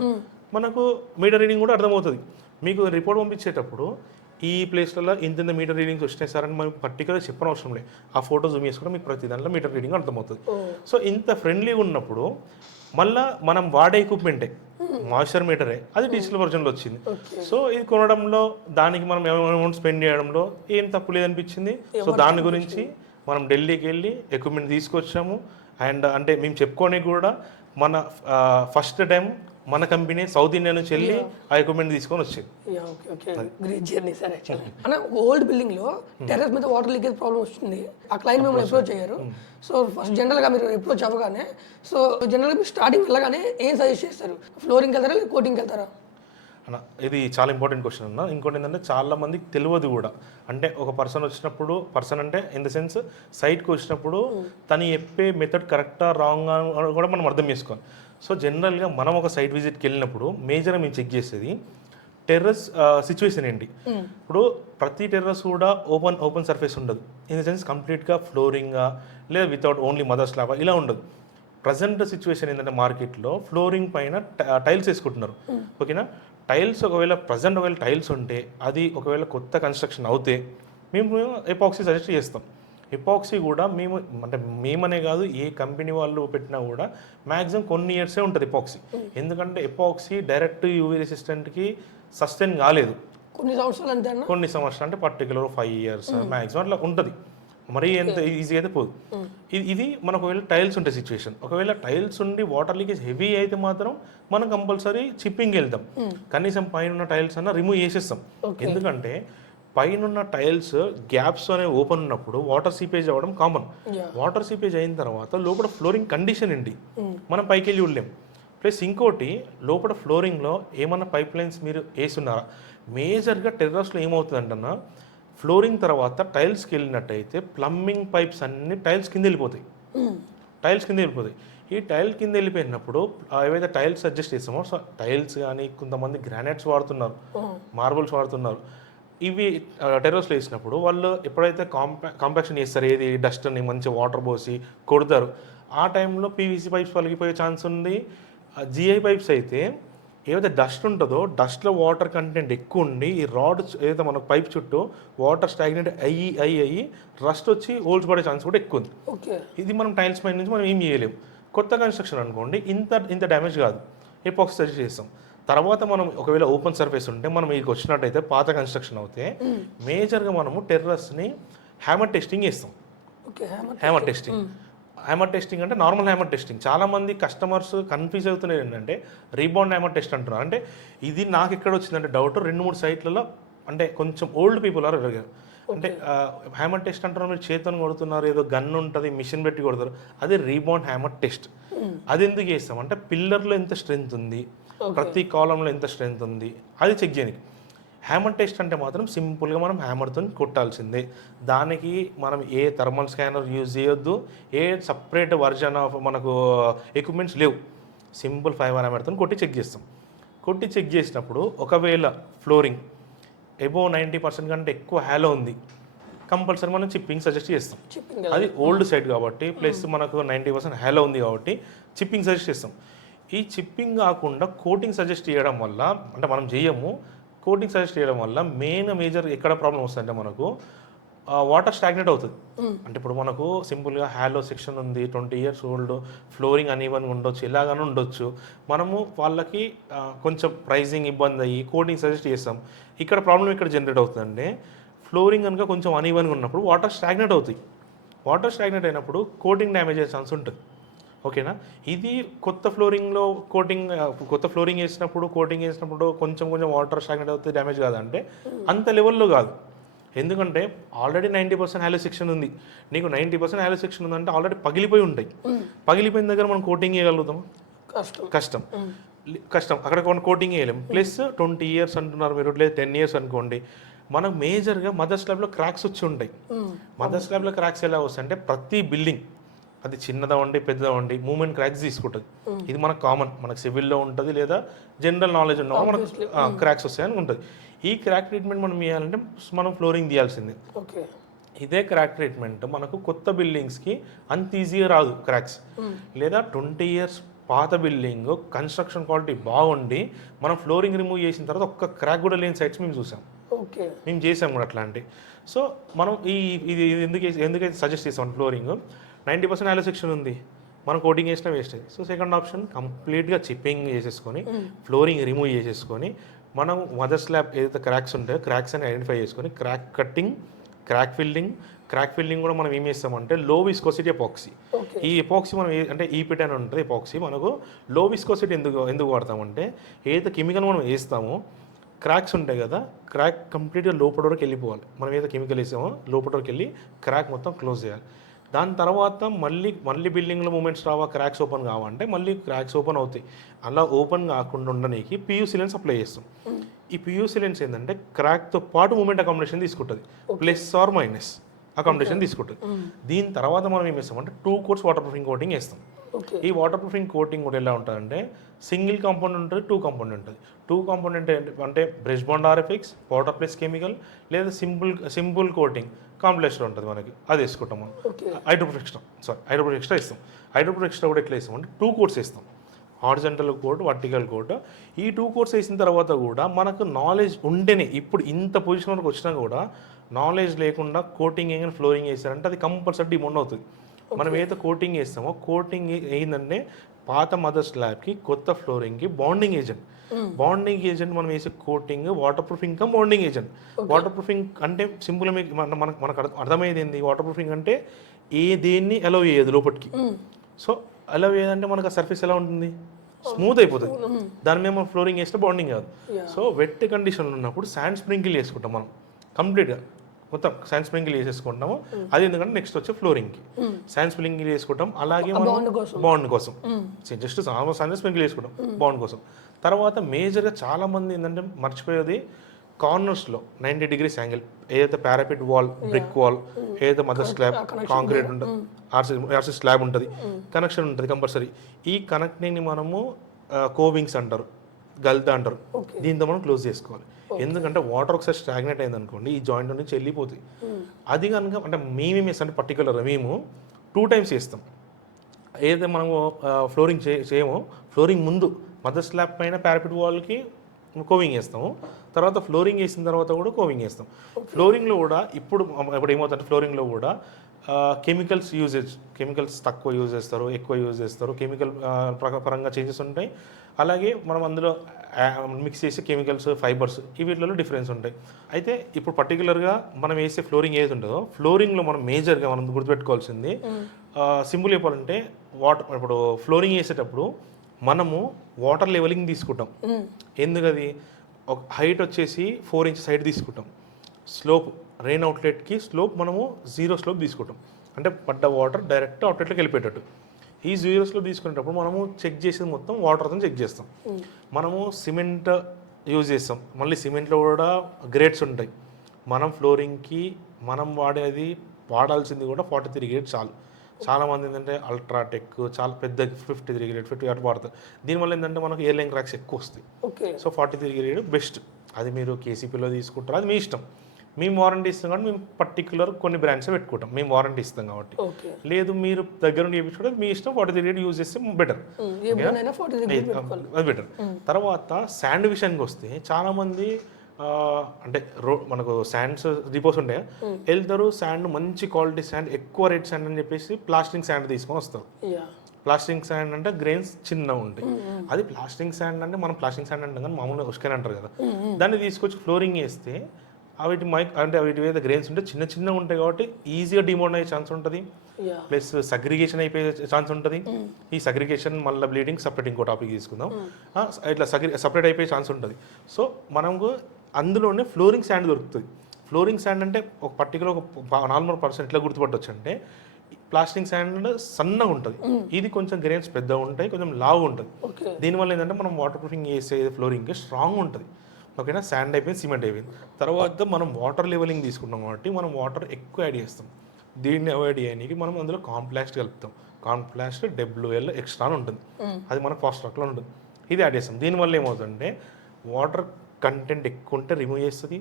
మనకు మీటర్ రీడింగ్ కూడా అర్థమవుతుంది. మీకు రిపోర్ట్ పంపించేటప్పుడు ఈ ప్లేస్లలో ఇంత మీటర్ రీడింగ్స్ వచ్చినాయి సార్ అని మనకు పర్టికులర్ చెప్పడం అవసరం లేదు, ఆ ఫోటో జూమ్ చేసుకుంటే మీకు ప్రతి దాంట్లో మీటర్ రీడింగ్ అర్థమవుతుంది. సో ఇంత ఫ్రెండ్లీగా ఉన్నప్పుడు మళ్ళీ మనం వాడే ఎక్విప్మెంటే మాయిశ్చర్ మీటరే, అది డిజిటల్ వర్జన్లో వచ్చింది. సో ఇది కొనడంలో దానికి మనం అమౌంట్ స్పెండ్ చేయడంలో ఏం తప్పు లేదనిపించింది. సో దాని గురించి మనం ఢిల్లీకి వెళ్ళి ఎక్విప్మెంట్ తీసుకొచ్చాము. అండ్ అంటే మేము చెప్పుకోనికి కూడా మన ఫస్ట్ టైం మన కంపెనీ సౌత్ ఇండియా నుంచి వెళ్ళి ఆ ఎక్విప్మెంట్ తీసుకొని వచ్చింది. గ్రేట్ జర్నీ సరే. అన్న ఓల్డ్ బిల్డింగ్ లో టెర్రస్ మీద వాటర్ లీకేజ్ ప్రాబ్లం వస్తుంది, ఆ క్లయింట్ మిమ్మల్ని అప్రోచ్ అయ్యారు. సో ఫస్ట్ జనరల్గా మీరు అప్రోచ్ అవ్వగానే సో జనరల్గా మీరు స్టార్టింగ్ వెళ్ళగానే ఏం సజెస్ట్ చేస్తారు? ఫ్లోరింగ్కి వెళ్తారా లేదా కోటింగ్కి వెళ్తారా? అన్న ఇది చాలా ఇంపార్టెంట్ క్వశ్చన్ అన్న. ఇంకోటి ఏంటంటే చాలా మందికి తెలియదు కూడా. అంటే ఒక పర్సన్ వచ్చినప్పుడు, పర్సన్ అంటే ఇన్ ద సెన్స్ సైట్కి వచ్చినప్పుడు తను చెప్పే మెథడ్ కరెక్టా రాంగా కూడా మనం అర్థం చేసుకోవాలి. సో జనరల్గా మనం ఒక సైట్ విజిట్కి వెళ్ళినప్పుడు మేజర్గా మేము చెక్ చేసేది టెర్రస్ సిచ్యువేషన్ ఏంటి. ఇప్పుడు ప్రతి టెర్రస్ కూడా ఓపెన్ సర్ఫేస్ ఉండదు, ఇన్ ద సెన్స్ కంప్లీట్గా ఫ్లోరింగా లేదా వితౌట్ ఓన్లీ మదర్ స్లాబ్ ఇలా ఉండదు. ప్రజెంట్ సిచ్యువేషన్ ఏంటంటే మార్కెట్లో ఫ్లోరింగ్ పైన టైల్స్ వేసుకుంటున్నారు. ఓకేనా, టైల్స్ ఒకవేళ టైల్స్ ఉంటే అది ఒకవేళ కొత్త కన్స్ట్రక్షన్ అవుతే మేము ఎపాక్సీ సజెస్ట్ చేస్తాం. ఎపాక్సీ కూడా మేమనే కాదు ఏ కంపెనీ వాళ్ళు పెట్టినా కూడా మ్యాక్సిమం కొన్ని ఇయర్సే ఉంటుంది ఎపాక్సీ. ఎందుకంటే ఎపాక్సీ డైరెక్ట్ యూవీ రెసిస్టెంట్కి సస్టైన్ కాలేదు, కొన్ని సంవత్సరాలు అంటే పర్టికులర్ 5 years మ్యాక్సిమం అట్లా ఉంటుంది. మరీ ఎంత ఈజీ అయితే పోదు. ఇది మనకు ఒకవేళ టైల్స్ ఉంటే సిచ్యువేషన్, ఒకవేళ టైల్స్ ఉండి వాటర్ లీకేజ్ హెవీ అయితే మాత్రం మనం కంపల్సరీ చిప్పింగ్ వెళ్తాం. కనీసం పైన టైల్స్ అన్న రిమూవ్ చేసేస్తాం. ఎందుకంటే పైన టైల్స్ గ్యాప్స్ అనేవి ఓపెన్ ఉన్నప్పుడు వాటర్ సీపేజ్ అవ్వడం కామన్. వాటర్ సీపేజ్ అయిన తర్వాత లోపల ఫ్లోరింగ్ కండిషన్ ఏంటి మనం పైకి వెళ్ళి చూడలేం. ప్లస్ ఇంకోటి లోపల ఫ్లోరింగ్లో ఏమన్నా పైప్ లైన్స్ మీరు వేస్తున్నారా? మేజర్గా టెర్రస్లో ఏమవుతుందంటన్నా ఫ్లోరింగ్ తర్వాత టైల్స్కి వెళ్ళినట్టయితే ప్లంబింగ్ పైప్స్ అన్ని టైల్స్ కింద వెళ్ళిపోతాయి. ఈ టైల్ కింద వెళ్ళిపోయినప్పుడు ఏవైతే టైల్స్ అడ్జస్ట్ చేస్తామో, సో టైల్స్ కానీ కొంతమంది గ్రానైట్స్ వాడుతున్నారు, మార్బుల్స్ వాడుతున్నారు. ఇవి టెర్రస్లో వేసినప్పుడు వాళ్ళు ఎప్పుడైతే కాంపాక్షన్ చేస్తారు, ఏది డస్ట్ని మంచి వాటర్ పోసి కొడతారు, ఆ టైంలో పీవీసీ పైప్స్ పలిగిపోయే ఛాన్స్ ఉంది. జిఐ పైప్స్ అయితే ఏదైతే డస్ట్ ఉంటుందో డస్ట్లో వాటర్ కంటెంట్ ఎక్కువ ఉండి ఈ రాడ్ ఏదైతే మన పైప్ చుట్టూ వాటర్ స్టాగ్నేట్ అయ్యి రస్ట్ వచ్చి హోల్స్ పడే ఛాన్స్ కూడా ఎక్కువ ఉంది. ఇది మనం టైల్స్ పైన నుంచి మనం ఏం చేయలేము. కొత్త కన్స్ట్రక్షన్ అనుకోండి ఇంత డ్యామేజ్ కాదు, ఎపాక్సీ సజెస్ట్ చేస్తాం. తర్వాత మనం ఒకవేళ ఓపెన్ సర్ఫేస్ ఉంటే మనం మీకు వచ్చినట్టయితే పాత కన్స్ట్రక్షన్ అవుతే మేజర్గా మనము టెర్రస్ని హ్యామర్ టెస్టింగ్ చేస్తాం. హ్యామర్ టెస్టింగ్ అంటే నార్మల్ హ్యామర్ టెస్టింగ్. చాలామంది కస్టమర్స్ కన్ఫ్యూజ్ అవుతున్నారు ఏంటంటే రీబౌండ్ హ్యామర్ టెస్ట్ అంటున్నారు. అంటే ఇది నాకు ఎక్కడ వచ్చిందంటే డౌట్ 2-3 సైట్లలో అంటే కొంచెం ఓల్డ్ పీపుల్ ఆర్ అడిగారు. అంటే హ్యామర్ టెస్ట్ అంటున్నారు, మీరు చేతిని కొడుతున్నారు, ఏదో గన్ ఉంటుంది మిషన్ పెట్టి కొడతారు, అది రీబౌండ్ హ్యామర్ టెస్ట్. అది ఎందుకు చేస్తాం అంటే పిల్లర్లో ఎంత స్ట్రెంత్ ఉంది, ప్రతి కాలంలో ఎంత స్ట్రెంత్ ఉంది అది చెక్ చేయడానికి. హ్యామర్ టెస్ట్ అంటే మాత్రం సింపుల్గా మనం హ్యామర్తో కొట్టాల్సిందే. దానికి మనం ఏ థర్మల్ స్కానర్ యూజ్ చేయొద్దు, ఏ సపరేట్ వర్జన్ ఆఫ్ మనకు ఎక్విప్మెంట్స్ లేవు. సింపుల్ 5 హ్యామర్తో కొట్టి చెక్ చేస్తాం. కొట్టి చెక్ చేసినప్పుడు ఒకవేళ ఫ్లోరింగ్ అబోవ్ 90% కంటే ఎక్కువ హ్యాలో ఉంది, కంపల్సరీ మనం చిప్పింగ్ సజెస్ట్ చేస్తాం. అది ఓల్డ్ సైట్ కాబట్టి ప్లస్ మనకు 90% హ్యాలో ఉంది కాబట్టి చిప్పింగ్ సజెస్ట్ చేస్తాం. ఈ చిప్పింగ్ కాకుండా కోటింగ్ సజెస్ట్ చేయడం వల్ల, అంటే మనం చేయము, కోటింగ్ సజెస్ట్ చేయడం వల్ల మేజర్ ఎక్కడ ప్రాబ్లం వస్తుందంటే మనకు వాటర్ స్టాగ్నేట్ అవుతుంది. అంటే ఇప్పుడు మనకు సింపుల్గా హ్యాలో సెక్షన్ ఉంది, 20 years ఓల్డ్, ఫ్లోరింగ్ అనీవన్గా ఉండొచ్చు, ఇలాగానే ఉండొచ్చు. మనము వాళ్ళకి కొంచెం ప్రైజింగ్ ఇబ్బంది అయ్యి కోటింగ్ సజెస్ట్ చేస్తాం. ఇక్కడ ప్రాబ్లం ఇక్కడ జనరేట్ అవుతుందంటే ఫ్లోరింగ్ కనుక కొంచెం అనీవన్గా ఉన్నప్పుడు వాటర్ స్టాగ్నేట్ అవుతాయి. వాటర్ స్టాగ్నేట్ అయినప్పుడు కోటింగ్ డ్యామేజ్ అయ్యే ఛాన్స్ ఉంటుంది. ఓకేనా? ఇది కొత్త ఫ్లోరింగ్ వేసినప్పుడు కోటింగ్ వేసినప్పుడు కొంచెం వాటర్ స్టాగ్నేట్ అవుతుంది, డ్యామేజ్ కాదంటే అంత లెవెల్లో కాదు. ఎందుకంటే ఆల్రెడీ 90% హ్యాలో సెక్షన్ ఉంది. నీకు 90% హ్యాలో సెక్షన్ ఉందంటే ఆల్రెడీ పగిలిపోయి ఉంటాయి. పగిలిపోయిన దగ్గర మనం కోటింగ్ వేయగలుగుతాం? కష్టం. అక్కడ కోటింగ్ వేయలేం. ప్లస్ 20 years అంటున్నారు మీరు, లేదు 10 years అనుకోండి. మనకు మేజర్గా మదర్ స్లాబ్లో క్రాక్స్ వచ్చి ఉంటాయి. మదర్ స్లాబ్లో క్రాక్స్ ఎలా వస్తాయి అంటే ప్రతి బిల్డింగ్ అది చిన్నదా ఉండి పెద్దదా ఉండి మూమెంట్ క్రాక్స్ తీసుకుంటుంది. ఇది మనకు కామన్, మనకు సివిల్లో ఉంటుంది లేదా జనరల్ నాలెడ్జ్ ఉన్న మనకు క్రాక్స్ వస్తాయని ఉంటుంది. ఈ క్రాక్ ట్రీట్మెంట్ మనం చేయాలంటే మనం ఫ్లోరింగ్ తీయాల్సిందే. ఇదే క్రాక్ ట్రీట్మెంట్ మనకు కొత్త బిల్డింగ్స్కి అంత ఈజీగా రాదు క్రాక్స్. లేదా 20 years పాత బిల్డింగ్ కన్స్ట్రక్షన్ క్వాలిటీ బాగుండి మనం ఫ్లోరింగ్ రిమూవ్ చేసిన తర్వాత ఒక్క క్రాక్ కూడా లేని సైట్స్ మేము చూసాం, మేము చేసాం కూడా అట్లాంటి. సో మనం ఇది ఎందుకైతే సజెస్ట్ చేస్తాం ఫ్లోరింగ్ 90% హ్యాలో సెక్షన్ ఉంది, మనం కోటింగ్ వేసినా వేస్ట్. సో సెకండ్ ఆప్షన్ కంప్లీట్గా చిప్పింగ్ చేసేసుకొని ఫ్లోరింగ్ రిమూవ్ చేసేసుకొని మనం మదర్ స్లాబ్ ఏదైతే క్రాక్స్ ఉంటాయో క్రాక్స్ అని ఐడెంటిఫై చేసుకొని క్రాక్ కట్టింగ్, క్రాక్ ఫిల్లింగ్ కూడా మనం ఏం చేస్తామంటే లో విస్కోసిటీ ఎపాక్సీ. ఈ ఎపాక్సీ మనం అంటే ఈపిట్ అని ఉంటుంది ఎపాక్సీ. మనకు లో విస్కోసిటీ ఎందుకు వాడతామంటే ఏదైతే కెమికల్ మనం వేస్తామో క్రాక్స్ ఉంటాయి కదా, క్రాక్ కంప్లీట్గా లోపల వరకు వెళ్ళిపోవాలి. మనం ఏదైతే కెమికల్ వేసామో లోపల వరకు వెళ్ళి క్రాక్ మొత్తం క్లోజ్ చేయాలి. దాని తర్వాత మళ్ళీ బిల్డింగ్లో మూమెంట్స్ రావా, క్రాక్స్ ఓపెన్ కావాలంటే మళ్ళీ క్రాక్స్ ఓపెన్ అవుతాయి. అలా ఓపెన్ కాకుండా ఉండడానికి పియూసీ లెన్స్ అప్లై చేస్తాం. ఈ పియూసీ లెన్స్ ఏంటంటే క్రాక్తో పాటు మూమెంట్ అకామిడేషన్ తీసుకుంటుంది, ప్లస్ ఆర్ మైనస్ అకామిడేషన్ తీసుకుంటుంది. దీని తర్వాత మనం ఏం చేస్తామంటే 2 coats వాటర్ ప్రూఫింగ్ కోటింగ్ వేస్తాం. ఈ వాటర్ ప్రూఫింగ్ కోటింగ్ కూడా ఎలా ఉంటుందంటే సింగిల్ కాంపౌండ్ ఉంటుంది, 2 component ఉంటుంది. 2 component అంటే brush bond RFX, powder plus chemical, లేదా సింపుల్ కోటింగ్ కాంప్లెక్స్లో ఉంటుంది మనకి, అది వేసుకుంటాం మనం. హైడ్రోప్రూఫ్ ఎక్స్ట్రా ఇస్తాం. హైడ్రోప్రూఫ్ ఎక్స్ట్రా కూడా ఎట్లా ఇస్తాం అంటే 2 coats వేస్తాం, హారిజంటల్ కోట్, వర్టికల్ కోట్. ఈ 2 coats వేసిన తర్వాత కూడా మనకు నాలెడ్జ్ ఉంటేనే, ఇప్పుడు ఇంత పొజిషన్ వరకు వచ్చినా కూడా నాలెడ్జ్ లేకుండా కోటింగ్ వేయగానే ఫ్లోరింగ్ వేసారంటే అది కంపల్సరీ డిమోండ్ అవుతుంది. మనం ఏదైతే కోటింగ్ వేస్తామో కోటింగ్ ఏంటంటే పాత మదర్ స్లాబ్కి కొత్త ఫ్లోరింగ్కి బాండింగ్ ఏజెంట్ మనం వేసే కోటింగ్ వాటర్ ప్రూఫింగ్ ఇంకా బాండింగ్ ఏజెంట్. వాటర్ ప్రూఫింగ్ అంటే సింపుల్ మనకు అర్థమయ్యేది ఏంది, వాటర్ ప్రూఫింగ్ అంటే దేన్ని అలౌ చేయదు లోపలికి. సో అలౌ చేయదంటే మనకు ఆ సర్ఫేస్ ఎలా ఉంటుంది, స్మూత్ అయిపోతుంది. దాని మీద మనం ఫ్లోరింగ్ వేస్తే బాండింగ్ కాదు. సో వెట్ కండిషన్లో ఉన్నప్పుడు శాండ్ స్ప్రింకిల్ చేసుకుంటాం మనం కంప్లీట్గా, మొత్తం శాండ్ స్ప్రింకిల్ వేసేసుకుంటాము. అది ఎందుకంటే నెక్స్ట్ వచ్చే ఫ్లోరింగ్కి శాండ్ స్ప్రింకిల్ వేసుకుంటాం. అలాగే మనం బాండ్ కోసం జస్ట్ శాండ్ స్ప్రింకిల్ వేసుకుంటాం బాండ్ కోసం. తర్వాత మేజర్గా చాలామంది ఏంటంటే మర్చిపోయేది కార్నర్స్లో 90 degrees యాంగిల్, ఏదైతే పారాపిట్ వాల్, బ్రిక్ వాల్, ఏదైతే మదర్ స్లాబ్ కాంక్రీట్ ఉంటుంది, ఆర్సీ స్లాబ్ ఉంటుంది, కనెక్షన్ ఉంటుంది కంపల్సరీ. ఈ కనెక్టింగ్ని మనము కోవింగ్స్ అంటారు, గల్దా అంటారు, దీంతో మనం క్లోజ్ చేసుకోవాలి. ఎందుకంటే వాటర్ ఒకసారి స్టాగ్నేట్ అయింది అనుకోండి ఈ జాయింట్ నుంచి వెళ్ళిపోతాయి. అది కనుక అంటే మేమేం చేస్తాం అంటే పర్టికులర్గా మేము 2 times చేస్తాం. ఏదైతే మనము ఫ్లోరింగ్ చేయమో ఫ్లోరింగ్ ముందు మదర్ స్లాబ్ పైన పారాపిట్ వాల్కి కోవింగ్ వేస్తాము, తర్వాత ఫ్లోరింగ్ వేసిన తర్వాత కూడా కోవింగ్ వేస్తాం. ఫ్లోరింగ్లో కూడా ఇప్పుడు ఏమవుతుందంటే ఫ్లోరింగ్లో కూడా కెమికల్స్ తక్కువ యూజ్ చేస్తారు, ఎక్కువ యూజ్ చేస్తారు, కెమికల్ పరంగా చేంజెస్ ఉంటాయి. అలాగే మనం అందులో మిక్స్ చేసే కెమికల్స్, ఫైబర్స్ వీటిలో డిఫరెన్స్ ఉంటాయి. అయితే ఇప్పుడు పర్టికులర్గా మనం వేసే ఫ్లోరింగ్ ఏది ఉంటుందో ఫ్లోరింగ్లో మనం మేజర్గా మనం గుర్తుపెట్టుకోవాల్సింది సింపుల్ చెప్పాలంటే ఇప్పుడు ఫ్లోరింగ్ వేసేటప్పుడు మనము వాటర్ లెవెలింగ్ తీసుకుంటాం. ఎందుకది ఒక హైట్ వచ్చేసి 4 inches హైట్ తీసుకుంటాం. స్లోప్ రెయిన్ అవుట్లెట్కి స్లోప్ మనము 0 slope తీసుకుంటాం, అంటే పడ్డ వాటర్ డైరెక్ట్ అవుట్లెట్లోకి వెళ్ళిపోయేటట్టు. ఈ 0 slope తీసుకునేటప్పుడు మనము చెక్ చేసేది మొత్తం వాటర్తో చెక్ చేస్తాం. మనము సిమెంట్ యూజ్ చేస్తాం, మళ్ళీ సిమెంట్లో కూడా గ్రేడ్స్ ఉంటాయి. మనం ఫ్లోరింగ్కి మనం వాడాల్సింది కూడా 43 grade చాలు. చాలామంది ఏంటంటే అల్ట్రాటెక్ చాలా పెద్ద 53 grade 50 అటు వాడతారు. దీనివల్ల ఏంటంటే మనకు ఎయిర్ లైన్ క్రాక్స్ ఎక్కువ వస్తాయి. So 43 grade best. అది మీరు కేసీపీలో తీసుకుంటారు, అది మీ ఇష్టం. మేము వారంటీ ఇస్తాం కాబట్టి మేము పర్టికులర్ కొన్ని బ్రాండ్స్ పెట్టుకుంటాం, మేము వారంటీ ఇస్తాం కాబట్టి. లేదు మీరు దగ్గర నుండి చేయించుకుంటే మీ ఇష్టం 43 grade యూజ్ చేస్తే బెటర్, అది బెటర్. తర్వాత శాండ్ విషయానికి వస్తే చాలామంది అంటే మనకు శాండ్స్ డిపోస్ ఉంటాయి, వెళ్తారు శాండ్ మంచి క్వాలిటీ శాండ్, ఎక్కువ రేట్ శాండ్ అని చెప్పేసి ప్లాస్టింగ్ శాండ్ తీసుకొని వస్తారు. ప్లాస్టింగ్ శాండ్ అంటే గ్రెయిన్స్ చిన్నగా ఉంటాయి. అది ప్లాస్టింగ్ శాండ్ అంటే మనం ప్లాస్టింగ్ శాండ్ అంటాం కానీ మామూలుగా ఉష్కని అంటారు కదా, దాన్ని తీసుకొచ్చి ఫ్లోరింగ్ వేస్తే వీటి అంటే వీటి మీద గ్రెయిన్స్ ఉంటే చిన్న చిన్నగా ఉంటాయి కాబట్టి ఈజీగా డిమోల్డ్ అయ్యే ఛాన్స్ ఉంటుంది, ప్లస్ సగ్రిగేషన్ అయిపోయే ఛాన్స్ ఉంటుంది. ఈ సగ్రిగేషన్ మళ్ళీ బ్లీడింగ్ సపరేట్ ఇంకో టాపిక్ తీసుకుందాం. ఇట్లా సపరేట్ అయిపోయే ఛాన్స్ ఉంటుంది. సో మనకు అందులోనే ఫ్లోరింగ్ శాండ్ దొరుకుతుంది. ఫ్లోరింగ్ శాండ్ అంటే ఒక పర్టికులర్ ఒక నార్మల్ పర్సన్ ఎట్లా గుర్తుపట్టవచ్చు అంటే ప్లాస్టింగ్ శాండ్ సన్నగా ఉంటుంది, ఇది కొంచెం గ్రెయిన్స్ పెద్దగా ఉంటాయి, కొంచెం లావు ఉంటుంది. దీనివల్ల ఏంటంటే మనం వాటర్ ప్రూఫింగ్ చేసే ఫ్లోరింగ్ స్ట్రాంగ్ ఉంటుంది. ఓకేనా, శాండ్ అయిపోయింది, సిమెంట్ అయిపోయింది. తర్వాత మనం వాటర్ లెవెలింగ్ తీసుకుంటాం కాబట్టి మనం వాటర్ ఎక్కువ యాడ్ చేస్తాం. దీన్ని అవాయిడ్ చేయడానికి మనం అందులో కాంప్లాస్ట్ కలుపుతాం. కాంప్లాస్ట్ WL ఎక్స్ట్రా అని ఉంటుంది, అది మనకు ఫాస్ట్ ట్రాక్లో ఉంటుంది, ఇది యాడ్ చేస్తాం. దీనివల్ల ఏమవుతుందంటే వాటర్ కంటెంట్ ఎక్కువ ఉంటే రిమూవ్ చేస్తుంది.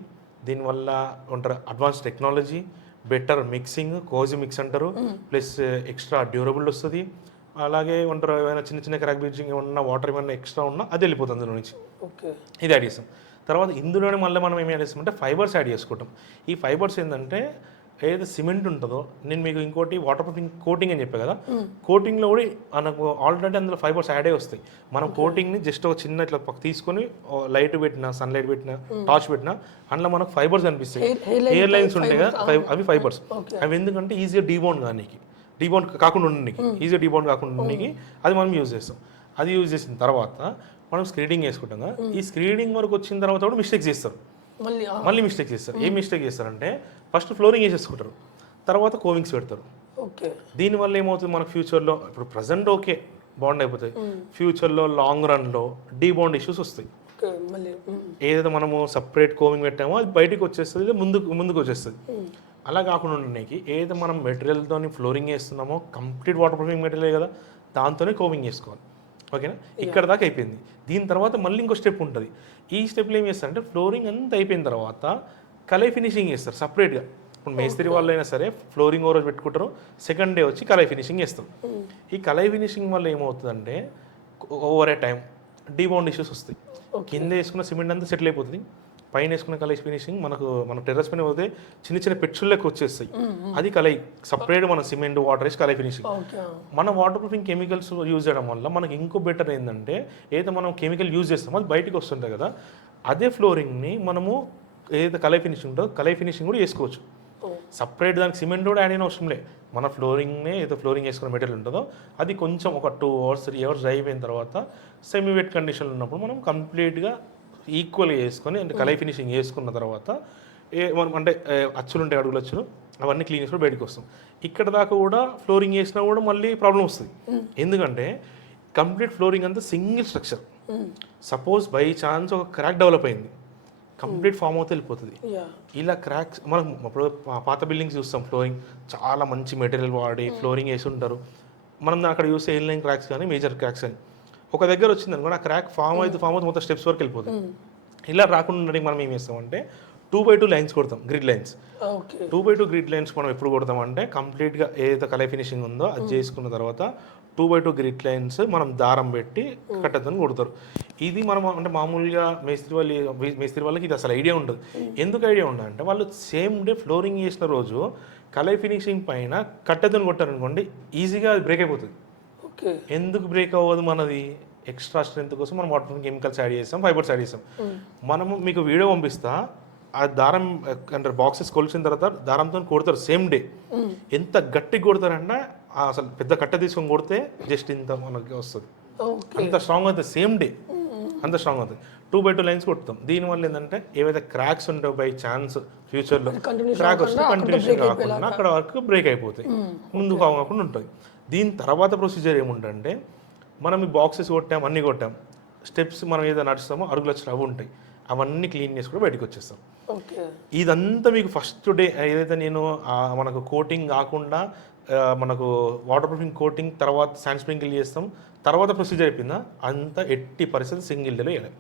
దీనివల్ల ఉంటారు advance technology, better mixing, cosy mix అంటారు, ప్లస్ ఎక్స్ట్రా డ్యూరబుల్ వస్తుంది. అలాగే ఉంటారు ఏమైనా చిన్న చిన్న క్రాక్ బ్రీచింగ్ ఏమన్నా వాటర్ ఏమైనా ఎక్స్ట్రా ఉన్నా అది వెళ్ళిపోతుంది అందులో నుంచి. ఇది యాడ్ చేస్తాం. తర్వాత ఇందులోనే మళ్ళీ మనం ఏం యాడ్ చేస్తామంటే ఫైబర్స్ యాడ్ చేసుకుంటాం. ఈ ఫైబర్స్ ఏంటంటే ఏదైతే సిమెంట్ ఉంటుందో, నేను మీకు ఇంకోటి వాటర్ ప్రూఫింగ్ కోటింగ్ అని చెప్పా కదా, కోటింగ్లో కూడా మనకు ఆల్రెడీ అందులో ఫైబర్స్ యాడ్ అయ్యి వస్తాయి. మనం కోటింగ్ని జస్ట్ ఒక చిన్న ఇట్లా తీసుకొని లైట్ పెట్టినా, సన్లైట్ పెట్టినా, టార్చ్ పెట్టినా అందులో మనకు ఫైబర్స్ కనిపిస్తాయి. ఎయిర్ లైన్స్ ఉంటాయి కదా, అవి ఫైబర్స్. అవి ఎందుకంటే ఈజీగా డీబౌండ్ కానీ డీబౌండ్ కాకుండా ఉండడానికి, ఈజీగా డీబౌండ్ కాకుండా ఉండడానికి అది మనం యూజ్ చేస్తాం. అది యూజ్ చేసిన తర్వాత మనం స్క్రీడింగ్ వేసుకుంటాం కదా, ఈ స్క్రీడింగ్ వరకు వచ్చిన తర్వాత కూడా మిస్టేక్స్ చేస్తారు, మళ్ళీ మిస్టేక్ చేస్తారు. ఏం మిస్టేక్ చేస్తారంటే ఫస్ట్ ఫ్లోరింగ్ వేసేసుకుంటారు, తర్వాత కోవింగ్స్ పెడతారు. దీనివల్ల ఏమవుతుంది మనకు ఫ్యూచర్లో, ఇప్పుడు ప్రజెంట్ ఓకే బాండ్ అయిపోతాయి, ఫ్యూచర్లో లాంగ్ రన్లో డీబాండ్ ఇష్యూస్ వస్తాయి. ఏదైతే మనము సపరేట్ కోవింగ్ పెట్టామో అది బయటికి వచ్చేస్తుంది, ముందుకు వచ్చేస్తుంది. అలా కాకుండా ఉండడానికి ఏదైతే మనం మెటీరియల్తో ఫ్లోరింగ్ వేస్తున్నామో కంప్లీట్ వాటర్ ప్రూఫింగ్ మెటీరియల్ కదా, దాంతోనే కోవింగ్ చేసుకోవాలి. ఓకేనా, ఇక్కడ దాకా అయిపోయింది. దీని తర్వాత మళ్ళీ ఇంకో స్టెప్ ఉంటుంది. ఈ స్టెప్లో ఏం చేస్తారంటే ఫ్లోరింగ్ అంతా అయిపోయిన తర్వాత కలై ఫినిషింగ్ చేస్తారు సపరేట్గా. ఇప్పుడు మేస్త్రి వాళ్ళు అయినా సరే ఫ్లోరింగ్ ఓ రోజు పెట్టుకుంటారు, సెకండ్ డే వచ్చి కలై ఫినిషింగ్ చేస్తారు. ఈ కలై ఫినిషింగ్ వల్ల ఏమవుతుందంటే ఓవర్ ఏ టైం డీబౌండ్ ఇష్యూస్ వస్తాయి. కింద వేసుకున్న సిమెంట్ అంతా సెటిల్ అయిపోతుంది, పైన వేసుకున్న కలై ఫినిషింగ్ మన టెర్రస్ పైన పోతే చిన్న చిన్న పెచ్చుల్లోకి వచ్చేస్తాయి. అది కలై సపరేట్ మన సిమెంట్ వాటర్ వేసి కలై ఫినిషింగ్. మన వాటర్ ప్రూఫింగ్ కెమికల్స్ యూజ్ చేయడం వల్ల మనకి ఇంకో బెటర్ ఏంటంటే ఏదైతే మనం కెమికల్ యూజ్ చేస్తామో అది బయటకు వస్తుంటాయి కదా, అదే ఫ్లోరింగ్ని మనము ఏదైతే కలై ఫినిషింగ్ ఉంటుందో కలై ఫినిషింగ్ కూడా చేసుకోవచ్చు. సపరేట్ దానికి సిమెంట్ కూడా యాడ్ అయిన అవసరం లేదు. మన ఫ్లోరింగ్నే ఏదో ఫ్లోరింగ్ వేసుకున్న మెటీరియల్ ఉంటుందో అది కొంచెం ఒక 2 hours 3 hours డ్రై అయిపోయిన తర్వాత సెమీ వెట్ కండిషన్లో ఉన్నప్పుడు మనం కంప్లీట్గా ఈక్వల్గా వేసుకొని అంటే కలై ఫినిషింగ్ వేసుకున్న తర్వాత మనం అంటే అచ్చులు ఉంటాయి, అడుగులు అచ్చులు, అవన్నీ క్లీన్ చేసుకొని బయటకు వస్తాం. ఇక్కడ దాకా కూడా ఫ్లోరింగ్ వేసినా కూడా మళ్ళీ ప్రాబ్లం వస్తుంది. ఎందుకంటే కంప్లీట్ ఫ్లోరింగ్ అంతా single structure. Suppose by chance ఒక క్రాక్ డెవలప్ అయింది, కంప్లీట్ ఫామ్ అవుతే వెళ్ళిపోతుంది. ఇలా క్రాక్స్ మనం ఇప్పుడు పాత బిల్డింగ్స్ చూస్తాం, ఫ్లోరింగ్ చాలా మంచి మెటీరియల్ వాడి ఫ్లోరింగ్ వేసి ఉంటారు. మనం అక్కడ చూస్తే ఎయిర్ లైన్ క్రాక్స్ కానీ మేజర్ క్రాక్స్ కానీ ఒక దగ్గర వచ్చింది అనుకోండి, ఆ క్రాక్ ఫామ్ అవుతుంది మొత్తం స్టెప్స్ వరకు వెళ్ళిపోతుంది. ఇలా రాకుండా మనం ఏం చేస్తామంటే 2x2 లైన్స్ కొడతాం, grid lines. 2x2 grid lines మనం ఎప్పుడు కొడతామంటే కంప్లీట్గా ఏదైతే కలై ఫినిషింగ్ ఉందో అది చేసుకున్న తర్వాత 2x2 గ్రిడ్ లైన్స్ మనం దారం పెట్టి కట్టెతోని కొడతారు. ఇది మనం అంటే మామూలుగా మేస్త్రి వాళ్ళకి ఇది అసలు ఐడియా ఉంటుంది. ఎందుకు ఐడియా ఉండదు అంటే వాళ్ళు సేమ్ డే ఫ్లోరింగ్ చేసిన రోజు కలై ఫినిషింగ్ పైన కట్టెతోని కొట్టారనుకోండి, ఈజీగా అది బ్రేక్ అయిపోతుంది. ఎందుకు బ్రేక్ అవ్వదు? మనది ఎక్స్ట్రా స్ట్రెంత్ కోసం మనం వాటర్ కెమికల్స్ యాడ్ చేస్తాం, ఫైబర్స్ యాడ్ చేస్తాం. మనము మీకు వీడియో పంపిస్తా, ఆ దారం అంటే బాక్సెస్ కొలిచిన తర్వాత దారంతో కొడతారు సేమ్ డే. ఎంత గట్టిగా కొడతారంటే అసలు పెద్ద కట్ట తీసుకొని కొడితే జస్ట్ ఇంత మనకి వస్తుంది, అంత స్ట్రాంగ్ అవుతుంది. సేమ్ డే అంత స్ట్రాంగ్ అవుతుంది. 2x2 లైన్స్ కొడతాం. దీనివల్ల ఏంటంటే ఏవైతే క్రాక్స్ ఉంటాయో బై ఛాన్స్ ఫ్యూచర్లో క్రాక్ వస్తే కంటిన్యూషన్ కాకుండా అక్కడ వరకు బ్రేక్ అయిపోతాయి, ముందుకు కాకుండా ఉంటుంది. దీని తర్వాత ప్రొసీజర్ ఏముంటుందంటే మనం ఈ బాక్సెస్ కొట్టాం, అన్నీ కొట్టాం, స్టెప్స్ మనం ఏదైనా నడుస్తామో అరుగులు వచ్చిన అవి ఉంటాయి, అవన్నీ క్లీన్ చేసి కూడా బయటకు వచ్చేస్తాం. ఇదంతా మీకు ఫస్ట్ డే ఏదైతే నేను మనకు కోటింగ్ కాకుండా మనకు వాటర్ ప్రూఫింగ్ కోటింగ్ తర్వాత శాండ్ స్ప్రింకిల్ చేస్తాం, తర్వాత ప్రొసీజర్ అయిపోయిందా అంతా ఎట్టి పరిస్థితి సింగిల్ డేలో వేయాలి.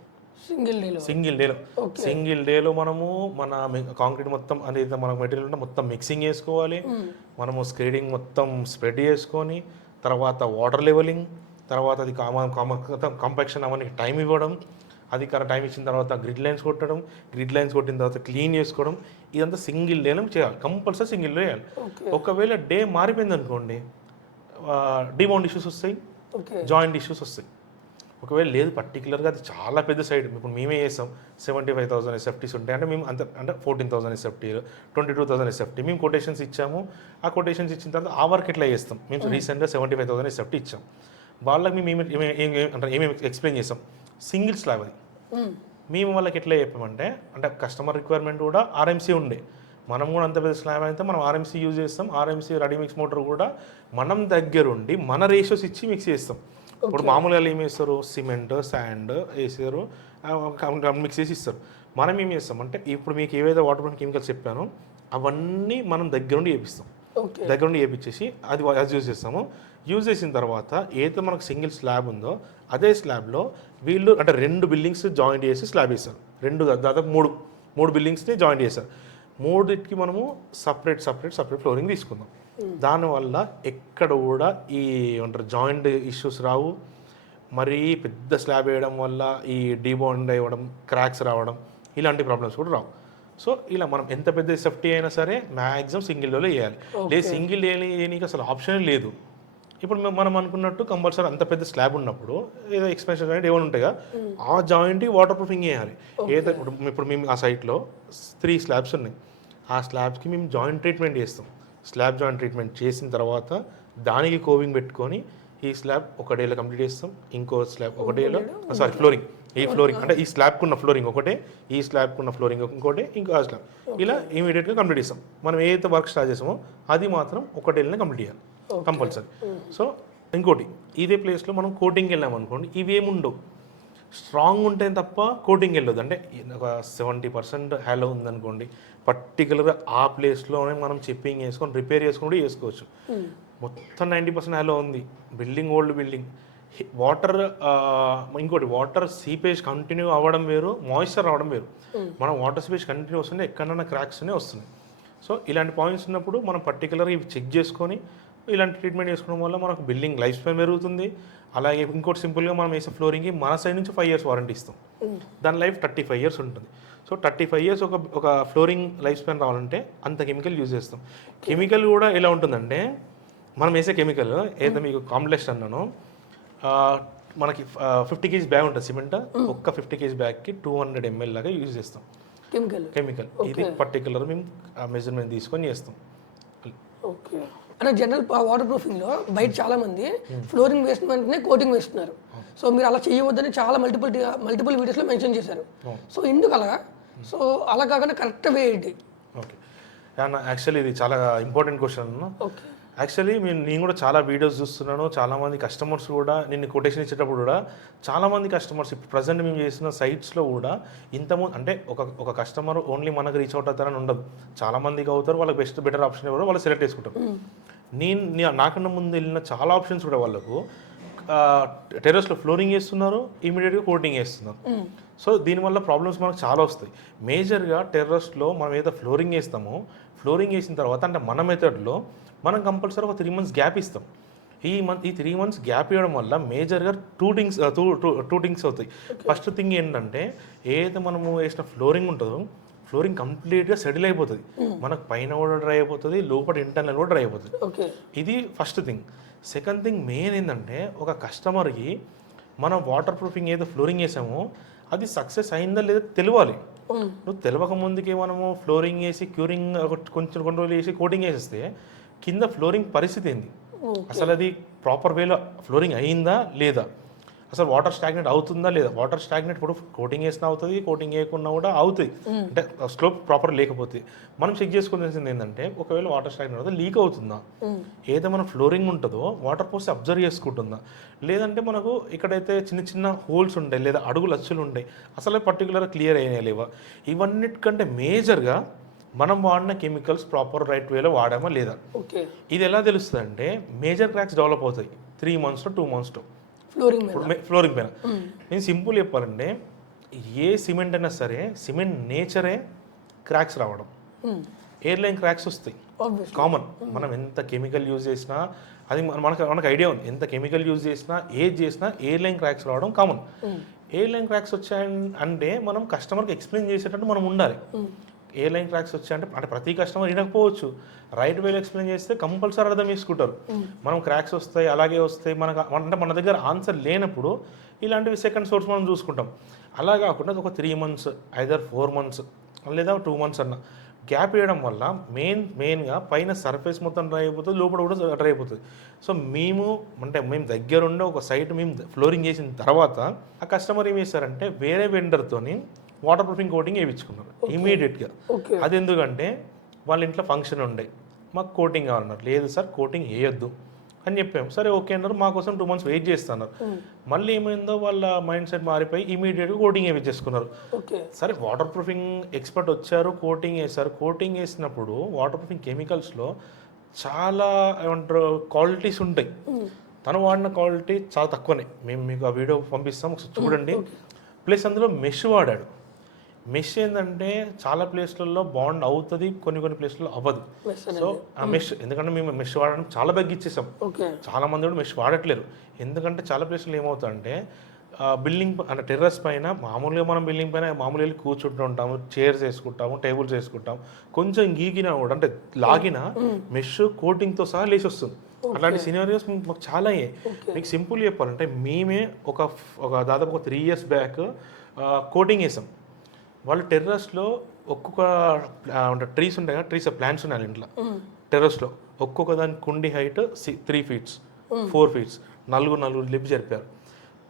సింగిల్ డేలో మనము మన కాంక్రీట్ మొత్తం అనేది మన మెటీరియల్ ఉంటే మొత్తం మిక్సింగ్ చేసుకోవాలి, మనము స్క్రీడింగ్ మొత్తం స్ప్రెడ్ చేసుకొని తర్వాత వాటర్ లెవెలింగ్, తర్వాత అది కాంపాక్షన్ అవన్నీ టైం ఇవ్వడం, అది కరెక్ట్ టైం ఇచ్చిన తర్వాత గ్రిడ్ లైన్స్ కొట్టడం, గ్రిడ్ లైన్స్ కొట్టిన తర్వాత క్లీన్ చేసుకోవడం, ఇదంతా సింగిల్ డేలో చేయాలి, కంపల్సరీ సింగిల్ డే చేయాలి. ఒకవేళ డే మారిపోయింది అనుకోండి, డిమౌంట్ ఇష్యూస్ వస్తాయి, జాయింట్ ఇష్యూస్ వస్తాయి. ఒకవేళ లేదు పర్టికులర్గా అది చాలా పెద్ద సైడ్, ఇప్పుడు మేమే చేస్తాం 75,000 ఎస్ఎఫ్టీస్ ఉంటాయి అంటే మేము అంత అంటే 14,000 ఎస్ఎఫ్టీ, 22,000 ఎస్ఎఫ్టీ మేము కొటేషన్స్ ఇచ్చాము. ఆ కొటేషన్స్ ఇచ్చిన తర్వాత ఆ వర్క్ ఎట్లా చేస్తాం, మేము రీసెంట్గా 75,000 ఎస్ఎఫ్టీ ఇచ్చాం. వాళ్ళకి మేము అంటే ఏమేమి ఎక్స్ప్లెయిన్ చేస్తాం, సింగిల్ స్లాబ్ అది. మేము వాళ్ళకి ఎట్లా చెప్పామంటే, అంటే కస్టమర్ రిక్వైర్మెంట్ కూడా ఆర్ఎంసీ ఉండే, మనం కూడా అంత పెద్ద స్లాబ్ అయితే మనం ఆర్ఎంసీ యూజ్ చేస్తాం. ఆర్ఎంసీ రెడీ మిక్స్ మోటార్ కూడా మనం దగ్గరుండి మన రేషియోస్ ఇచ్చి మిక్స్ చేస్తాం. ఇప్పుడు మామూలుగా ఏమి వేస్తారు, సిమెంట్ శాండ్ వేసారు, మిక్స్ చేసి ఇస్తారు. మనం ఏం చేస్తాం అంటే, ఇప్పుడు మీకు ఏవైతే వాటర్ ప్రూఫ్ కెమికల్స్ చెప్పానో అవన్నీ మనం దగ్గరుండి చేపిస్తాం. దగ్గరుండి చేపించేసి అది యూజ్ చేస్తాము. యూజ్ చేసిన తర్వాత ఏదైతే మనకు సింగిల్ స్లాబ్ ఉందో అదే స్లాబ్లో వీళ్ళు అంటే 2 బిల్డింగ్స్ జాయింట్ చేసి స్లాబ్ వేస్తారు. 2 దాదాపు 3 బిల్డింగ్స్ని జాయింట్ చేస్తారు. 3కి మనము సపరేట్ ఫ్లోరింగ్ తీసుకుందాం. దానివల్ల ఎక్కడ కూడా ఈ ఏమంటారు జాయింట్ ఇష్యూస్ రావు. మరీ పెద్ద స్లాబ్ వేయడం వల్ల ఈ డీబాండ్ అవ్వడం, క్రాక్స్ రావడం, ఇలాంటి ప్రాబ్లమ్స్ కూడా రావు. సో ఇలా మనం ఎంత పెద్ద సేఫ్టీ అయినా సరే మ్యాక్సిమం సింగిల్ డోలో వేయాలి. లేదు సింగిల్ వేయడానికి అసలు ఆప్షన్ లేదు. ఇప్పుడు మనం అనుకున్నట్టు కంపల్సరీ అంత పెద్ద స్లాబ్ ఉన్నప్పుడు ఏదో ఎక్స్పెన్షన్ జాయింట్ ఏమైనా ఉంటాయి కదా, ఆ జాయింట్ వాటర్ ప్రూఫింగ్ వేయాలి. ఏదో ఇప్పుడు మేము ఆ సైట్లో 3 స్లాబ్స్ ఉన్నాయి. ఆ స్లాబ్స్కి మేము జాయింట్ ట్రీట్మెంట్ చేస్తాం. స్లాబ్ జాయింట్ ట్రీట్మెంట్ చేసిన తర్వాత దానికి కోవింగ్ పెట్టుకొని ఈ స్లాబ్ ఒక డేలో కంప్లీట్ చేస్తాం. ఇంకో స్లాబ్ ఒక డేలో ఫ్లోరింగ్, ఈ ఫ్లోరింగ్ అంటే ఈ స్లాబ్కి ఉన్న ఫ్లోరింగ్ ఒకటే, ఈ స్లాబ్కి ఉన్న ఫ్లోరింగ్ ఇంకోటి, ఇంకో ఆ స్లాబ్, ఇలా ఇమీడియట్గా కంప్లీట్ చేస్తాం. మనం ఏదైతే వర్క్ స్టార్ట్ చేసామో అది మాత్రం ఒక డేలోనే కంప్లీట్ చేయాలి కంపల్సరీ. సో ఇంకోటి, ఇదే ప్లేస్లో మనం కోటింగ్కి వెళ్ళాం అనుకోండి, ఇవేముండవు, స్ట్రాంగ్ ఉంటే తప్ప కోటింగ్ వెళ్ళదు. అంటే ఒక 70% హ్యాలో ఉందనుకోండి, పర్టికులర్గా ఆ ప్లేస్లోనే మనం చిప్పింగ్ చేసుకొని రిపేర్ చేసుకుంటూ చేసుకోవచ్చు. మొత్తం 90% హ్యాలో ఉంది, బిల్డింగ్ ఓల్డ్ బిల్డింగ్, వాటర్ ఇంకోటి వాటర్ సీపేజ్ కంటిన్యూ అవ్వడం వేరు, మాయిశ్చర్ రావడం వేరు. మనం వాటర్ సీపేజ్ కంటిన్యూ వస్తుంది, ఎక్కడన్నా క్రాక్స్ వస్తున్నాయి. సో ఇలాంటి పాయింట్స్ ఉన్నప్పుడు మనం పర్టికులర్గా ఇవి చెక్ చేసుకొని ఇలాంటి ట్రీట్మెంట్ చేసుకోవడం వల్ల మనకు బిల్డింగ్ లైఫ్ స్పాన్ పెరుగుతుంది. అలాగే ఇంకోటి సింపుల్గా మనం వేసే ఫ్లోరింగ్కి మన సైడ్ నుంచి 5 years వారంటీ ఇస్తాం. దాని లైఫ్ 35 years ఉంటుంది. సో 35 years ఒక ఫ్లోరింగ్ లైఫ్ స్పాన్ రావాలంటే అంత కెమికల్ యూజ్ చేస్తాం. కెమికల్ కూడా ఎలా ఉంటుందంటే, మనం వేసే కెమికల్ ఏదైతే మీకు కాంప్లెక్స్ అన్నానో, మనకి 50 kg బ్యాగ్ ఉంటుంది సిమెంట్, ఒక్క 50 kg బ్యాగ్కి 200 ml లాగా యూజ్ చేస్తాం కెమికల్. ఇది పర్టికులర్ మేము మెజర్మెంట్ తీసుకొని చేస్తాం. ఓకే. అంటే జనరల్ వాటర్ ప్రూఫింగ్లో బయట చాలా మంది ఫ్లోరింగ్ వేసిన వెంటనే కోటింగ్ వేస్తున్నారు. సో మీరు అలా చేయవద్దని చాలా మల్టిపుల్ వీడియోస్లో మెన్షన్ చేశారు. సో ఎందుకు అలా? సో అలా కాకుండా కరెక్ట్ వే ఏంటి? ఓకే, యాక్చువల్లీ ఇది చాలా ఇంపార్టెంట్ క్వశ్చన్. ఓకే. యాక్చువల్లీ నేను కూడా చాలా వీడియోస్ చూస్తున్నాను. చాలామంది కస్టమర్స్ కూడా నిన్ను కొటేషన్ ఇచ్చేటప్పుడు కూడా చాలామంది కస్టమర్స్ ఇప్పుడు ప్రజెంట్ మేము చేసిన సైట్స్లో కూడా ఇంతకుముందు అంటే ఒక కస్టమర్ ఓన్లీ మనకు రీచ్ అవుట్ అవుతారని ఉండదు, చాలామందికి అవుతారు. వాళ్ళకి బెటర్ ఆప్షన్ ఎవరో వాళ్ళు సెలెక్ట్ చేసుకుంటారు. నాకన్నా ముందు వెళ్ళిన చాలా ఆప్షన్స్ కూడా వాళ్ళకు టెర్రస్లో ఫ్లోరింగ్ వేస్తున్నారు, ఇమీడియట్గా కోటింగ్ వేస్తున్నారు. సో దీనివల్ల ప్రాబ్లమ్స్ మనకు చాలా వస్తాయి. మేజర్గా టెర్రస్లో మనం ఏదో ఫ్లోరింగ్ వేస్తామో, ఫ్లోరింగ్ వేసిన తర్వాత అంటే మన మెథడ్లో మనం కంపల్సరీ ఒక 3 months గ్యాప్ ఇస్తాం. ఈ 3 months గ్యాప్ ఇవ్వడం వల్ల మేజర్గా టూ థింగ్స్ అవుతాయి. ఫస్ట్ థింగ్ ఏంటంటే, ఏదైతే మనము వేసిన ఫ్లోరింగ్ ఉంటుందో ఫ్లోరింగ్ కంప్లీట్గా సెటిల్ అయిపోతుంది. మనకు పైన కూడా డ్రై అయిపోతుంది, లోపల ఇంటర్నల్ కూడా డ్రై అయిపోతుంది. ఇది first thing. Second thing main ఏంటంటే, ఒక కస్టమర్కి మనం వాటర్ ప్రూఫింగ్ ఏదో ఫ్లోరింగ్ వేసామో అది సక్సెస్ అయిందా లేదా తెలియాలి. నువ్వు తెలియక ముందుకే మనము ఫ్లోరింగ్ వేసి క్యూరింగ్ కొంచెం కొన్ని రోజులు వేసి కోటింగ్ వేసేస్తే కింద ఫ్లోరింగ్ పరిస్థితి ఏంది, అసలు అది ప్రాపర్ వేలో ఫ్లోరింగ్ అయిందా లేదా, అసలు వాటర్ స్టాగ్నెట్ అవుతుందా లేదా. వాటర్ స్టాగ్నెట్ ఇప్పుడు కోటింగ్ వేసినా అవుతుంది, కోటింగ్ వేయకుండా కూడా అవుతుంది. అంటే స్లోప్ ప్రాపర్ లేకపోతే మనం చెక్ చేసుకోవాల్సింది ఏంటంటే, ఒకవేళ వాటర్ స్టాగ్నెట్ అవుతుంది లీక్ అవుతుందా, ఏదో మన ఫ్లోరింగ్ ఉంటుందో వాటర్ పోసి అబ్జర్వ్ చేసుకుంటుందా, లేదంటే మనకు ఇక్కడైతే చిన్న చిన్న హోల్స్ ఉంటాయి లేదా అడుగులు అచ్చులు ఉంటాయి, అసలు పర్టికులర్గా క్లియర్ అయినా లేవా. ఇవన్నిటికంటే మేజర్గా మనం వాడిన కెమికల్స్ ప్రాపర్ రైట్ వేలో వాడామా లేదా. ఇది ఎలా తెలుస్తుంది అంటే, మేజర్ క్రాక్స్ డెవలప్ అవుతాయి 3 months to 2 months ఫ్లోరింగ్ పైన. నేను సింపుల్ చెప్పాలంటే, ఏ సిమెంట్ అయినా సరే సిమెంట్ నేచరే క్రాక్స్ రావడం, ఎయిర్లైన్ క్రాక్స్ వస్తాయి కామన్. మనం ఎంత కెమికల్ యూజ్ చేసినా అది మనకు ఐడియా ఉంది, ఎంత కెమికల్ యూజ్ చేసినా ఏది చేసినా ఎయిర్లైన్ క్రాక్స్ రావడం కామన్. ఎయిర్ లైన్ క్రాక్స్ వచ్చాయంటే మనం కస్టమర్కి ఎక్స్ప్లెయిన్ చేసేటట్టు మనం ఉండాలి. ఎయిర్ లైన్ క్రాక్స్ వచ్చాయంటే అంటే ప్రతి కస్టమర్ వినకపోవచ్చు, రైట్ వేలో ఎక్స్ప్లెయిన్ చేస్తే కంపల్సరీ అర్థం చేసుకుంటారు. మనం క్రాక్స్ వస్తాయి అలాగే వస్తాయి మనకు అంటే మన దగ్గర ఆన్సర్ లేనప్పుడు ఇలాంటివి సెకండ్ సోర్స్ మనం చూసుకుంటాం. అలా కాకుండా ఒక 3 months ఐదర్ 4 months లేదా 2 months అన్న గ్యాప్ వేయడం వల్ల మెయిన్గా పైన సర్ఫేస్ మొత్తం డ్రై అయిపోతుంది, లోపల కూడా డ్రై అయిపోతుంది. సో మేము దగ్గరుండి ఒక సైట్ మేము ఫ్లోరింగ్ చేసిన తర్వాత ఆ కస్టమర్ ఏం చేశారంటే వేరే వెండర్తోని వాటర్ ప్రూఫింగ్ కోటింగ్ వేయించుకున్నారు ఇమీడియట్గా. అది ఎందుకంటే వాళ్ళ ఇంట్లో ఫంక్షన్ ఉండే, మాకు కోటింగ్ కావాలన్నారు. లేదు సార్ కోటింగ్ వేయొద్దు అని చెప్పాము. సరే ఓకే అన్నారు, మా కోసం 2 months వెయిట్ చేస్తున్నారు. మళ్ళీ ఏమైందో వాళ్ళ మైండ్ సెట్ మారిపోయి ఇమీడియట్గా కోటింగ్ వేయించేసుకున్నారు. సరే వాటర్ ప్రూఫింగ్ ఎక్స్పర్ట్ వచ్చారు, కోటింగ్ వేశారు. కోటింగ్ వేసినప్పుడు వాటర్ ప్రూఫింగ్ కెమికల్స్లో చాలా ఏమంటారు క్వాలిటీస్ ఉంటాయి. తను వాడిన క్వాలిటీ చాలా తక్కువనే. మేము మీకు ఆ వీడియో పంపిస్తాం, ఒకసారి చూడండి. ప్లస్ అందులో మెష్ వాడాడు. మెష్ ఏంటంటే చాలా ప్లేస్లలో బాండ్ అవుతుంది, కొన్ని ప్లేస్లలో అవ్వదు. సో ఆ మెష్ ఎందుకంటే మేము మెష్ వాడడం చాలా తగ్గించేసాం. చాలా మంది కూడా మెష్ వాడట్లేరు. ఎందుకంటే చాలా ప్లేస్లో ఏమవుతుందంటే బిల్డింగ్ అంటే టెర్రస్ పైన మామూలుగా మనం బిల్డింగ్ పైన మామూలుగా వెళ్ళి కూర్చుంటూ ఉంటాము, చైర్స్ వేసుకుంటాము, టేబుల్స్ వేసుకుంటాం. కొంచెం గీకినా కూడా అంటే లాగిన మెష్ కోటింగ్తో సహా లేచి వస్తుంది. అట్లాంటి సినారియోస్ మాకు చాలా అయ్యాయి. మీకు సింపుల్ చెప్పాలంటే మేమే ఒక దాదాపు ఒక 3 years బ్యాక్ కోటింగ్ వేసాం. వాళ్ళు టెర్రస్లో ఒక్కొక్క ట్రీస్ ఉంటాయి కదా, ప్లాంట్స్ ఉన్నాయి ఇంట్లో టెర్రస్లో. ఒక్కొక్క దాని కుండి హైట్ 3 feet 4 feet నలుగురు లిప్ జరిపారు.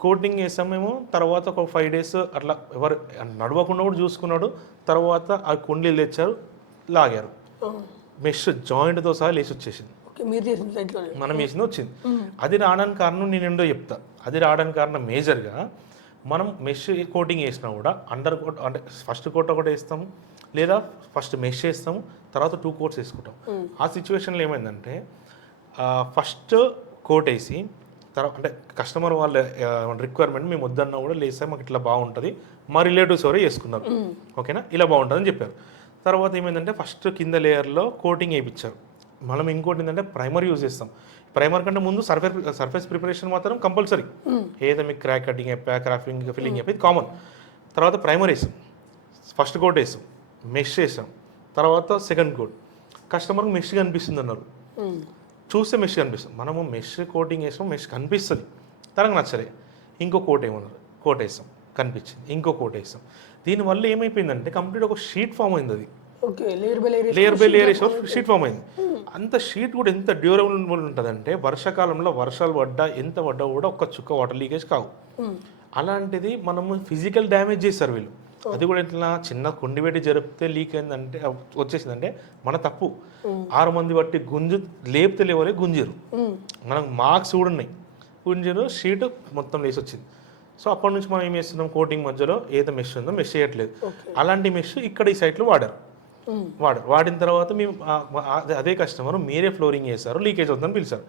కోటింగ్ వేసాం మేము. తర్వాత ఒక 5 days అట్లా ఎవరు నడవకుండా కూడా చూసుకున్నాడు. తర్వాత ఆ కుండీలు తెచ్చారు, లాగారు. మెష్ జాయింట్తో సహా లేచి వచ్చేసింది. మనం వేసింది వచ్చింది. అది రావడానికి కారణం నేను ఏంటో చెప్తా. అది రావడానికి కారణం మేజర్గా మనం మెష్ కోటింగ్ వేసినా కూడా అండర్ కోట్ అంటే ఫస్ట్ కోట్ ఒకటి వేస్తాము, లేదా ఫస్ట్ మెష్ వేస్తాము, తర్వాత 2 coats వేసుకుంటాం. ఆ సిచ్యువేషన్లో ఏమైందంటే ఫస్ట్ కోట్ వేసి తర్వాత అంటే కస్టమర్ వాళ్ళ రిక్వైర్మెంట్ మేము వద్దన్నా కూడా లేసా మాకు ఇట్లా బాగుంటుంది, మా రిలేటివ్స్ ఎవరో వేసుకున్నారు, ఓకేనా ఇలా బాగుంటుందని చెప్పారు. తర్వాత ఏమైందంటే ఫస్ట్ కింద లేయర్లో కోటింగ్ వేయించారు. మనం ఇంకోటి ఏంటంటే ప్రైమర్ యూజ్ చేస్తాం. ప్రైమర్ కంటే ముందు సర్ఫేస్ ప్రిపరేషన్ మాత్రం కంపల్సరీ. ఏదైతే మీకు క్రాక్ కటింగ్ చెప్పా, క్రాఫింగ్ ఫిల్లింగ్ చెప్పి ఇది కామన్. తర్వాత ప్రైమర్ వేసాం, ఫస్ట్ కోట్ వేసాం, మెష్ వేసాం, తర్వాత సెకండ్ కోట్. కస్టమర్కి మెష్ కనిపిస్తుంది అన్నారు, చూస్తే మెష్ కనిపిస్తుంది. మనము మెష్ కోటింగ్ వేసాం, మెష్ కనిపిస్తుంది, తనకు నచ్చలే. ఇంకో కోట్ ఏమన్నారు, కోట్ వేసాం కనిపించింది, ఇంకో కోట్ వేసాం. దీనివల్ల ఏమైపోయిందంటే కంప్లీట్ ఒక షీట్ ఫామ్ అయింది. అది layer by layer sheet form అయింది. అంత షీట్ కూడా ఎంత డ్యూరబుల్ ఉంటుందంటే వర్షాకాలంలో వర్షాలు పడ్డా ఎంత పడ్డా కూడా ఒక్క చుక్క వాటర్ లీకేజ్ కావు. అలాంటిది మనము ఫిజికల్ డ్యామేజ్ చేస్తారు వీళ్ళు. అది కూడా ఇట్లా చిన్న కుండి పెట్టి జరిపితే లీక్ అయిందంటే వచ్చేసిందంటే మన తప్పు. 6 మంది బట్టి లేపితే లేవలే గుంజిరు. మనకు మార్క్స్ కూడా ఉన్నాయి, గుంజిరు, షీట్ మొత్తం లేసి వచ్చింది. సో అప్పటి నుంచి మనం ఏం చేస్తున్నాం, కోటింగ్ మధ్యలో ఏదో మెష్ ఉందో మెష్ చేయట్లేదు. అలాంటి మెష్ ఇక్కడ ఈ సైట్లో వాడిన తర్వాత మేము అదే కస్టమర్ మీరే ఫ్లోరింగ్ చేశారు, లీకేజ్ అవుతుందని పిలిచారు.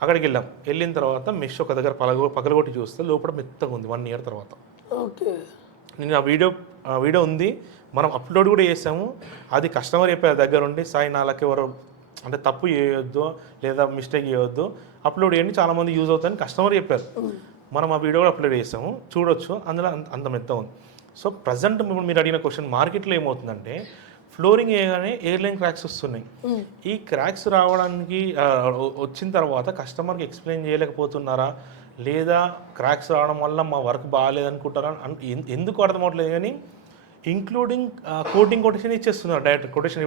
అక్కడికి వెళ్ళిన తర్వాత మెష్ ఒక దగ్గర పగలగొట్టి చూస్తే లోపల మెత్తగా ఉంది 1 year తర్వాత. నేను ఆ వీడియో ఉంది, మనం అప్లోడ్ కూడా చేసాము. అది కస్టమర్ చెప్పారు దగ్గర ఉండి, సాయి నాలుగు ఎవరు అంటే తప్పు చేయొద్దు లేదా మిస్టేక్ చేయొద్దు, అప్లోడ్ చేయండి చాలామంది యూజ్ అవుతుందని కస్టమర్ చెప్పారు. మనం ఆ వీడియో కూడా అప్లోడ్ చేసాము, చూడొచ్చు. అందులో అంత మెత్త ఉంది. సో ప్రజెంట్ మీరు అడిగిన క్వశ్చన్, మార్కెట్లో ఏమవుతుందంటే ఫ్లోరింగ్ వేయగానే ఎయిర్ లైన్ క్రాక్స్ వస్తున్నాయి. ఈ క్రాక్స్ రావడానికి వచ్చిన తర్వాత కస్టమర్కి ఎక్స్ప్లెయిన్ చేయలేకపోతున్నారా, లేదా క్రాక్స్ రావడం వల్ల మా వర్క్ బాగాలేదనుకుంటారా ఎందుకు అర్థం అవ్వట్లేదు. కానీ ఇంక్లూడింగ్ కోటింగ్ కొటేషన్ ఇచ్చేస్తున్నారు. డైరెక్ట్ కొటేషన్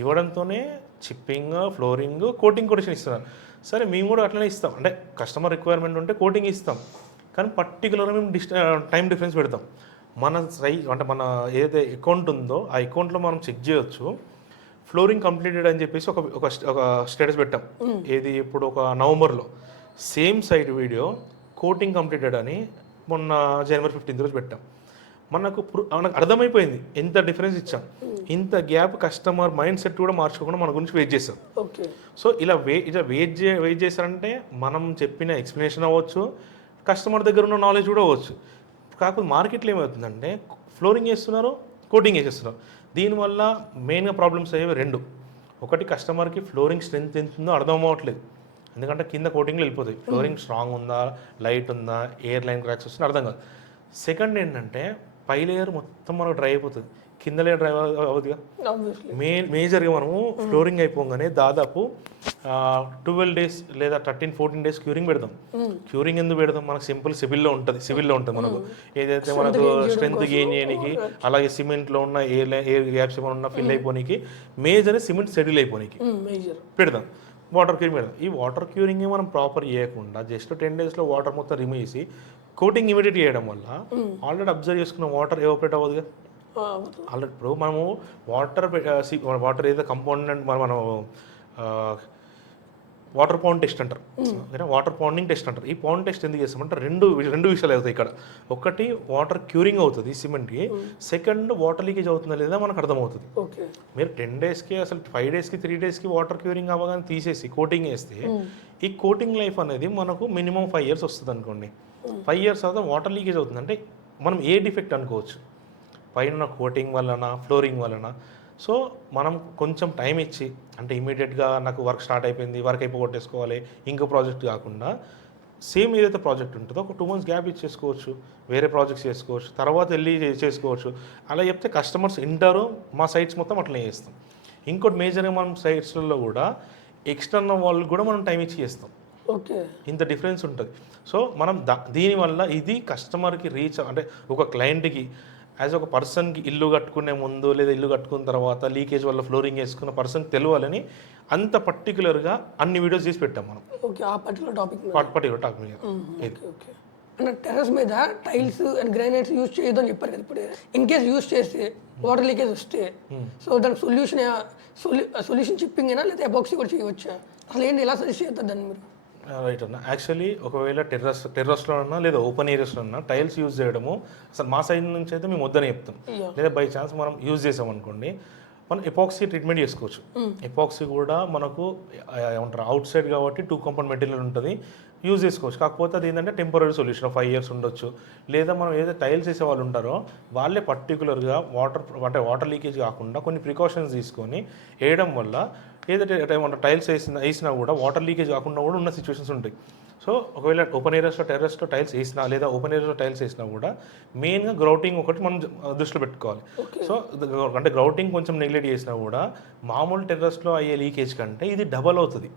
ఇవ్వడంతోనే చిప్పింగ్, ఫ్లోరింగ్, కోటింగ్ కొటేషన్ ఇస్తున్నారు. సరే మేము కూడా అట్లనే ఇస్తాం, అంటే కస్టమర్ రిక్వైర్మెంట్ ఉంటే కోటింగ్ ఇస్తాం. కానీ పర్టికులర్గా మేము టైం డిఫరెన్స్ పెడతాం. మన అంటే మన ఏదైతే అకౌంట్ ఉందో ఆ అకౌంట్లో మనం చెక్ చేయొచ్చు. ఫ్లోరింగ్ కంప్లీటెడ్ అని చెప్పేసి ఒక స్టేటస్ పెట్టాం. ఏది ఇప్పుడు ఒక నవంబర్లో same site video coating completed అని మొన్న January 15th రోజు పెట్టాం. మనకు అర్థమైపోయింది ఎంత డిఫరెన్స్ ఇచ్చాం. ఇంత గ్యాప్ కస్టమర్ మైండ్ సెట్ కూడా మార్చుకోకుండా మన గురించి వెయిట్ చేస్తారు. సో ఇలా వెయిట్ చేశారంటే మనం చెప్పిన ఎక్స్ప్లెనేషన్ అవ్వచ్చు, కస్టమర్ దగ్గర ఉన్న నాలెడ్జ్ కూడా అవ్వచ్చు. కాకపోతే మార్కెట్లో ఏమవుతుందంటే ఫ్లోరింగ్ వేస్తున్నారు, కోటింగ్ వేసేస్తున్నారు. దీనివల్ల మెయిన్గా ప్రాబ్లమ్స్ అయ్యేవి 2. ఒకటి కస్టమర్కి ఫ్లోరింగ్ స్ట్రెంత్ ఎంత ఉందో అర్థం అవ్వట్లేదు, ఎందుకంటే కింద కోటింగ్లో వెళ్ళిపోతాయి. ఫ్లోరింగ్ స్ట్రాంగ్ ఉందా, లైట్ ఉందా, ఎయిర్ లైన్ క్రాక్స్ వస్తుందో అర్థం కాదు. సెకండ్ ఏంటంటే పై లేయర్ మొత్తం మనకు డ్రై అయిపోతుంది, కింద లేయర్ డ్రై అవుతుందిగా. ఆబ్వియస్లీ. మేజర్గా మనము ఫ్లోరింగ్ అయిపోగానే దాదాపు 12 days లేదా 13-14 days క్యూరింగ్ పెడతాం. క్యూరింగ్ ఎందుకు పెడతాం? మనకు సింపుల్ సివిల్లో ఉంటుంది మనకు ఏదైతే మనకు స్ట్రెంత్ గెయిన్ చేయడానికి, అలాగే సిమెంట్లో ఉన్న ఏ గ్యాప్స్ ఏమైనా ఉన్నా ఫిల్ అయిపోనికి, మేజర్ సిమెంట్ సెటిల్ అయిపోనికి పెడతాం. వాటర్ క్యూరింగ్ పెడతాం. ఈ వాటర్ క్యూరింగ్ మనం ప్రాపర్ చేయకుండా జస్ట్ 10 daysలో వాటర్ మొత్తం రిమూవ్ చేసి కోటింగ్ ఇమీడియట్ చేయడం వల్ల ఆల్రెడీ అబ్జర్వ్ చేసుకున్న వాటర్ ఎవాపరేట్ అవ్వదుగా. ఆల్రెడీ ఇప్పుడు మనము వాటర్ ఏదో కంపోనెంట్ మనం వాటర్ పౌండ్ టెస్ట్ అంటారు, వాటర్ పౌండింగ్ టెస్ట్ అంటారు. ఈ పౌండ్ టెస్ట్ ఎందుకు చేస్తామంటే రెండు విషయాలు అవుతాయి ఇక్కడ. ఒకటి వాటర్ క్యూరింగ్ అవుతుంది సిమెంట్కి, సెకండ్ వాటర్ లీకేజ్ అవుతుందా లేదా మనకు అర్థమవుతుంది. మీరు 10 daysకి అసలు 5 daysకి 3 daysకి వాటర్ క్యూరింగ్ అవ్వగానే తీసేసి కోటింగ్ వేస్తే ఈ కోటింగ్ లైఫ్ అనేది మనకు మినిమం 5 years వస్తుంది అనుకోండి. 5 years తర్వాత వాటర్ లీకేజ్ అవుతుంది అంటే మనం ఏ డిఫెక్ట్ అనుకోవచ్చు, పైన కోటింగ్ వలన ఫ్లోరింగ్ వలన. సో మనం కొంచెం టైం ఇచ్చి, అంటే ఇమీడియట్గా నాకు వర్క్ స్టార్ట్ అయిపోయింది, వర్క్ అయిపోగొట్టేసుకోవాలి ఇంకో ప్రాజెక్ట్ కాకుండా సేమ్ ఏదైతే ప్రాజెక్ట్ ఉంటుందో ఒక 2 months గ్యాప్ ఇచ్చేసుకోవచ్చు, వేరే ప్రాజెక్ట్స్ చేసుకోవచ్చు, తర్వాత వెళ్ళి చేసుకోవచ్చు. అలా చెప్తే కస్టమర్స్ వింటారు, మా సైట్స్ మొత్తం అట్లనే చేస్తాం. ఇంకోటి మేజర్గా మనం సైట్స్లలో కూడా ఎక్స్టర్నల్ వాళ్ళకి కూడా మనం టైం ఇచ్చి చేస్తాం. ఇంత డిఫరెన్స్ ఉంటుంది. సో మనం దీనివల్ల ఇది కస్టమర్కి రీచ్, అంటే ఒక క్లయింట్కి యాజ్ ఒక పర్సన్కి ఇల్లు కట్టుకునే ముందు లేదా ఇల్లు కట్టుకున్న తర్వాత లీకేజ్ వల్ల ఫ్లోరింగ్ వేసుకున్న పర్సన్కి తెలియాలని అంత పర్టికులర్గా అన్ని వీడియోస్ చేసి పెట్టాం మనం. పర్టికులర్ టాపిక్ మీద టెర్రస్ మీద టైల్స్ అండ్ గ్రానైట్స్ యూజ్ చేయొద్దు అని చెప్పారు కదా. ఇప్పుడు ఇన్ కేస్ యూజ్ చేస్తే వాటర్ లీకేజ్ వస్తే సో దానికి సొల్యూషన్ చిప్పింగ్ అయినా లేదా ఎబాక్సీ కూడా చేయవచ్చా? అసలు ఏంటి, ఎలా సజెస్ట్ చేస్తారు దాన్ని మీరు? రైట్ అన్న. యాక్చువల్లీ ఒకవేళ టెర్రస్లో ఉన్నా లేదా ఓపెన్ ఏరియాస్లో ఉన్నా టైల్స్ యూజ్ చేయడము అసలు మా సైడ్ నుంచి అయితే మేము వద్దని చెప్తాం. లేదా బై ఛాన్స్ మనం యూజ్ చేసాం అనుకోండి, మనం ఎపాక్సీ ట్రీట్మెంట్ చేసుకోవచ్చు. ఎపాక్సీ కూడా మనకు ఏమంటారు అవుట్ సైడ్ కాబట్టి 2 compound మెటీరియల్ ఉంటుంది, యూజ్ చేసుకోవచ్చు. కాకపోతే అది ఏంటంటే టెంపరీ సొల్యూషన్ 5 years ఉండొచ్చు. లేదా మనం ఏదైతే టైల్స్ వేసే వాళ్ళు ఉంటారో వాళ్ళే పర్టికులర్గా వాటర్ లీకేజ్ కాకుండా కొన్ని ప్రికాషన్స్ తీసుకొని వేయడం వల్ల ఏదైతే టైల్స్ వేసినా కూడా వాటర్ లీకేజ్ కాకుండా కూడా ఉన్న సిచ్యువేషన్స్ ఉంటాయి. సో ఒకవేళ ఓపెన్ ఏరియాస్లో టెర్రస్లో టైల్స్ వేసినా లేదా ఓపెన్ ఏరియాస్లో టైల్స్ వేసినా కూడా మెయిన్గా గ్రౌటింగ్ ఒకటి మనం దృష్టిలో పెట్టుకోవాలి. సో అంటే గ్రౌటింగ్ కొంచెం నెగ్లెక్ట్ చేసినా కూడా మామూలు టెర్రస్లో అయ్యే లీకేజ్ కంటే ఇది డబల్ అవుతుంది.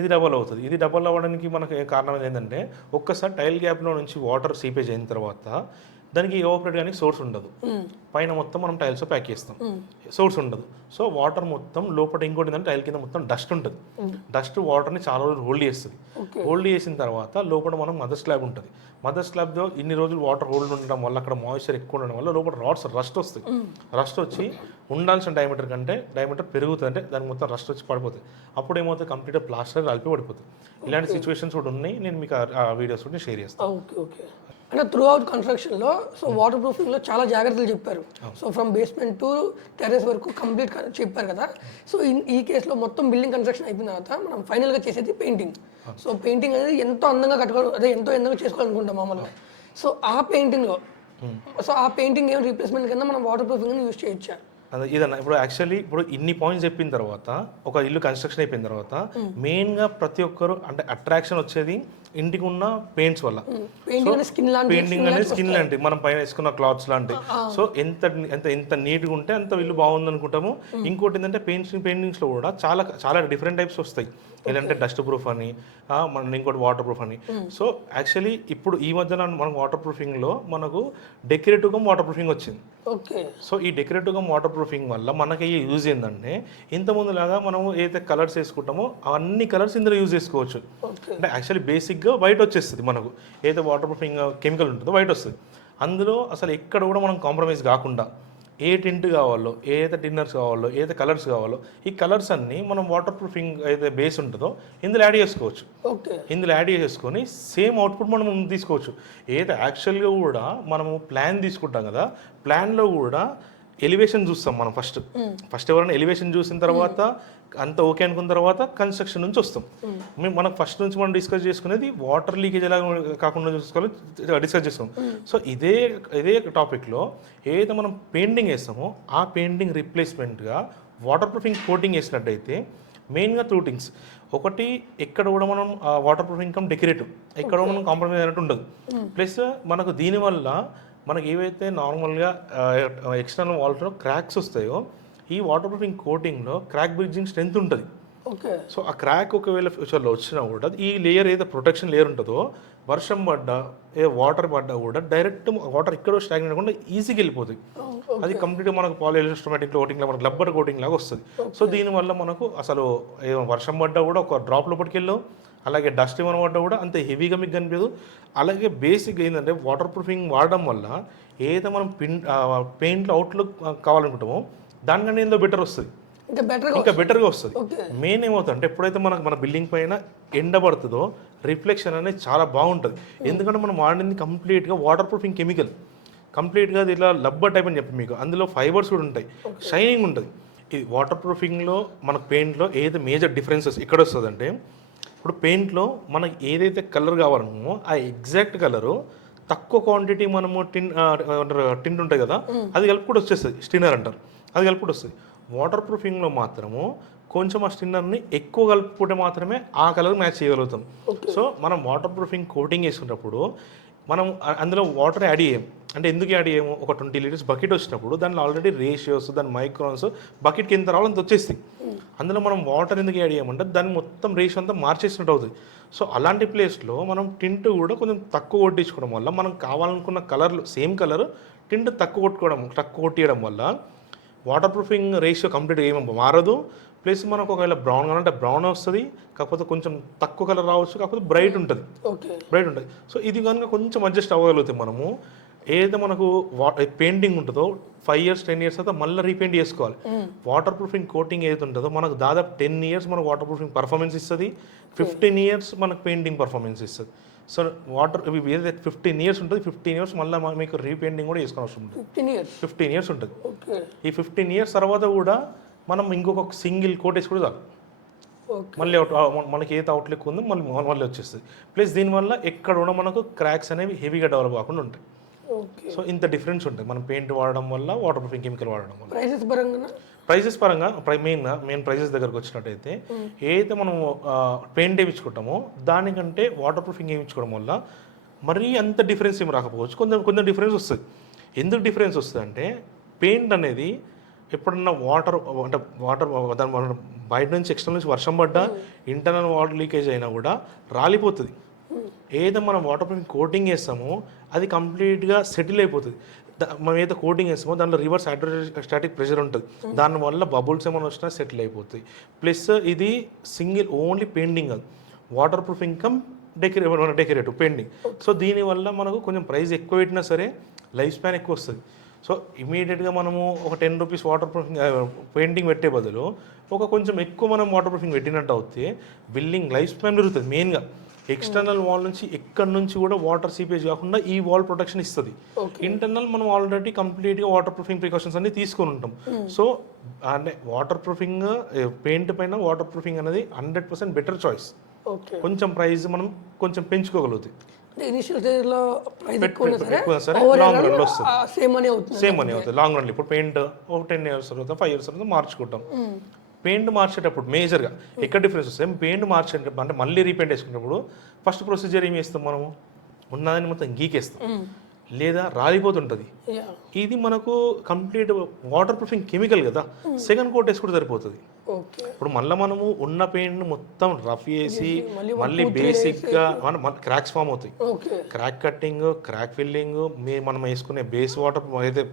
ఇది డబల్ అవ్వడానికి మనకు కారణం ఏంటంటే ఒక్కసారి టైల్ గ్యాప్లో నుంచి వాటర్ సీపేజ్ అయిన తర్వాత దానికి ఎవాపరేట్ కానీ సోర్స్ ఉండదు. పైన మొత్తం మనం టైల్స్ ప్యాక్ చేస్తాం, సోర్స్ ఉండదు. సో వాటర్ మొత్తం లోపల ఇంకోటి ఏంటంటే టైల్ కింద మొత్తం డస్ట్ ఉంటుంది. డస్ట్ వాటర్ని చాలా రోజులు హోల్డ్ చేస్తుంది. హోల్డ్ చేసిన తర్వాత లోపల మనం మదర్ స్లాబ్ ఉంటుంది. మదర్ స్లాబ్లో ఇన్ని రోజులు వాటర్ హోల్డ్ ఉండడం వల్ల అక్కడ మాయిశ్చర్ ఎక్కువ ఉండడం వల్ల లోపల రాడ్స్ రస్ట్ వస్తాయి. రస్ట్ వచ్చి ఉండాల్సిన డయామీటర్ కంటే డయామీటర్ పెరుగుతుంది, అంటే దానికి మొత్తం రస్ట్ వచ్చి పడిపోతుంది. అప్పుడు ఏమవుతుంది, కంప్లీట్గా ప్లాస్టర్ రాలిపి పడిపోతుంది. ఇలాంటి సిచ్యువేషన్స్ కూడా ఉన్నాయి, నేను మీకు ఆ వీడియోస్ కూడా షేర్ చేస్తాను. అంటే త్రూ అవుట్ కన్స్ట్రక్షన్లో సో వాటర్ ప్రూఫింగ్లో చాలా జాగ్రత్తలు చెప్పారు. So from basement to terrace వరకు కంప్లీట్ చెప్పారు కదా. సో ఈ కేసులో మొత్తం బిల్డింగ్ కన్స్ట్రక్షన్ అయిపోయిన తర్వాత మనం ఫైనల్గా చేసేది పెయింటింగ్. సో పెయింటింగ్ అనేది ఎంతో అందంగా ఎంతో అందంగా చేసుకోవాలనుకుంటాం మామూలుగా. సో ఆ పెయింటింగ్ ఏం రీప్లేస్మెంట్ కింద మనం వాటర్ ప్రూఫింగ్ యూజ్ చేయొచ్చా? అదే ఇదన్న. ఇప్పుడు యాక్చువల్లీ ఇప్పుడు ఇన్ని పాయింట్స్ చెప్పిన తర్వాత ఒక ఇల్లు కన్స్ట్రక్షన్ అయిపోయిన తర్వాత మెయిన్గా ప్రతి ఒక్కరు అంటే అట్రాక్షన్ వచ్చేది ఇంటికి ఉన్న పెయింట్స్ వల్ల. పెయింటింగ్ అనేది స్కిన్ లాంటి, మనం పైన వేసుకున్న క్లాత్స్ లాంటి. సో ఎంత నీట్గా ఉంటే అంత ఇల్లు బాగుంది అనుకుంటాము. ఇంకోటి ఏంటంటే పెయింటింగ్స్లో కూడా చాలా చాలా డిఫరెంట్ టైప్స్ వస్తాయి. ఏంటంటే డస్ట్ ప్రూఫ్ అని, మన ఇంకోటి వాటర్ ప్రూఫ్ అని. సో యాక్చువల్లీ ఇప్పుడు ఈ మధ్యన మనకు వాటర్ ప్రూఫింగ్లో మనకు డెకరేటివ్గా వాటర్ ప్రూఫింగ్ వచ్చింది. సో ఈ డెకరేటివ్గా వాటర్ ప్రూఫింగ్ వల్ల మనకి యూజ్ ఏంటంటే ఇంతకుముందులాగా మనము ఏదైతే కలర్స్ వేసుకుంటామో అన్ని కలర్స్ ఇందులో యూజ్ చేసుకోవచ్చు. అంటే యాక్చువల్లీ బేసిక్గా వైట్ వచ్చేస్తుంది మనకు, ఏదైతే వాటర్ ప్రూఫింగ్ కెమికల్ ఉంటుందో వైట్ వస్తుంది. అందులో అసలు ఎక్కడ కూడా మనం కాంప్రమైజ్ కాకుండా ఏ టింట్ కావాలో, ఏదైతే డిన్నర్స్ కావాలో, ఏదైతే కలర్స్ కావాలో ఈ కలర్స్ అన్నీ మనం వాటర్ ప్రూఫింగ్ ఏదైతే బేస్ ఉంటుందో ఇందులో యాడ్ చేసుకోవచ్చు. ఇందులో యాడ్ చేసుకొని సేమ్ అవుట్పుట్ మనం తీసుకోవచ్చు. ఏదైతే యాక్చువల్గా కూడా మనము ప్లాన్ తీసుకుంటాం కదా, ప్లాన్లో కూడా ఎలివేషన్ చూస్తాం మనం. ఫస్ట్ ఎవరైనా ఎలివేషన్ చూసిన తర్వాత అంత ఓకే అనుకున్న తర్వాత కన్స్ట్రక్షన్ నుంచి వస్తాం. మనకు ఫస్ట్ నుంచి మనం డిస్కస్ చేసుకునేది వాటర్ లీకేజ్ ఎలా కాకుండా చూసుకోవాలి డిస్కస్ చేస్తాం. సో ఇదే టాపిక్లో ఏదైతే మనం పెయింటింగ్ వేస్తామో ఆ పెయింటింగ్ రీప్లేస్మెంట్గా వాటర్ ప్రూఫింగ్ కోటింగ్ వేసినట్టయితే మెయిన్గా 2 థింగ్స్. ఒకటి, ఎక్కడ కూడా మనం వాటర్ ప్రూఫింగ్ కమ్ డెకరేటివ్ ఎక్కడ మనం కాంప్రమైజ్ అయినట్టు ఉండదు. ప్లస్ మనకు దీనివల్ల మనకి ఏవైతే నార్మల్గా ఎక్స్టర్నల్ వాల్స్లో క్రాక్స్ వస్తాయో, ఈ వాటర్ ప్రూఫింగ్ కోటింగ్లో క్రాక్ బ్రిడ్జింగ్ స్ట్రెంత్ ఉంటుంది. ఓకే. సో ఆ క్రాక్ ఒకవేళ ఫ్యూచర్లో వచ్చినా కూడా ఈ లేయర్ ఏదైతే ప్రొటెక్షన్ లేయర్ ఉంటుందో, వర్షం పడ్డా వాటర్ పడ్డా కూడా డైరెక్ట్ వాటర్ ఎక్కడో స్టాగ్నెట్ అవ్వకుండా ఈజీగా వెళ్ళిపోతుంది. అది కంప్లీట్గా మనకు పాలిఎలాస్టోమేటిక్ కోటింగ్ మనకు రబ్బర్ కోటింగ్ లాగా వస్తుంది. సో దీనివల్ల మనకు అసలు వర్షం పడ్డా కూడా ఒక డ్రాప్ లోపలికి వెళ్ళవు, అలాగే డస్ట్ ఏమైనా పడ్డా కూడా అంత హెవీగా మీకు కనిపించదు. అలాగే బేసిక్ ఏంటంటే వాటర్ ప్రూఫింగ్ వాడడం వల్ల ఏదైతే మనం పెయింట్లో అవుట్లుక్ కావాలనుకుంటామో దానికన్నా ఏందో బెటర్ వస్తుంది, ఇంకా బెటర్గా వస్తుంది. మెయిన్ ఏమవుతుంది అంటే ఎప్పుడైతే మన బిల్డింగ్ పైన ఎండ పడుతుందో రిఫ్లెక్షన్ అనేది చాలా బాగుంటుంది. ఎందుకంటే మనం వాడింది కంప్లీట్గా వాటర్ ప్రూఫింగ్ కెమికల్, కంప్లీట్గా అది ఇట్లా లబ్బర్ టైప్ అని చెప్పి మీకు అందులో ఫైబర్స్ కూడా ఉంటాయి, షైనింగ్ ఉంటుంది. ఇది వాటర్ ప్రూఫింగ్లో మనకు పెయింట్లో ఏదైతే మేజర్ డిఫరెన్సెస్ ఎక్కడ వస్తుంది అంటే, ఇప్పుడు పెయింట్లో మనకి ఏదైతే కలర్ కావాలనుకున్నామో ఆ ఎగ్జాక్ట్ కలరు తక్కువ క్వాంటిటీ మనము టింట్ ఉంటుంది కదా, అది కలిపి కూడా వచ్చేస్తుంది, స్టిన్నర్ అంటారు, అది కలిపి కూడా వస్తుంది. వాటర్ ప్రూఫింగ్లో మాత్రము కొంచెం ఆ స్టిన్నర్ని ఎక్కువ కలుపుకుంటే మాత్రమే ఆ కలర్ మ్యాచ్ చేయగలుగుతాం. సో మనం వాటర్ ప్రూఫింగ్ కోటింగ్ వేసుకున్నప్పుడు మనం అందులో వాటర్ యాడ్ చేయం. అంటే ఎందుకు యాడ్ చేయము, ఒక 20 లీటర్స్ బకెట్ వచ్చినప్పుడు దానిలో ఆల్రెడీ రేషియోస్, దాని మైక్రాన్స్ బకెట్కి ఎంత రావాలో అంత వచ్చేస్తాయి. అందులో మనం వాటర్ ఎందుకు యాడ్ చేయమంటే దాన్ని మొత్తం రేషియో అంతా మార్చేసినట్టు అవుతుంది. సో అలాంటి ప్లేస్లో మనం టింట్ కూడా కొంచెం తక్కువ కొట్టించుకోవడం వల్ల మనం కావాలనుకున్న కలర్లు సేమ్ కలర్ టింట్ తక్కువ కొట్టియడం వల్ల వాటర్ ప్రూఫింగ్ రేషియో కంప్లీట్గా ఏమో మారదు. ప్లస్ మనకు ఒకవేళ బ్రౌన్ కావాలంటే బ్రౌన్ వస్తుంది, కాకపోతే కొంచెం తక్కువ కలర్ రావచ్చు, కాకపోతే బ్రైట్ ఉంటుంది. సో ఇది కనుక కొంచెం అడ్జస్ట్ అవ్వగలుగుతాం మనము. ఏదైతే మనకు పెయింటింగ్ ఉంటుందో 5 years 10 years అయితే మళ్ళీ రీపెయింట్ చేసుకోవాలి. వాటర్ ప్రూఫింగ్ కోటింగ్ ఏదైతే ఉంటుందో మనకు దాదాపు 10 years మనకు వాటర్ ప్రూఫింగ్ పర్ఫార్మెన్స్ ఇస్తుంది, 15 years మనకు పెయింటింగ్ పర్ఫార్మెన్స్ ఇస్తుంది. సో వాటర్ ఏదైతే 15 years ఉంటుంది, 15 years మళ్ళీ మీకు రీపెయింటింగ్ కూడా చేసుకోవాల్సి అవసరం ఉంటుంది. 15 years ఉంటుంది. ఈ 15 years తర్వాత కూడా మనం ఇంకొక సింగిల్ కోట్ వేసి కూడా చాలు, మళ్ళీ మనకి ఏదైతే అవుట్లుక్ ఉందో మళ్ళీ వచ్చేస్తుంది. ప్లస్ దీనివల్ల ఎక్కడ కూడా మనకు క్రాక్స్ అనేవి హెవీగా డెవలప్ కాకుండా ఉంటాయి. సో ఇంత డిఫరెన్స్ ఉంటుంది మనం పెయింట్ వాడడం వల్ల, వాటర్ ప్రూఫింగ్ కెమికల్ వాడడం వల్ల. ప్రైసెస్ పరంగా మెయిన్ ప్రైసెస్ దగ్గరకు వచ్చినట్టయితే ఏదైతే మనం పెయింట్ వేయించుకుంటామో దానికంటే వాటర్ ప్రూఫింగ్ వేయించుకోవడం వల్ల మరీ అంత డిఫరెన్స్ ఏమి రాకపోవచ్చు, కొంచెం డిఫరెన్స్ వస్తుంది. ఎందుకు డిఫరెన్స్ వస్తుంది అంటే, పెయింట్ అనేది ఎప్పుడన్నా వాటర్ దాని బయట నుంచి ఎక్స్టర్నల్ నుంచి వర్షం పడ్డా ఇంటర్నల్ వాటర్ లీకేజ్ అయినా కూడా రాలిపోతుంది. ఏదైతే మనం వాటర్ ప్రూఫింగ్ కోటింగ్ వేస్తామో అది కంప్లీట్గా సెటిల్ అయిపోతుంది. మనం ఏదైతే కోటింగ్ వేస్తామో దాంట్లో రివర్స్ హైడ్రోస్టాటిక్ ప్రెషర్ ఉంటుంది, దానివల్ల బబుల్స్ ఏమైనా వచ్చినా సెటిల్ అయిపోతాయి. ప్లస్ ఇది సింగిల్ ఓన్లీ పెయింటింగ్ కాదు, water proofing come decorative painting. So దీనివల్ల మనకు కొంచెం ప్రైస్ ఎక్కువ పెట్టినా సరే లైఫ్ స్పాన్ ఎక్కువ వస్తుంది. సో ఇమీడియట్గా మనము ఒక 10 rupees వాటర్ ప్రూఫింగ్ పెయింటింగ్ పెట్టే బదులు కొంచెం ఎక్కువ మనం వాటర్ ప్రూఫింగ్ పెట్టినట్టు అవుతే బిల్డింగ్ లైఫ్ స్పాన్ పెరుగుతుంది. మెయిన్గా ఎక్స్టర్నల్ వాల్ నుంచి ఎక్కడి నుంచి కూడా వాటర్ సీపేజ్ కాకుండా ఈ వాల్ ప్రొటెక్షన్ ఇస్తుంది. ఇంటర్నల్ మనం ఆల్రెడీ కంప్లీట్గా వాటర్ ప్రూఫింగ్ ప్రికాషన్స్ అన్ని తీసుకొని ఉంటాం. సో అంటే వాటర్ ప్రూఫింగ్ పెయింట్ పైన వాటర్ ప్రూఫింగ్ అనేది 100% బెటర్ చాయిస్. కొంచెం ప్రైస్ మనం కొంచెం పెంచుకోగలుగుతాయి. లాంగ్ రన్లో వస్తుంది, సేమ్ మనీ అవుతుంది లాంగ్ రన్లో. ఇప్పుడు పెయింట్ ఒక 10 years తర్వాత 5 years తర్వాత మార్చుకుంటాం. పెయింట్ మార్చేటప్పుడు మేజర్గా ఎక్కడ డిఫరెన్స్ వస్తుంది, పెయింట్ మార్చేటప్పుడు అంటే మళ్ళీ రీపెయింట్ వేసుకున్నప్పుడు ఫస్ట్ ప్రొసీజర్ ఏం చేస్తాం, మనము ఉన్నదాన్ని మొత్తం గీకేస్తాం లేదా రాలిపోతుంటుంది. ఇది మనకు కంప్లీట్ వాటర్ ప్రూఫింగ్ కెమికల్ కదా, సెకండ్ కోట్ వేసుకుంటే సరిపోతుంది. ఇప్పుడు మళ్ళీ మనము ఉన్న పెయింట్ మొత్తం రఫ్ చేసి మళ్ళీ బేసిక్గా క్రాక్స్ ఫామ్ అవుతాయి. క్రాక్ కట్టింగ్, క్రాక్ ఫిల్లింగ్, మనం వేసుకునే బేస్ వాటర్ అయితే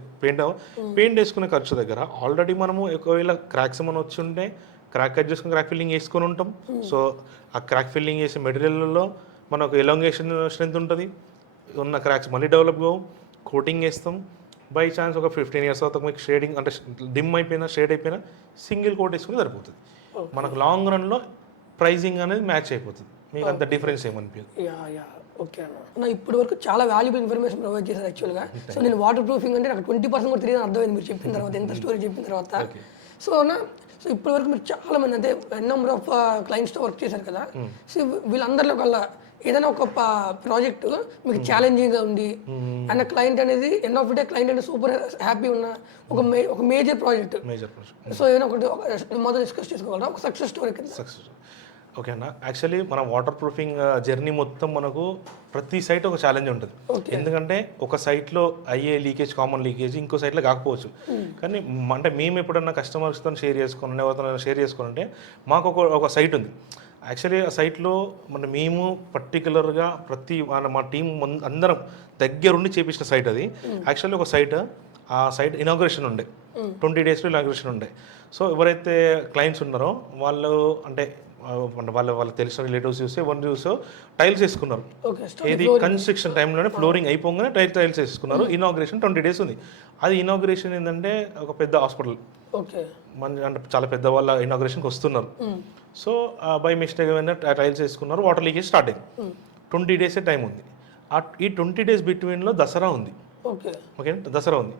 పెయింట్ వేసుకునే ఖర్చు దగ్గర ఆల్రెడీ మనము ఒకవేళ క్రాక్స్ ఏమైనా వచ్చి ఉంటే క్రాక్ కట్ చేసుకుని క్రాక్ ఫిల్లింగ్ వేసుకొని ఉంటాం. సో ఆ క్రాక్ ఫిల్లింగ్ చేసే మెటీరియల్లో మనకు ఎలాంగేషన్ స్ట్రెంత్ ఉంటుంది, ఉన్న క్రాక్స్ మళ్ళీ డెవలప్ కావు. కోటింగ్ వేస్తాం, బై ఛాన్స్ ఒక 15 years తర్వాత మీకు షేడింగ్ అంటే డిమ్ అయిపోయినా షేడ్ అయిపోయినా సింగిల్ కోట్ వేసుకుని సరిపోతుంది. మనకు లాంగ్ రన్లో ప్రైజింగ్ అనేది మ్యాచ్ అయిపోతుంది, మీకు అంత డిఫరెన్స్ ఏమనిపించదు. ఓకే అన్న, ఇప్పటి వరకు చాలా వాల్యుబుల్ ఇన్ఫర్మేషన్ ప్రొవైడ్ చేశారు యాక్చువల్గా. సో నేను వాటర్ ప్రూఫింగ్ అంటే నాకు 20% కూడా తెలియదు అర్థమైంది మీరు చెప్పిన తర్వాత, ఎంత స్టోరీ చెప్పిన తర్వాత. సో సో ఇప్పటి వరకు మీరు చాలా మంది అంటే నెంబర్ ఆఫ్ క్లయింట్స్తో వర్క్ చేశారు కదా. సో వీళ్ళందరిలో కల్లా ఏదైనా ఒక ప్రాజెక్ట్ మీకు ఛాలెంజింగ్గా ఉంది అండ్ క్లయింట్ అనేది ఎండ్ ఆఫ్ డే క్లయింట్ అనేది సూపర్ హ్యాపీ ఉన్న ఒక మేజర్ ప్రాజెక్ట్, సో ఏదైనా ఒకటి మొదలు డిస్కస్ చేసుకోగలరా ఒక సక్సెస్ స్టోరీ కింద? సక్సెస్ ఓకే అన్న. యాక్చువల్లీ మన వాటర్ ప్రూఫింగ్ జర్నీ మొత్తం మనకు ప్రతి సైట్ ఒక ఛాలెంజ్ ఉంటుంది. ఎందుకంటే ఒక సైట్లో అయ్యే లీకేజ్ కామన్ లీకేజ్ ఇంకో సైట్లో కాకపోవచ్చు. కానీ అంటే మేము ఎప్పుడన్నా కస్టమర్స్తో షేర్ చేసుకోండి, ఎవరితో షేర్ చేసుకోవాలంటే మాకు ఒక సైట్ ఉంది. యాక్చువల్లీ ఆ సైట్లో మేము పర్టికులర్గా మా టీం అందరం దగ్గరుండి చేపించిన సైట్ అది. యాక్చువల్లీ ఒక సైట్, ఆ సైట్ ఇనాగ్రేషన్ ఉండే 20 daysలో ఇనాగ్రేషన్ ఉండే. సో ఎవరైతే క్లయింట్స్ ఉన్నారో వాళ్ళు అంటే వాళ్ళకి తెలిసిన రిలేటివ్స్ చూసి ఎవరిని చూసో టైల్స్ వేసుకున్నారు. ఏది కన్స్ట్రక్షన్ టైంలోనే ఫ్లోరింగ్ అయిపోగానే టైల్స్ వేసుకున్నారు. ఇనాగ్రేషన్ 20 days ఉంది. అది ఇనాగ్రేషన్ ఏంటంటే ఒక పెద్ద హాస్పిటల్, అంటే చాలా పెద్ద వాళ్ళ ఇనాగ్రేషన్కి వస్తున్నారు. సో బై మిస్టేక్ ఏమైనా టైల్స్ వేసుకున్నారు, వాటర్ లీకేజ్ స్టార్ట్ అయింది. 20 days టైం ఉంది. ఈ 20 days బిట్వీన్లో దసరా ఉంది. ఓకే, దసరా ఉంది.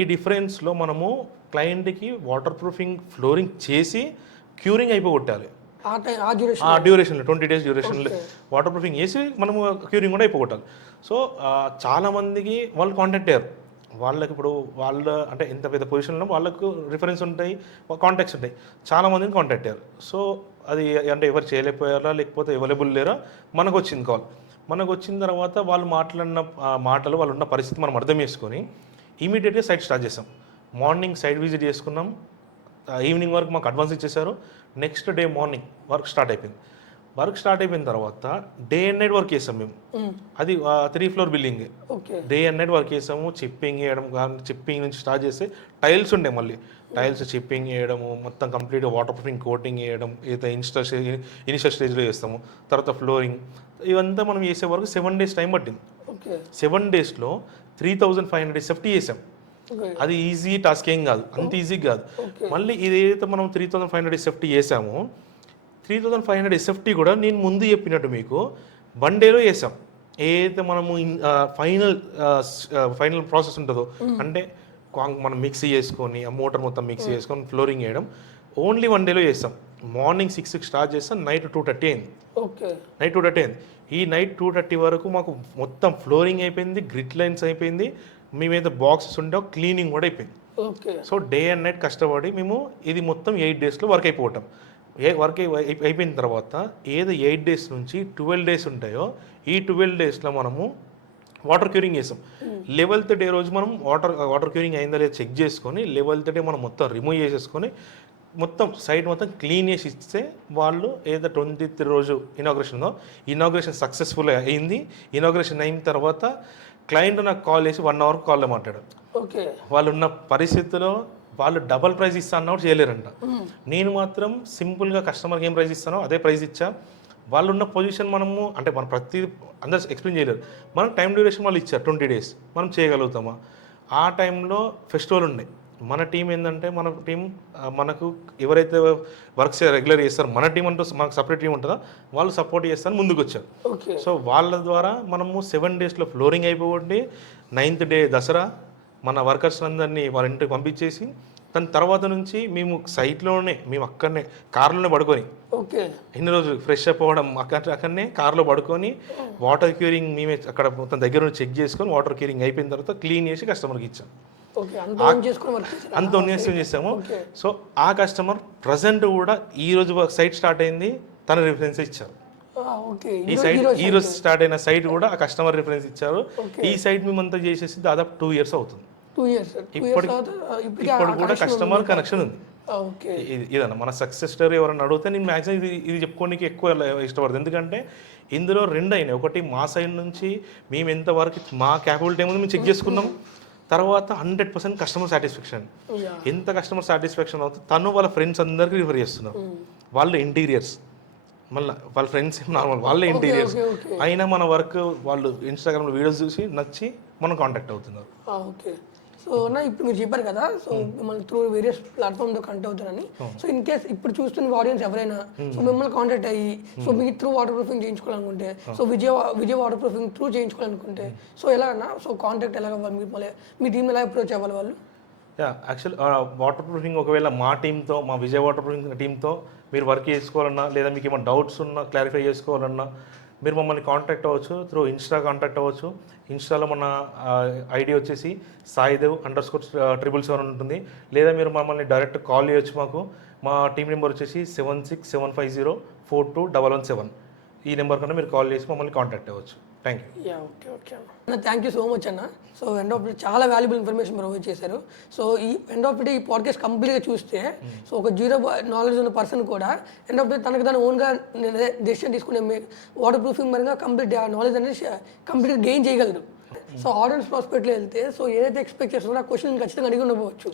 ఈ డిఫరెన్స్లో మనము క్లయింట్కి వాటర్ ప్రూఫింగ్ ఫ్లోరింగ్ చేసి క్యూరింగ్ అయిపోగొట్టాలి. ఆ డ్యూరేషన్లో 20 days డ్యూరేషన్లో వాటర్ ప్రూఫింగ్ చేసి మనము క్యూరింగ్ కూడా అయిపోగొట్టాలి. సో చాలామందికి వాళ్ళు కాంటాక్ట్ అయ్యారు. వాళ్ళకి ఇప్పుడు అంటే ఎంత పెద్ద పొజిషన్లో వాళ్ళకు రిఫరెన్స్ ఉంటాయి, కాంటాక్ట్స్ ఉంటాయి. చాలామందిని కాంటాక్ట్ అయ్యారు. సో అది అంటే ఎవరు చేయలేకపోయారా లేకపోతే అవైలబుల్ లేరా, మనకు వచ్చింది కాల్. మనకు వచ్చిన తర్వాత వాళ్ళు మాట్లాడిన మాటలు, వాళ్ళు ఉన్న పరిస్థితి మనం అర్థం చేసుకొని ఇమీడియట్గా సైట్ స్టార్ట్ చేసాం. మార్నింగ్ సైట్ విజిట్ చేసుకున్నాం, ఈవినింగ్ వరకు మాకు అడ్వాన్స్ ఇచ్చేసారు. Next day morning work start అయిపోయింది. వర్క్ స్టార్ట్ అయిపోయిన తర్వాత డే అండ్ నైట్ వర్క్ చేసాం మేము. అది 3 floor building. Day and night work చేసాము. చిప్పింగ్ చేయడం, చిప్పింగ్ నుంచి స్టార్ట్ చేస్తే టైల్స్ ఉండే, మళ్ళీ టైల్స్ చిప్పింగ్ చేయడము, మొత్తం కంప్లీట్గా వాటర్ ప్రూఫింగ్ కోటింగ్ చేయడం, ఏదైతే ఇనిషియల్ స్టేజ్లో చేస్తాము. తర్వాత ఫ్లోరింగ్, ఇవంతా మనం చేసే వరకు 7 days టైం పట్టింది. 7 daysలో 3500 SFT చేసాం. అది ఈజీ టాస్క్ ఏం కాదు, అంత ఈజీ కాదు. మళ్ళీ ఇదైతే మనం 3500 SFT చేసామో 3500 SFT కూడా నేను ముందు చెప్పినట్టు మీకు 1 dayలో చేసాం. ఏదైతే మనము ఫైనల్ ప్రాసెస్ ఉంటుందో, అంటే మనం మిక్సీ చేసుకొని ఆ మోటార్ మొత్తం మిక్సీ చేసుకొని ఫ్లోరింగ్ చేయడం ఓన్లీ 1 dayలో చేస్తాం. మార్నింగ్ 6కి స్టార్ట్ చేస్తాం, నైట్ 2:30 అయింది. నైట్ 2:30 అయింది. ఈ నైట్ 2:30 వరకు మాకు మొత్తం ఫ్లోరింగ్ అయిపోయింది, గ్రిడ్ లైన్స్ అయిపోయింది, మేమైతే బాక్సెస్ ఉంటే క్లీనింగ్ కూడా అయిపోయింది. సో డే అండ్ నైట్ కష్టపడి మేము ఇది మొత్తం 8 daysలో వర్క్ అయిపోవటం. వర్క్ అయిపోయిన తర్వాత ఏదో 8 days నుంచి 12 days ఉంటాయో ఈ 12 daysలో మనము వాటర్ క్యూరింగ్ చేసాం. 11th day రోజు మనం వాటర్ క్యూరింగ్ అయిందా లేదా చెక్ చేసుకొని 11th day మనం మొత్తం రిమూవ్ చేసేసుకొని మొత్తం సైట్ మొత్తం క్లీన్ చేసి ఇస్తే వాళ్ళు ఏదో 20th రోజు ఇనాగ్రేషన్ ఉందో ఇనాగ్రేషన్ సక్సెస్ఫుల్ అయింది. ఇనాగ్రేషన్ అయిన తర్వాత క్లయింట్ నాకు కాల్ చేసి 1 hour కాల్లో మాట్లాడారు. వాళ్ళు ఉన్న పరిస్థితిలో వాళ్ళు డబల్ ప్రైస్ ఇస్తా అన్న కూడా చేయలేరంట. నేను మాత్రం సింపుల్గా కస్టమర్కి ఏం ప్రైస్ ఇస్తానో అదే ప్రైస్ ఇచ్చా. వాళ్ళు ఉన్న పొజిషన్ మనము అంటే మనం ప్రతి అందరు ఎక్స్ప్లెయిన్ చేయలేరు. మనం టైం డ్యూరేషన్ వాళ్ళు ఇచ్చారు 20 days, మనం చేయగలుగుతామా? ఆ టైంలో ఫెస్టివల్ ఉండే. మన టీం ఏంటంటే మనకు ఎవరైతే వర్క్స్ రెగ్యులర్ చేస్తారో మన టీం అంటూ మనకు సపరేట్ టీం ఉంటుందో వాళ్ళు సపోర్ట్ చేస్తారు, ముందుకు వచ్చారు. సో వాళ్ళ ద్వారా మనము 7 daysలో ఫ్లోరింగ్ అయిపోయి 9th day దసరా మన వర్కర్స్ అందరినీ వాళ్ళ ఇంటికి పంపించేసి దాని తర్వాత నుంచి మేము సైట్లోనే మేము అక్కడనే కార్లోనే పడుకొని ఎన్ని రోజులు ఫ్రెష్ అప్ అవ్వడం అక్కడనే కార్లో పడుకొని వాటర్ క్యూరింగ్ మేమే అక్కడ మొత్తం దగ్గర నుంచి చెక్ చేసుకొని వాటర్ క్యూరింగ్ అయిపోయిన తర్వాత క్లీన్ చేసి కస్టమర్కి ఇచ్చాం. అంత ఇన్వెస్ట్ చేసాము. సో ఆ కస్టమర్ ప్రజెంట్ కూడా ఈ రోజు సైట్ స్టార్ట్ అయింది, తన రిఫరెన్స్ ఇచ్చారు. ఈ రోజు స్టార్ట్ అయిన సైట్ కూడా ఆ కస్టమర్ రిఫరెన్స్ ఇచ్చారు. ఈ సైట్ మేమంతా చేసేసి దాదాపు 2 years అవుతుంది. ఇప్పుడు కూడా కస్టమర్ కనెక్షన్ ఉంది. ఇదన్న మన సక్సెస్ స్టోరీ. ఎవరైనా అడిగితే నేను మ్యాక్సిమం ఇది చెప్పుకోనికి ఎక్కువ ఇష్టపడదు. ఎందుకంటే ఇందులో 2 అయినాయి. ఒకటి మా సైడ్ నుంచి మేము ఎంతవరకు మా క్యాపబిలిటీ ఏముంది మేము చెక్ చేసుకున్నాం. తర్వాత 100% కస్టమర్ సాటిస్ఫాక్షన్. ఎంత కస్టమర్ సాటిస్ఫాక్షన్ అవుతుంది, తను వాళ్ళ ఫ్రెండ్స్ అందరికీ రిఫర్ చేస్తున్నారు. వాళ్ళు ఇంటీరియర్స్, మళ్ళీ వాళ్ళ ఫ్రెండ్స్ నార్మల్ వాళ్ళే ఇంటీరియర్స్ అయినా మన వర్క్ వాళ్ళు ఇన్స్టాగ్రామ్లో వీడియోస్ చూసి నచ్చి మనం కాంటాక్ట్ అవుతున్నారు. సో ఇప్పుడు మీరు చెప్పారు కదా, సో మిమ్మల్ని త్రూ వేరియస్ ప్లాట్ఫామ్తో కనెక్ట్ అవుతారని. సో ఇన్ కేస్ ఇప్పుడు ఆడియన్స్ ఎవరైనా సో మిమ్మల్ని కాంటాక్ట్ అయ్యి సో మీకు త్రూ వాటర్ ప్రూఫింగ్ చేయించుకోవాలనుకుంటే, so Vijay water proofing through చేయించుకోవాలనుకుంటే సో ఎలా అన్నా సో కాంటాక్ట్ ఎలాగ మీ టీం ఎలా అప్రోచ్ అవ్వాలి వాళ్ళు? యాక్చువల్ వాటర్ ప్రూఫింగ్ ఒకవేళ మా టీంతో, మా విజయ్ వాటర్ ప్రూఫింగ్ టీంతో మీరు వర్క్ చేసుకోవాలన్నా, లేదా మీకు ఏమైనా డౌట్స్ ఉన్నా క్లారిఫై చేసుకోవాలన్నా మీరు మమ్మల్ని కాంటాక్ట్ అవ్వచ్చు. త్రూ ఇన్స్టా కాంటాక్ట్ అవ్వచ్చు. ఇన్స్టాలో మన ఐడి వచ్చేసి సాయిదేవ్_777 ఉంటుంది. లేదా మీరు మమ్మల్ని డైరెక్ట్ కాల్ చేయొచ్చు. మా టీం నెంబర్ వచ్చేసి 7675042117. ఈ నెంబర్ కన్నా మీరు కాల్ చేసి మమ్మల్ని కాంటాక్ట్ అవ్వచ్చు. Thank you. ఓకే అన్న, థ్యాంక్ యూ సో మచ్ అన్న. సో ఎండ్ ఆఫ్ డే చాలా వాల్యుబుల్ ఇన్ఫర్మేషన్ ప్రొవైడ్ చేశారు. సో ఈ ఎండ్ ఆఫ్ డే ఈ పాడ్కాస్ట్ కంప్లీట్గా చూస్తే సో ఒక జీరో నాలెడ్జ్ ఉన్న పర్సన్ కూడా ఎండ్ ఆఫ్ డే తనకు తను ఓన్గా డెసిషన్ తీసుకునే వాటర్ ప్రూఫింగ్ పరంగా కంప్లీట్ నాలెడ్జ్ అనేది కంప్లీట్గా గెయిన్ చేయగలరు. సో ఆడియన్స్ ప్రాస్పెక్ట్లో వెళ్తే సో ఏదైతే ఎక్స్పెక్ట్ చేస్తున్నారో ఆ క్వశ్చన్ ఖచ్చితంగా అడిగి ఉండవచ్చు.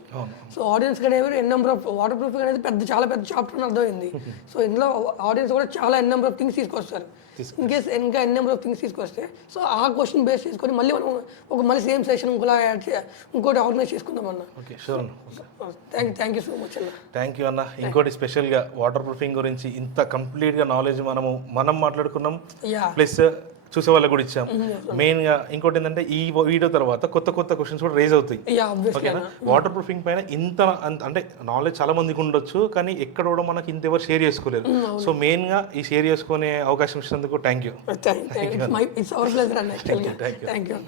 సో ఆడియన్స్ అనేవి ఎన్ నెంబర్ ఆఫ్ వాటర్ ప్రూఫింగ్ అనేది చాలా పెద్ద చాప్టర్ అని అర్థమైంది. సో ఇందులో ఆడియన్స్ కూడా చాలా ఎన్ నెంబర్ ఆఫ్ థింగ్స్ తీసుకొస్తారు. ఇన్ కేస్ ఇంకా ఎన్ నెంబర్ ఆఫ్ థింగ్స్ తీసుకొస్తే సో ఆ క్వశ్చన్ బేస్ చేసుకొని మళ్ళీ మనం మళ్ళీ సేమ్ సెషన్ ఇంకోటి ఆర్గనైజ్ చేసుకుందాం అన్న. ఓకే, షూర్ అన్న. థ్యాంక్ యూ సో మచ్ అన్న. థ్యాంక్ యూ అన్న. ఇంకోటి స్పెషల్గా వాటర్ ప్రూఫింగ్ గురించి ఇంత కంప్లీట్గా నాలెడ్జ్ మనం మాట్లాడుకున్నాం, ప్లస్ చూసే వాళ్ళకి కూడా ఇచ్చాం. మెయిన్గా ఇంకోటి ఏంటంటే ఈ వీడియో తర్వాత కొత్త క్వశ్చన్స్ కూడా రేజ్ అవుతాయి. ఓకేనా? వాటర్ ప్రూఫింగ్ పైన ఇంత అంటే నాలెడ్జ్ చాలా మందికి ఉండొచ్చు, కానీ ఎక్కడ కూడా మనకి ఇంతెవరు షేర్ చేసుకోలేరు. సో మెయిన్గా ఈ షేర్ చేసుకునే అవకాశం ఇచ్చినందుకు thank you. It's our pleasure, Anna. Thank you.